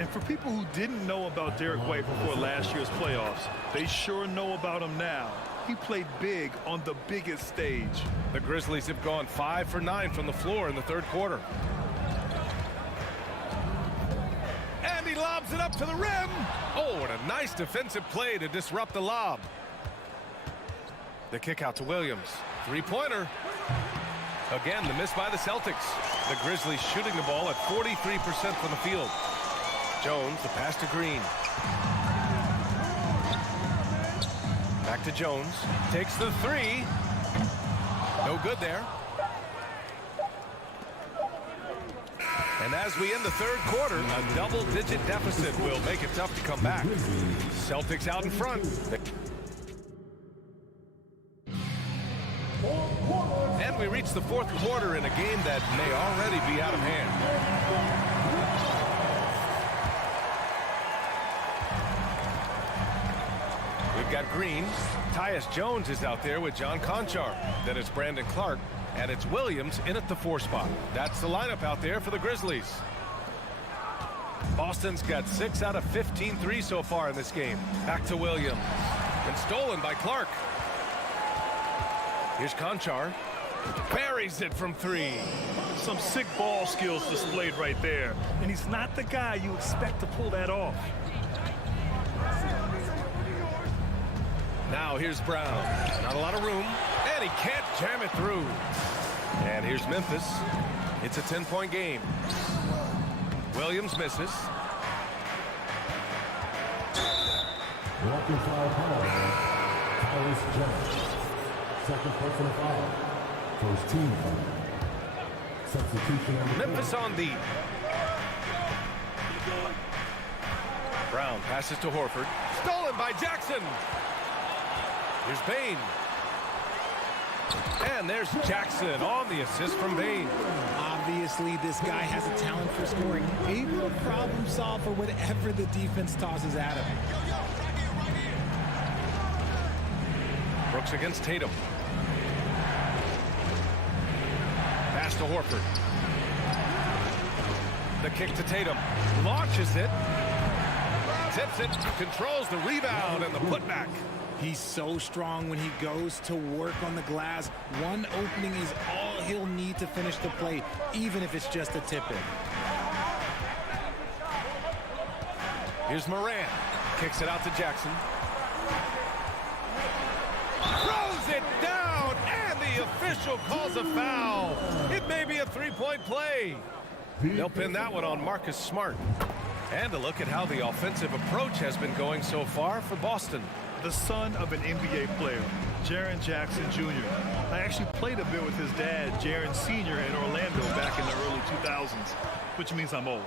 And for people who didn't know about Derek White before last year's playoffs, they sure know about him now. He played big on the biggest stage. The Grizzlies have gone 5 for 9 from the floor in the third quarter. And he lobs it up to the rim. Oh, and a nice defensive play to disrupt the lob. The kick out to Williams. 3-pointer. Again, the miss by the Celtics. The Grizzlies shooting the ball at 43% from the field. Jones, the pass to Green. Back to Jones. Takes the 3. No good there. And as we end the third quarter, a double-digit deficit will make it tough to come back. Celtics out in front. And we reach the fourth quarter in a game that may already be out of hand. Green. Tyus Jones is out there with John Conchar. Then it's Brandon Clark, and it's Williams in at the 4 spot. That's the lineup out there for the Grizzlies. Boston's got 6 out of 15 threes so far in this game. Back to Williams. And stolen by Clark. Here's Conchar. Buries it from 3. Some sick ball skills displayed right there. And he's not the guy you expect to pull that off. Now here's Brown. Not a lot of room. And he can't jam it through. And here's Memphis. It's a 10-point game. Williams misses. Walking foul penalty. Tyus Jones. Second personal foul. First team foul. Substitution on the Memphis on D. Brown passes to Horford. Stolen by Jackson. Here's Bane. And there's Jackson on the assist from Bane. Obviously, this guy has a talent for scoring. Able to problem solve for whatever the defense tosses at him. Brooks against Tatum. Pass to Horford. The kick to Tatum. Launches it. Tips it. Controls the rebound and the putback. He's so strong when he goes to work on the glass. One opening is all he'll need to finish the play, even if it's just a tip-in. Here's Morant. Kicks it out to Jackson. Throws it down, and the official calls a foul. It may be a 3-point play. They'll pin that one on Marcus Smart. And a look at how the offensive approach has been going so far for Boston. The son of an NBA player, Jaren Jackson Jr. I actually played a bit with his dad, Jaren Sr. in Orlando back in the early 2000s, which means I'm old.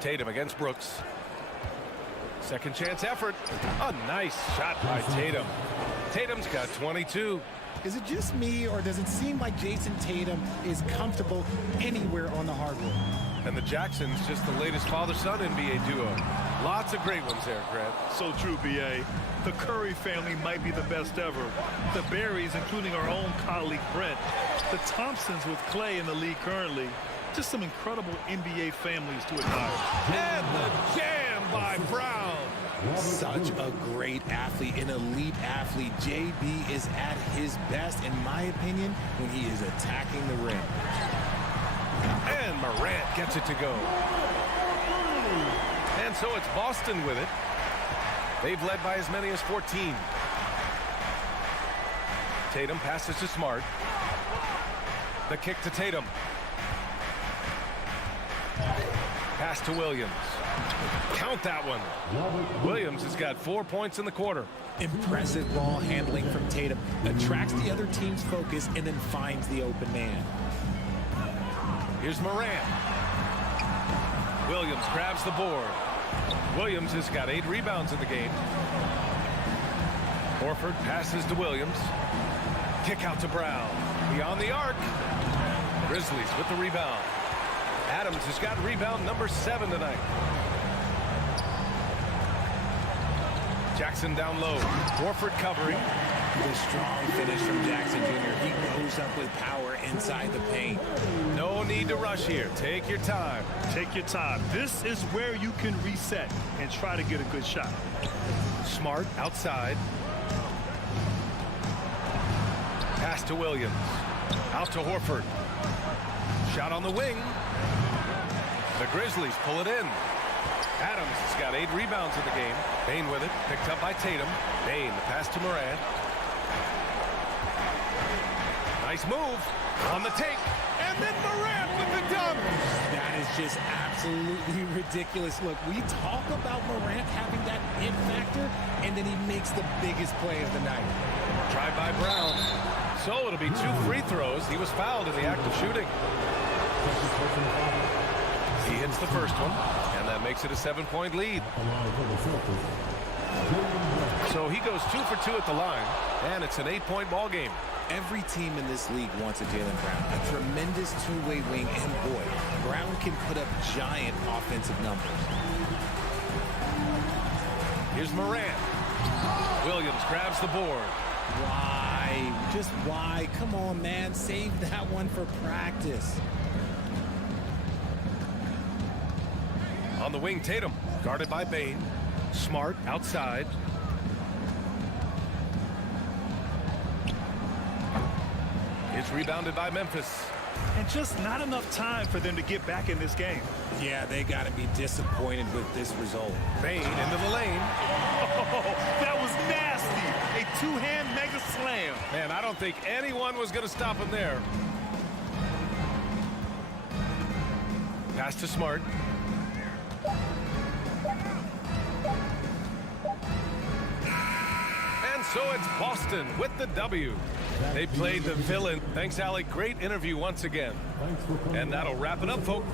Tatum against Brooks. Second chance effort. A nice shot by Tatum. Tatum's got 22. Is it just me, or does it seem like Jason Tatum is comfortable anywhere on the hardwood? And the Jacksons just the latest father-son NBA duo. Lots of great ones there, Grant. So true, B.A. The Curry family might be the best ever. The Berries, including our own colleague Brent. The Thompsons with Clay in the league currently. Just some incredible NBA families to admire. And the jam by Brown. Such a great athlete, an elite athlete. JB is at his best, in my opinion, when he is attacking the rim. And Morant gets it to go. And so it's Boston with it. They've led by as many as 14. Tatum passes to Smart. The kick to Tatum. Pass to Williams. Count that one. Williams has got 4 points in the quarter. Impressive ball handling from Tatum. Attracts the other team's focus and then finds the open man. Here's Morant. Williams grabs the board. Williams has got 8 rebounds in the game. Horford passes to Williams. Kick out to Brown. Beyond the arc. Grizzlies with the rebound. Adams has got rebound number 7 tonight. Jackson down low. Horford covering. The strong finish from Jackson Jr. He goes up with power inside the paint. No need to rush here. Take your time. Take your time. This is where you can reset and try to get a good shot. Smart outside. Pass to Williams. Out to Horford. Shot on the wing. The Grizzlies pull it in. Adams has got 8 rebounds in the game. Bane with it. Picked up by Tatum. Bane, the pass to Morant. Nice move. On the take. And then Morant with the dunk. That is just absolutely ridiculous. Look, we talk about Morant having that it factor, and then he makes the biggest play of the night. Tried by Brown. So it'll be 2 free throws. He was fouled in the act of shooting. He hits the first one, and that makes it a 7-point lead. So he goes 2 for 2 at the line, and it's an 8-point ball game. Every team in this league wants a Jaylen Brown, a tremendous two-way wing, and boy, Brown can put up giant offensive numbers. Here's Morant. Williams grabs the board. Why? Just why? Come on, man. Save that one for practice. On the wing, Tatum, guarded by Bane. Smart outside. It's rebounded by Memphis. And just not enough time for them to get back in this game. Yeah, they got to be disappointed with this result. Bane into the lane. Oh, that was nasty. A two-hand mega slam. Man, I don't think anyone was going to stop him there. Pass to Smart. And so it's Boston with the W. They played the villain. Thanks, Allie. Great interview once again. And that'll wrap it up, folks.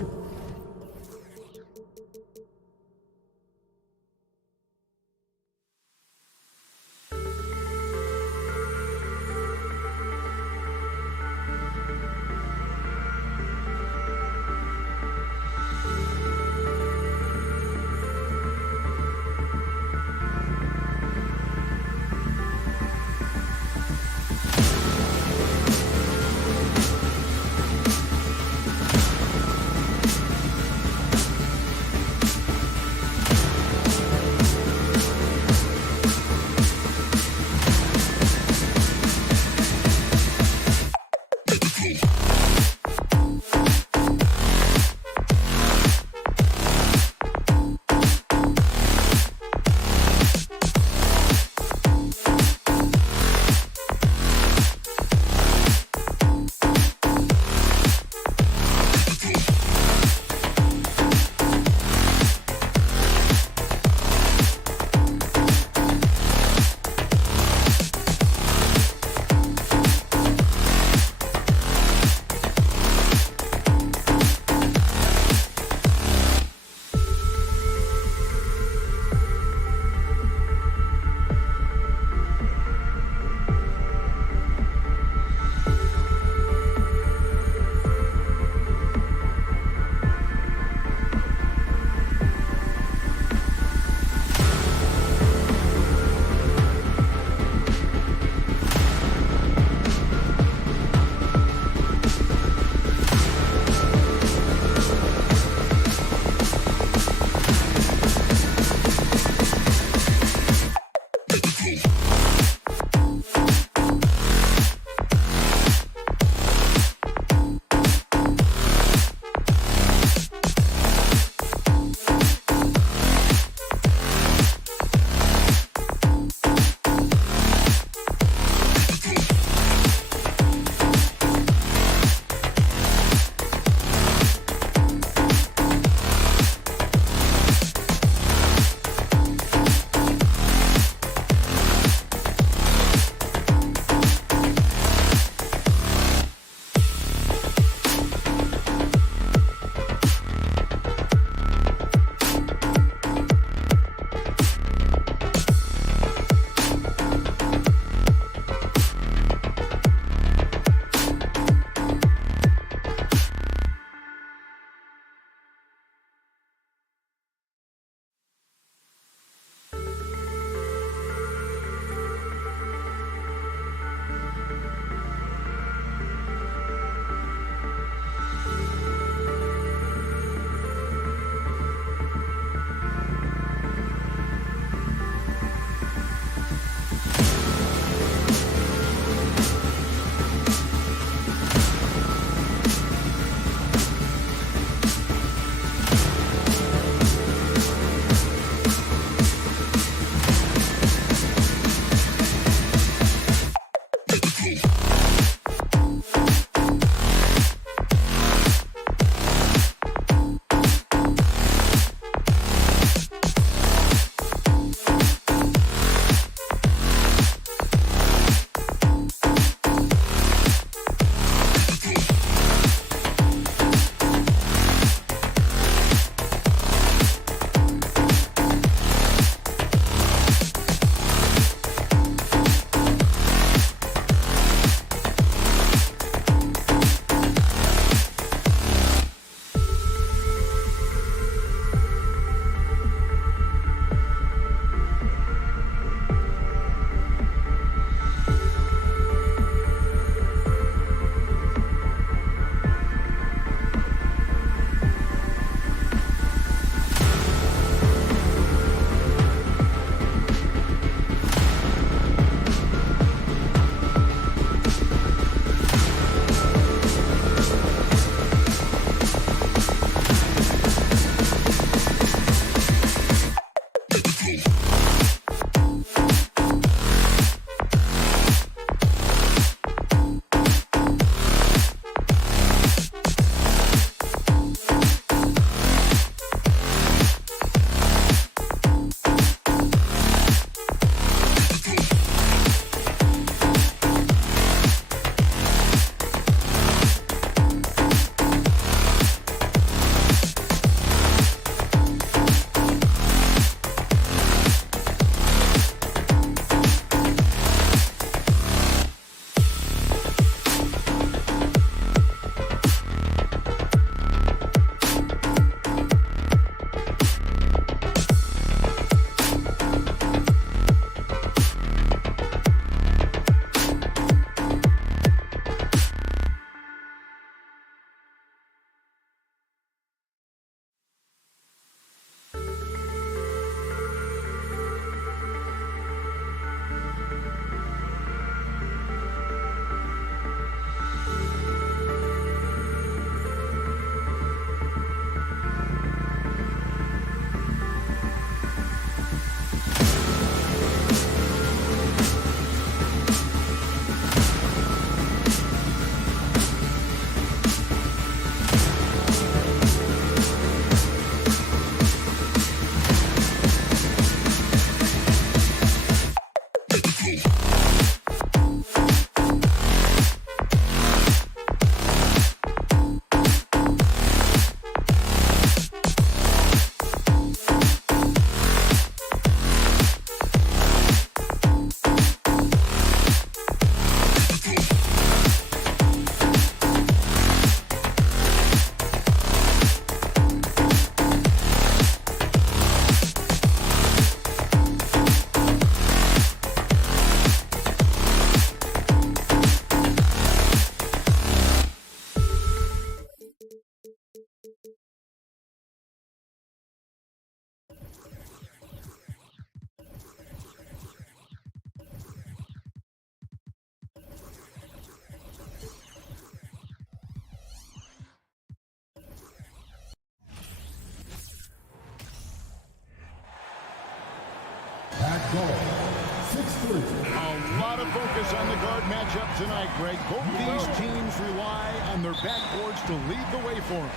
focus on the guard matchup tonight, Greg. Both these teams rely on their backboards to lead the way for them.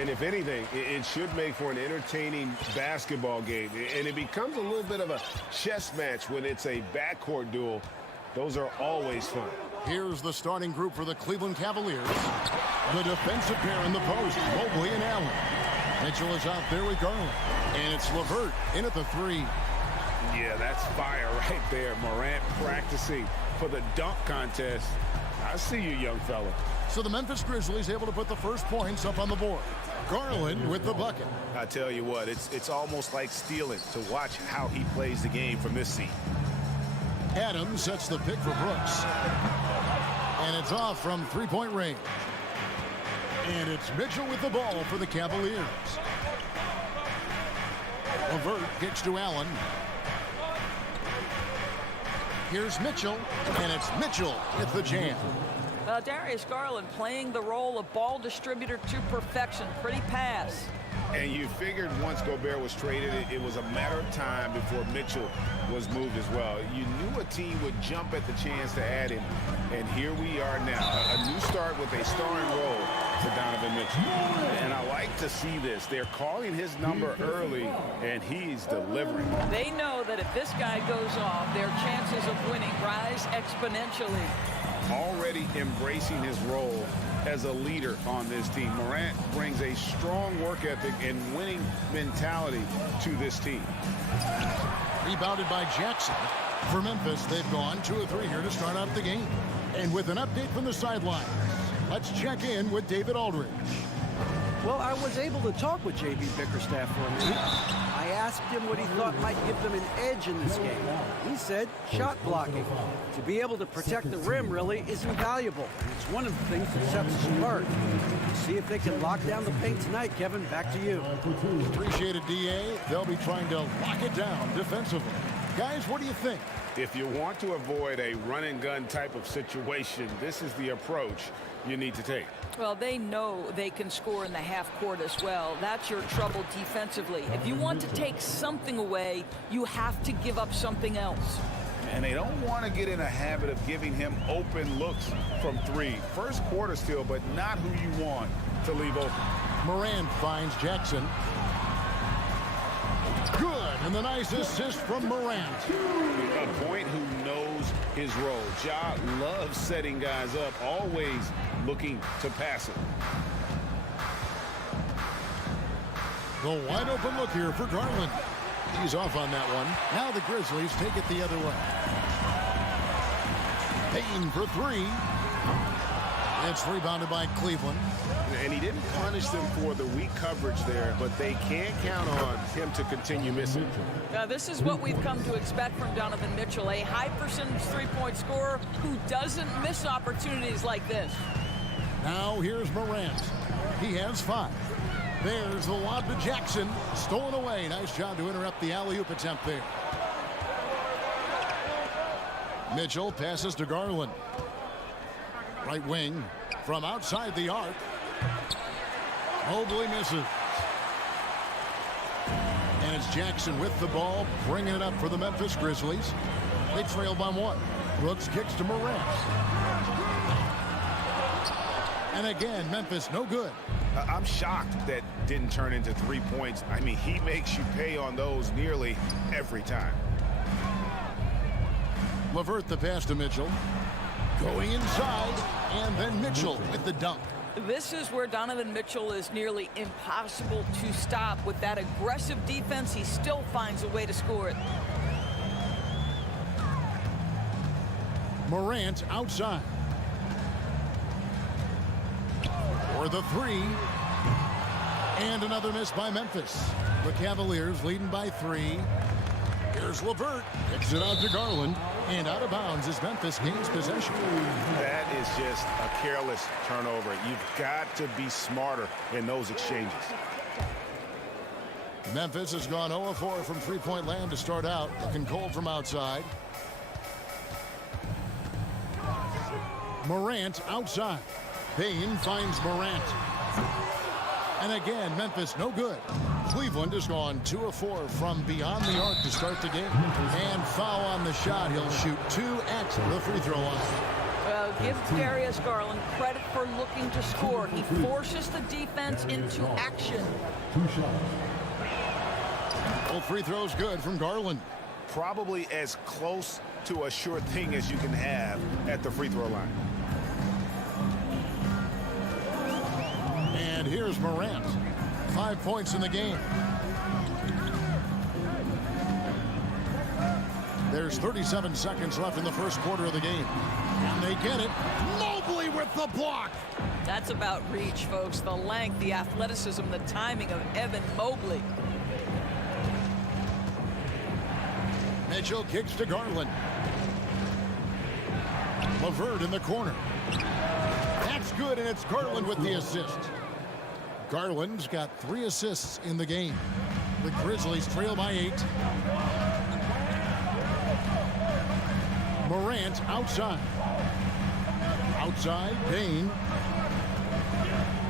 And if anything, it should make for an entertaining basketball game. And it becomes a little bit of a chess match when it's a backcourt duel. Those are always fun. Here's the starting group for the Cleveland Cavaliers. The defensive pair in the post, Mobley and Allen. Mitchell is out there with Garland. And it's LeVert in at the 3. Yeah, that's fire right there. Morant practicing for the dunk contest. I see you, young fella. So the Memphis Grizzlies able to put the first points up on the board. Garland with the bucket. I tell you what, it's almost like stealing to watch how he plays the game from this seat. Adams sets the pick for Brooks. And it's off from three-point range. And it's Mitchell with the ball for the Cavaliers. LeVert kicks to Allen. Here's Mitchell, and it's Mitchell with the jam. Darius Garland playing the role of ball distributor to perfection. Pretty pass. And you figured once Gobert was traded, it was a matter of time before Mitchell was moved as well. You knew a team would jump at the chance to add him, and here we are now. A new start with a starring role for Donovan Mitchell. And I like to see this. They're calling his number early, and he's delivering. They know that if this guy goes off, their chances of winning rise exponentially. Already embracing his role as a leader on this team. Morant brings a strong work ethic and winning mentality to this team. Rebounded by Jackson. For Memphis, they've gone 2 of 3 here to start out the game. And with an update from the sideline, let's check in with David Aldridge. Well, I was able to talk with J.B. Bickerstaff for a minute. I asked him what he thought might give them an edge in this game. He said shot blocking. To be able to protect the rim, really, is invaluable. It's one of the things that sets us apart. See if they can lock down the paint tonight, Kevin. Back to you. Appreciate it, D.A. They'll be trying to lock it down defensively. Guys, what do you think? If you want to avoid a run-and-gun type of situation, this is the approach you need to take. Well, they know they can score in the half court as well. That's your trouble defensively. If you want to take something away, you have to give up something else. And they don't want to get in a habit of giving him open looks from 3. First quarter still, but not who you want to leave open. Morant finds Jackson. Good, and the nice assist from Morant. A point who knows his role. Ja loves setting guys up, always looking to pass it. The wide open look here for Garland. He's off on that one. Now the Grizzlies take it the other way. Payne for 3. It's rebounded by Cleveland. And he didn't punish them for the weak coverage there, but they can't count on him to continue missing. Now, this is what we've come to expect from Donovan Mitchell, a high percentage three-point scorer who doesn't miss opportunities like this. Now here's Morant. He has 5. There's the lob to Jackson. Stolen away. Nice job to interrupt the alley-oop attempt there. Mitchell passes to Garland. Right wing from outside the arc. Mobley misses. And it's Jackson with the ball, bringing it up for the Memphis Grizzlies. They trail by 1. Brooks kicks to Morant. And again, Memphis no good. I'm shocked that didn't turn into 3 points. I mean, he makes you pay on those nearly every time. LeVert the pass to Mitchell. Going inside, and then Mitchell with the dunk. This is where Donovan Mitchell is nearly impossible to stop. With that aggressive defense, he still finds a way to score it. Morant outside. For the 3. And another miss by Memphis. The Cavaliers leading by 3. Here's LeVert. Kicks it out to Garland. And out of bounds as Memphis gains possession. That is just a careless turnover. You've got to be smarter in those exchanges. Memphis has gone 0 of 4 from three-point land to start out. Looking cold from outside. Morant outside. Payne finds Morant. And again, Memphis no good. Cleveland has gone 2 of 4 from beyond the arc to start the game. And foul on the shot. He'll shoot 2 at the free throw line. Well, give Darius Garland credit for looking to score. He forces the defense into action. 2 shots. Both free throws good from Garland. Probably as close to a sure thing as you can have at the free throw line. And here's Morant. 5 points in the game. There's 37 seconds left in the first quarter of the game. And they get it. Mobley with the block. That's about reach, folks. The length, the athleticism, the timing of Evan Mobley. Mitchell kicks to Garland. LeVert in the corner. That's good, and it's Garland with the assist. Garland's got 3 assists in the game. The Grizzlies trail by 8. Morant outside. Outside, Bain.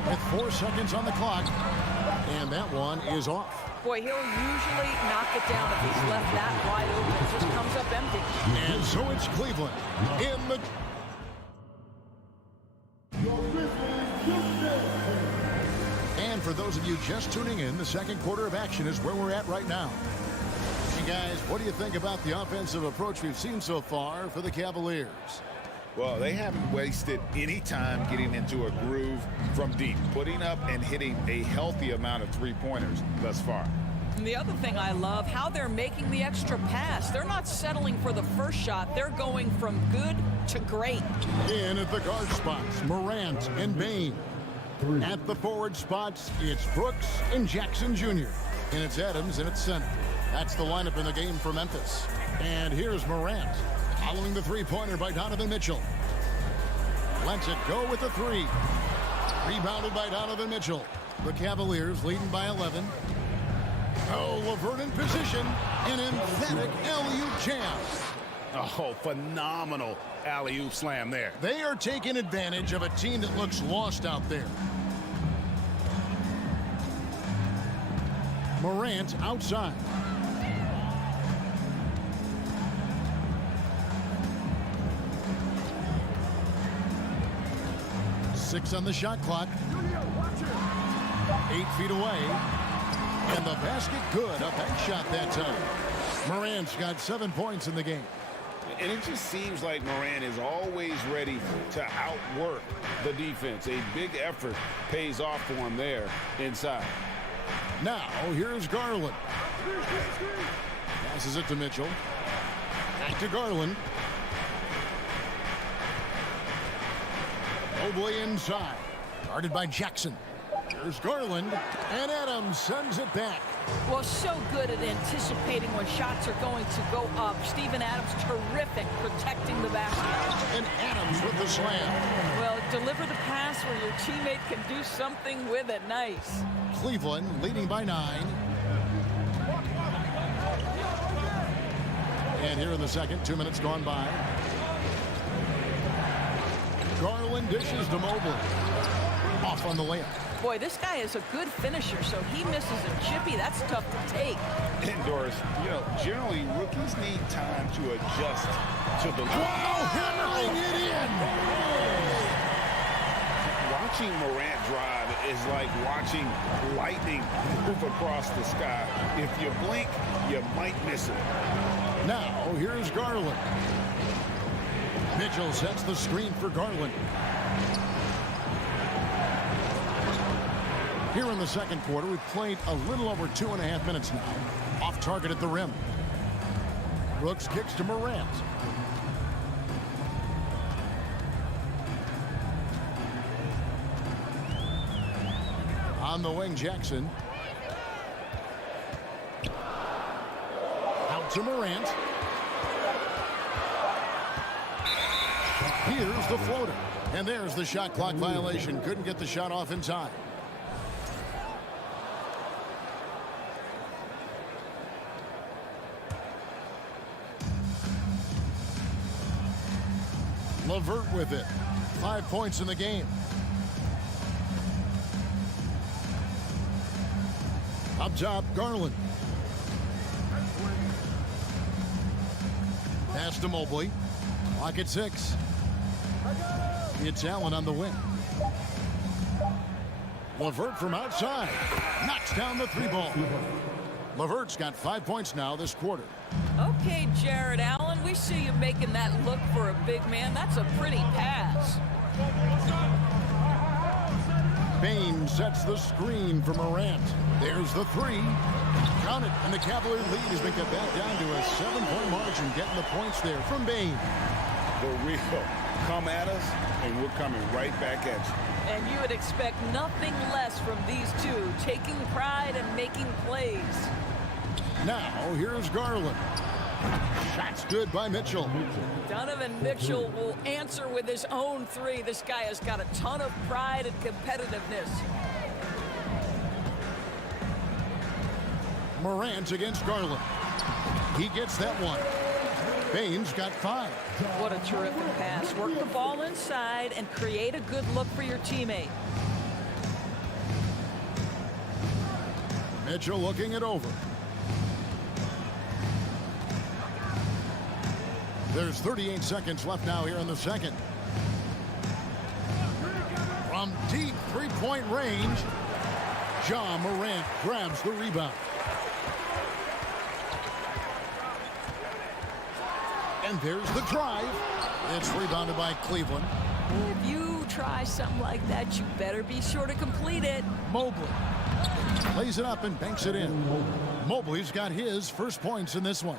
With 4 seconds on the clock. And that one is off. Boy, he'll usually knock it down if he's left that wide open. It just comes up empty. And so it's Cleveland in the... And for those of you just tuning in, the second quarter of action is where we're at right now. Hey guys, what do you think about the offensive approach we've seen so far for the Cavaliers? Well, they haven't wasted any time getting into a groove from deep, putting up and hitting a healthy amount of three-pointers thus far. And the other thing I love, how they're making the extra pass. They're not settling for the first shot. They're going from good to great. In at the guard spots, Morant and Bain. At the forward spots, it's Brooks and Jackson Jr. And it's Adams and it's center. That's the lineup in the game for Memphis. And here's Morant, following the three-pointer by Donovan Mitchell. Lets it go with the 3. Rebounded by Donovan Mitchell. The Cavaliers leading by 11. Oh, LeVert in position. An emphatic alley-oop jam. Oh, phenomenal alley-oop slam there. They are taking advantage of a team that looks lost out there. Morant outside. Six on the shot clock. 8 feet away. And the basket good. A bank shot that time. Morant's got 7 points in the game. And it just seems like Morant is always ready to outwork the defense. A big effort pays off for him there inside. Now, here's Garland. Passes it to Mitchell. Back to Garland. Mobley inside. Guarded by Jackson. Here's Garland. And Adams sends it back. Well, so good at anticipating when shots are going to go up. Steven Adams, terrific protecting the basket. And Adams with the slam. Well, deliver the pass where your teammate can do something with it. Nice. Cleveland leading by 9. And here in the second, 2 minutes gone by. Garland dishes to Mobley. Off on the layup. Boy, this guy is a good finisher, so he misses a chippy. That's tough to take. Indoors, generally rookies need time to adjust to the... Wow, hammering it in! Watching Morant drive is like watching lightning move across the sky. If you blink, you might miss it. Now, here's Garland. Mitchell sets the screen for Garland. Here in the second quarter, we've played a little over 2.5 minutes now. Off target at the rim. Brooks kicks to Morant. On the wing, Jackson. Out to Morant. Here's the floater. And there's the shot clock violation. Couldn't get the shot off in time. LeVert with it. 5 points in the game. Up top, Garland. Pass to Mobley. Clock at 6. It's Allen on the wing. LeVert from outside. Knocks down the 3-ball. LeVert's got 5 points now this quarter. Okay, Jared Allen, we see you making that look for a big man. That's a pretty pass. Bain sets the screen for Morant. There's the 3. Count it, and the Cavalier lead has been cut back down to a 7-point margin, getting the points there from Bain. For real. Come at us, and we're coming right back at you. And you would expect nothing less from these two, taking pride and making plays. Now, here's Garland. Shot's good by Mitchell. Donovan Mitchell will answer with his own 3. This guy has got a ton of pride and competitiveness. Morant against Garland. He gets that one. Bain's got 5. What a terrific pass. Work the ball inside and create a good look for your teammate. Mitchell looking it over. There's 38 seconds left now here in the second. From deep 3-point range, Ja Morant grabs the rebound. And there's the drive. It's rebounded by Cleveland. If you try something like that, you better be sure to complete it. Mobley plays it up and banks it in. Mobley's got his first points in this one.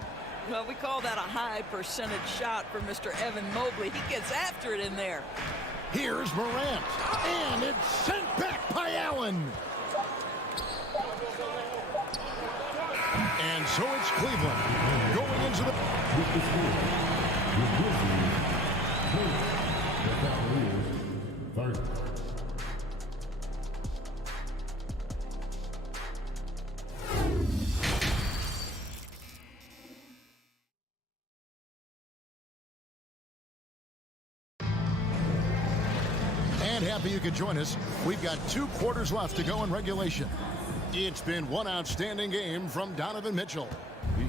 Well, we call that a high percentage shot for Mr. Evan Mobley. He gets after it in there. Here's Morant. And it's sent back by Allen. And so it's Cleveland going into the... And happy you could join us. We've got 2 quarters left to go in regulation. It's been one outstanding game from Donovan Mitchell.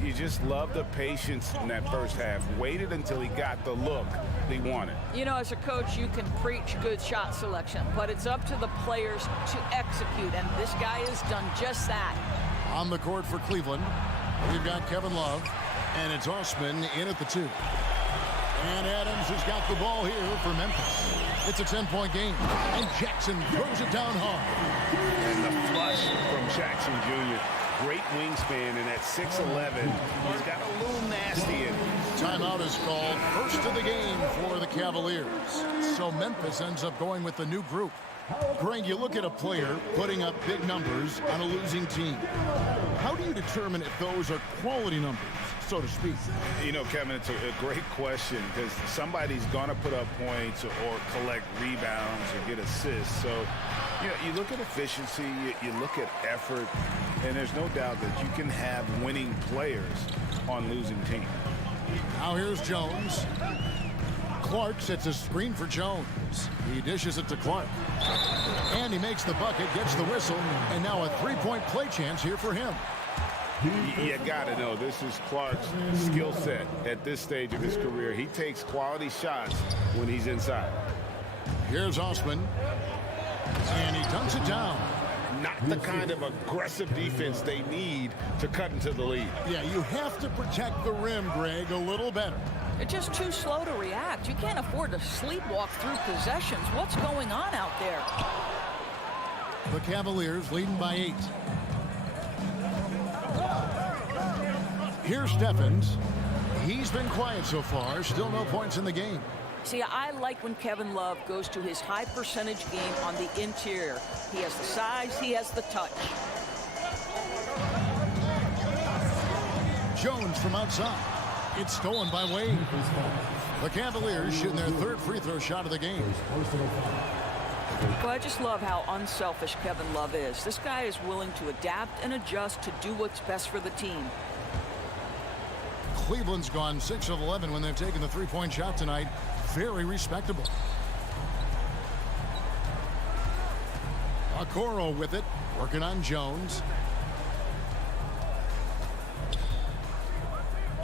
You just love the patience in that first half. Waited until he got the look he wanted. You know, as a coach, you can preach good shot selection, but it's up to the players to execute, and this guy has done just that. On the court for Cleveland, we've got Kevin Love, and it's Osman in at the 2. And Adams has got the ball here for Memphis. It's a 10-point game, and Jackson throws it down hard. And the flush from Jackson Jr. Great wingspan, and at 6'11", he's got a little nasty in it. Timeout is called. First of the game for the Cavaliers. So Memphis ends up going with the new group. Greg, you look at a player putting up big numbers on a losing team. How do you determine if those are quality numbers, so to speak? You know, Kevin, it's a great question because somebody's going to put up points or collect rebounds or get assists. So, you know, you look at efficiency, you look at effort, and there's no doubt that you can have winning players on losing teams. Now here's Jones. Clark sets a screen for Jones. He dishes it to Clark. And he makes the bucket, gets the whistle, and now a 3-point play chance here for him. You got to know, this is Clark's skill set at this stage of his career. He takes quality shots when he's inside. Here's Osman. And he dunks it down. Not the kind of aggressive defense they need to cut into the lead. Yeah, you have to protect the rim, Greg, a little better. They're just too slow to react. You can't afford to sleepwalk through possessions. What's going on out there? The Cavaliers leading by 8. Here's Stephens. He's been quiet so far. Still no points in the game. See, I like when Kevin Love goes to his high percentage game on the interior. He has the size, he has the touch. Jones from outside. It's stolen by Wade. The Cavaliers shooting their 3rd free throw shot of the game. Well, I just love how unselfish Kevin Love is. This guy is willing to adapt and adjust to do what's best for the team. Cleveland's gone 6 of 11 when they've taken the 3-point shot tonight. Very respectable. Okoro with it, working on Jones.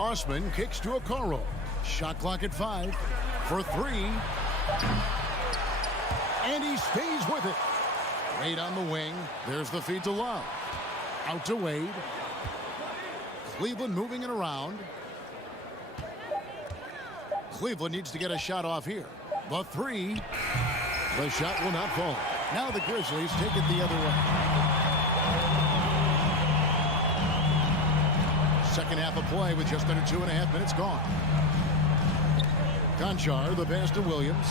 Osman kicks to Okoro. Shot clock at 5 for 3. And he stays with it. Wade on the wing. There's the feed to Love. Out to Wade. Cleveland moving it around. Cleveland needs to get a shot off here. The 3. The shot will not fall. Now the Grizzlies take it the other way. Second half of play with just under 2.5 minutes gone. Conchar, the pass to Williams.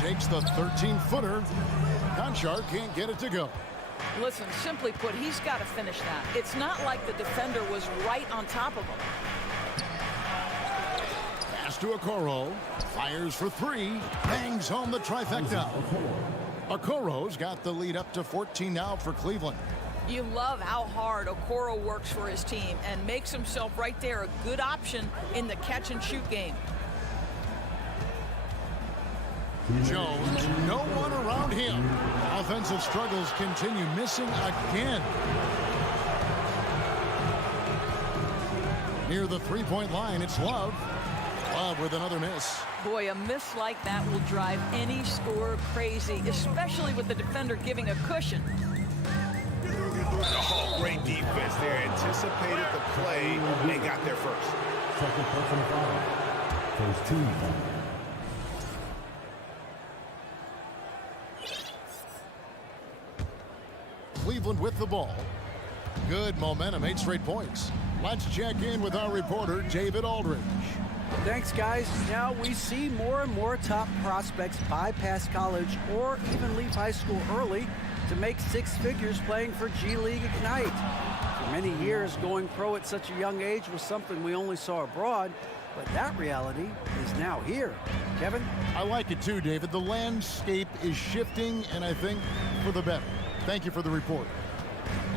Takes the 13-footer. Conchar can't get it to go. Listen, simply put, he's got to finish that. It's not like the defender was right on top of him. Pass to Okoro. Fires for 3. Bangs home the trifecta. Okoro's got the lead up to 14 now for Cleveland. You love how hard Okoro works for his team and makes himself right there a good option in the catch-and-shoot game. Jones, no one around him. Offensive struggles continue, missing again. Near the three-point line, it's Love. Love with another miss. Boy, a miss like that will drive any scorer crazy, especially with the defender giving a cushion. Oh, great defense there. Anticipated the play and got there first. Second personal foul. First team foul. Cleveland with the ball. Good momentum, 8 straight points. Let's check in with our reporter, David Aldridge. Thanks, guys. Now we see more and more top prospects bypass college or even leave high school early to make 6 figures playing for G League Ignite. For many years, going pro at such a young age was something we only saw abroad, but that reality is now here. Kevin? I like it too, David. The landscape is shifting, and I think for the better. Thank you for the report.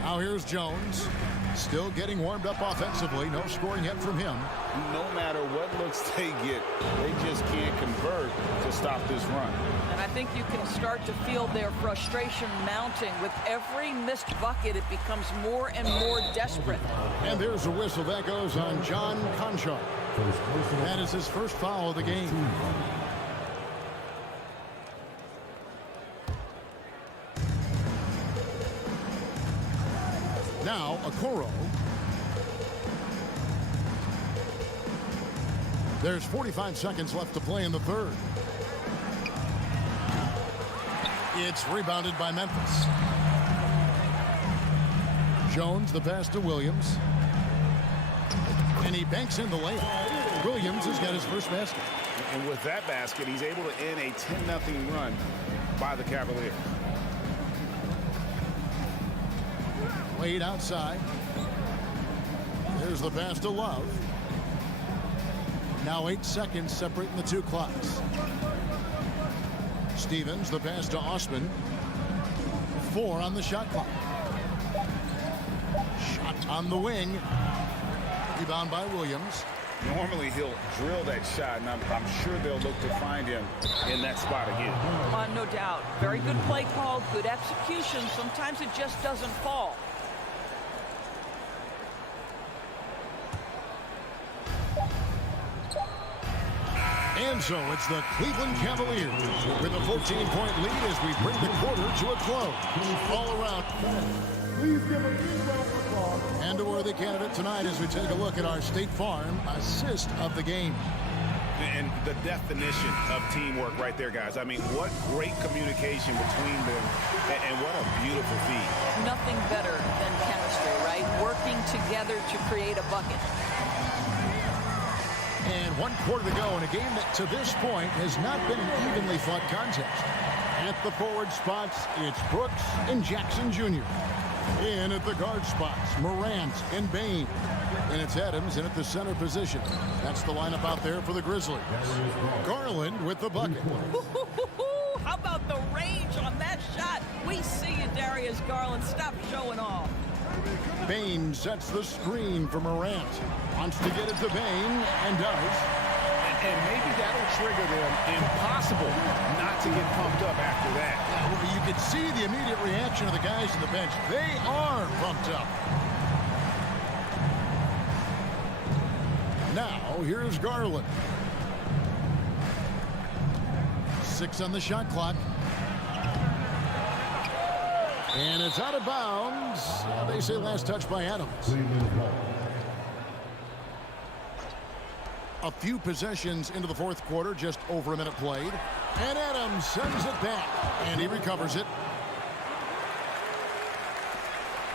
Now here's Jones. Still getting warmed up offensively. No scoring yet from him. No matter what looks they get, they just can't convert to stop this run. And I think you can start to feel their frustration mounting. With every missed bucket, it becomes more and more desperate. And there's a whistle. That goes on John Conchar. That is his first foul of the game. Now, Okoro. There's 45 seconds left to play in the third. It's rebounded by Memphis. Jones, the pass to Williams. And he banks in the layup. Williams has got his first basket. And with that basket, he's able to end a 10-0 run by the Cavaliers. Wade outside. There's the pass to Love. Now 8 seconds separating the 2 clocks. Stevens, the pass to Osman. 4 on the shot clock. Shot on the wing. Rebound by Williams. Normally he'll drill that shot, and I'm sure they'll look to find him in that spot again. No doubt. Very good play call, good execution. Sometimes it just doesn't fall. And so it's the Cleveland Cavaliers with a 14-point lead as we bring the quarter to a close. All around. Please give a big round of applause. And a worthy candidate tonight as we take a look at our State Farm assist of the game. And the definition of teamwork right there, guys. I mean, what great communication between them, and what a beautiful feed. Nothing better than chemistry, right? Working together to create a bucket. And 1 quarter to go in a game that to this point has not been an evenly fought contest. At the forward spots, it's Brooks and Jackson Jr. In at the guard spots, Morant and Bain. And it's Adams in at the center position. That's the lineup out there for the Grizzlies. Garland with the bucket. How about the range on that shot? We see you, Darius Garland. Stop showing off. Bain sets the screen for Morant. Wants to get it to Bain, and does. And maybe that'll trigger them. Impossible not to get pumped up after that. You can see the immediate reaction of the guys on the bench. They are pumped up. Now, here's Garland. 6 on the shot clock. And it's out of bounds. They say last touch by Adams. A few possessions into the fourth quarter, just over a minute played. And Adams sends it back, and he recovers it.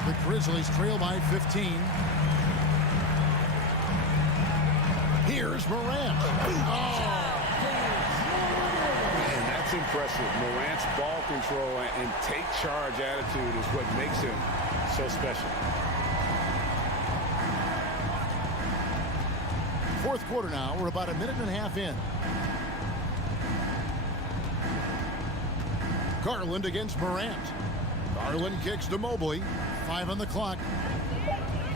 The Grizzlies trail by 15. Here's Morant. And that's impressive. Morant's ball control and take charge attitude is what makes him so special. Fourth quarter now. We're about a minute and a half in. Garland against Morant. Garland kicks to Mobley. 5 on the clock.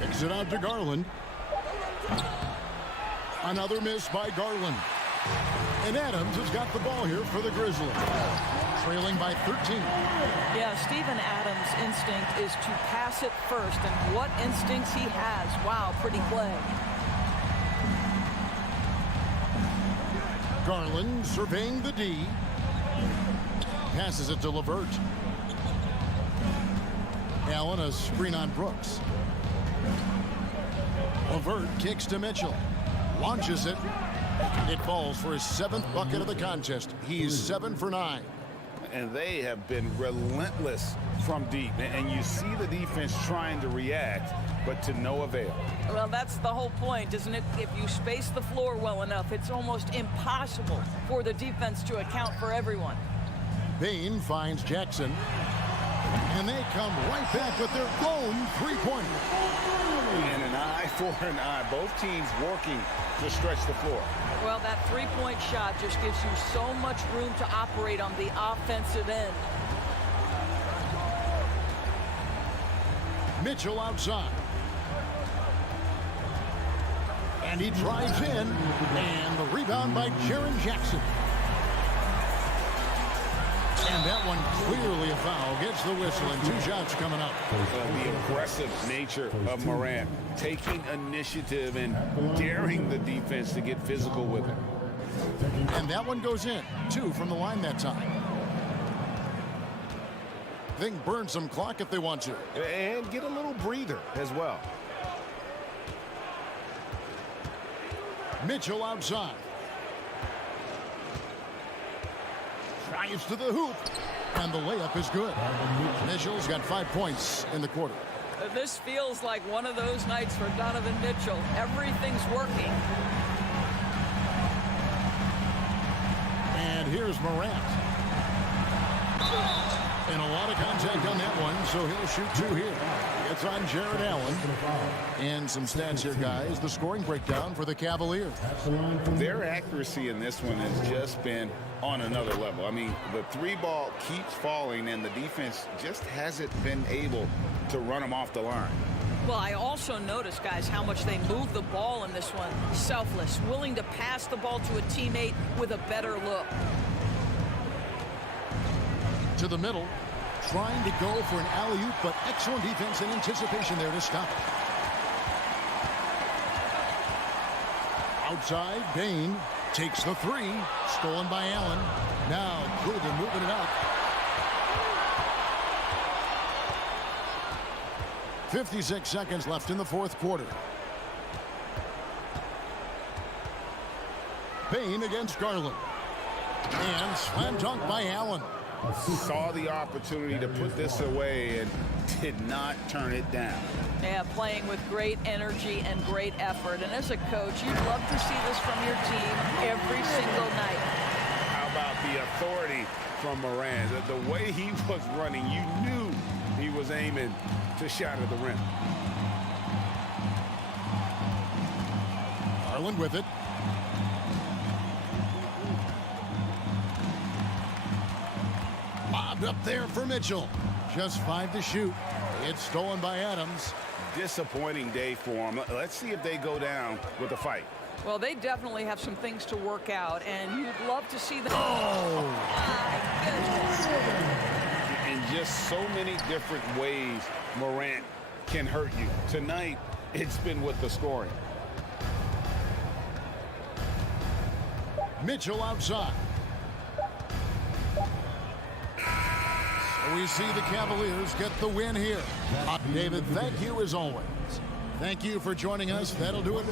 Kicks it out to Garland. Another miss by Garland. And Adams has got the ball here for the Grizzlies. Trailing by 13. Yeah, Steven Adams' instinct is to pass it first. And what instincts he has. Wow, pretty play. Garland surveying the D. Passes it to LeVert. Allen, a screen on Brooks. LeVert kicks to Mitchell. Launches it. It falls for his 7th bucket of the contest. He's 7 for 9. And they have been relentless from deep. And you see the defense trying to react, but to no avail. Well, that's the whole point, isn't it? If you space the floor well enough, it's almost impossible for the defense to account for everyone. Bain finds Jackson. And they come right back with their own three-pointer. And an eye for an eye. Both teams working to stretch the floor. Well, that three-point shot just gives you so much room to operate on the offensive end. Mitchell outside. And he drives in. And the rebound by Jaren Jackson. And that one clearly a foul. Gets the whistle and 2 shots coming up. The aggressive nature of Morant, taking initiative and daring the defense to get physical with it. And that one goes in. 2 from the line that time. They can burn some clock if they want to. And get a little breather as well. Mitchell outside. Tries to the hoop. And the layup is good. Mitchell's got 5 points in the quarter. This feels like one of those nights for Donovan Mitchell. Everything's working. And here's Morant. And a lot of contact on that one, so he'll shoot 2 here. It's on Jared Allen. And some stats here, guys. The scoring breakdown for the Cavaliers. Their accuracy in this one has just been on another level. I mean, the 3-ball keeps falling, and the defense just hasn't been able to run them off the line. Well, I also noticed, guys, how much they move the ball in this one. Selfless, willing to pass the ball to a teammate with a better look. To the middle, trying to go for an alley-oop, but excellent defense and anticipation there to stop it. Outside, Bain takes the 3, stolen by Allen. Now Gilden moving it up. 56 seconds left in the fourth quarter. Bain against Garland. And slam dunk by Allen. Saw the opportunity to put this away and did not turn it down. Yeah, playing with great energy and great effort. And as a coach, you'd love to see this from your team every single night. How about the authority from Morant? The way he was running, you knew he was aiming to shatter the rim. Garland with it. Lobbed up there for Mitchell. Just 5 to shoot. It's stolen by Adams. Disappointing day for him. Let's see if they go down with a fight. Well, they definitely have some things to work out, and you'd love to see them. Oh! My goodness. In just so many different ways, Morant can hurt you. Tonight, it's been with the scoring. Mitchell outside. So we see the Cavaliers get the win here. David, thank you as always. Thank you for joining us. That'll do it.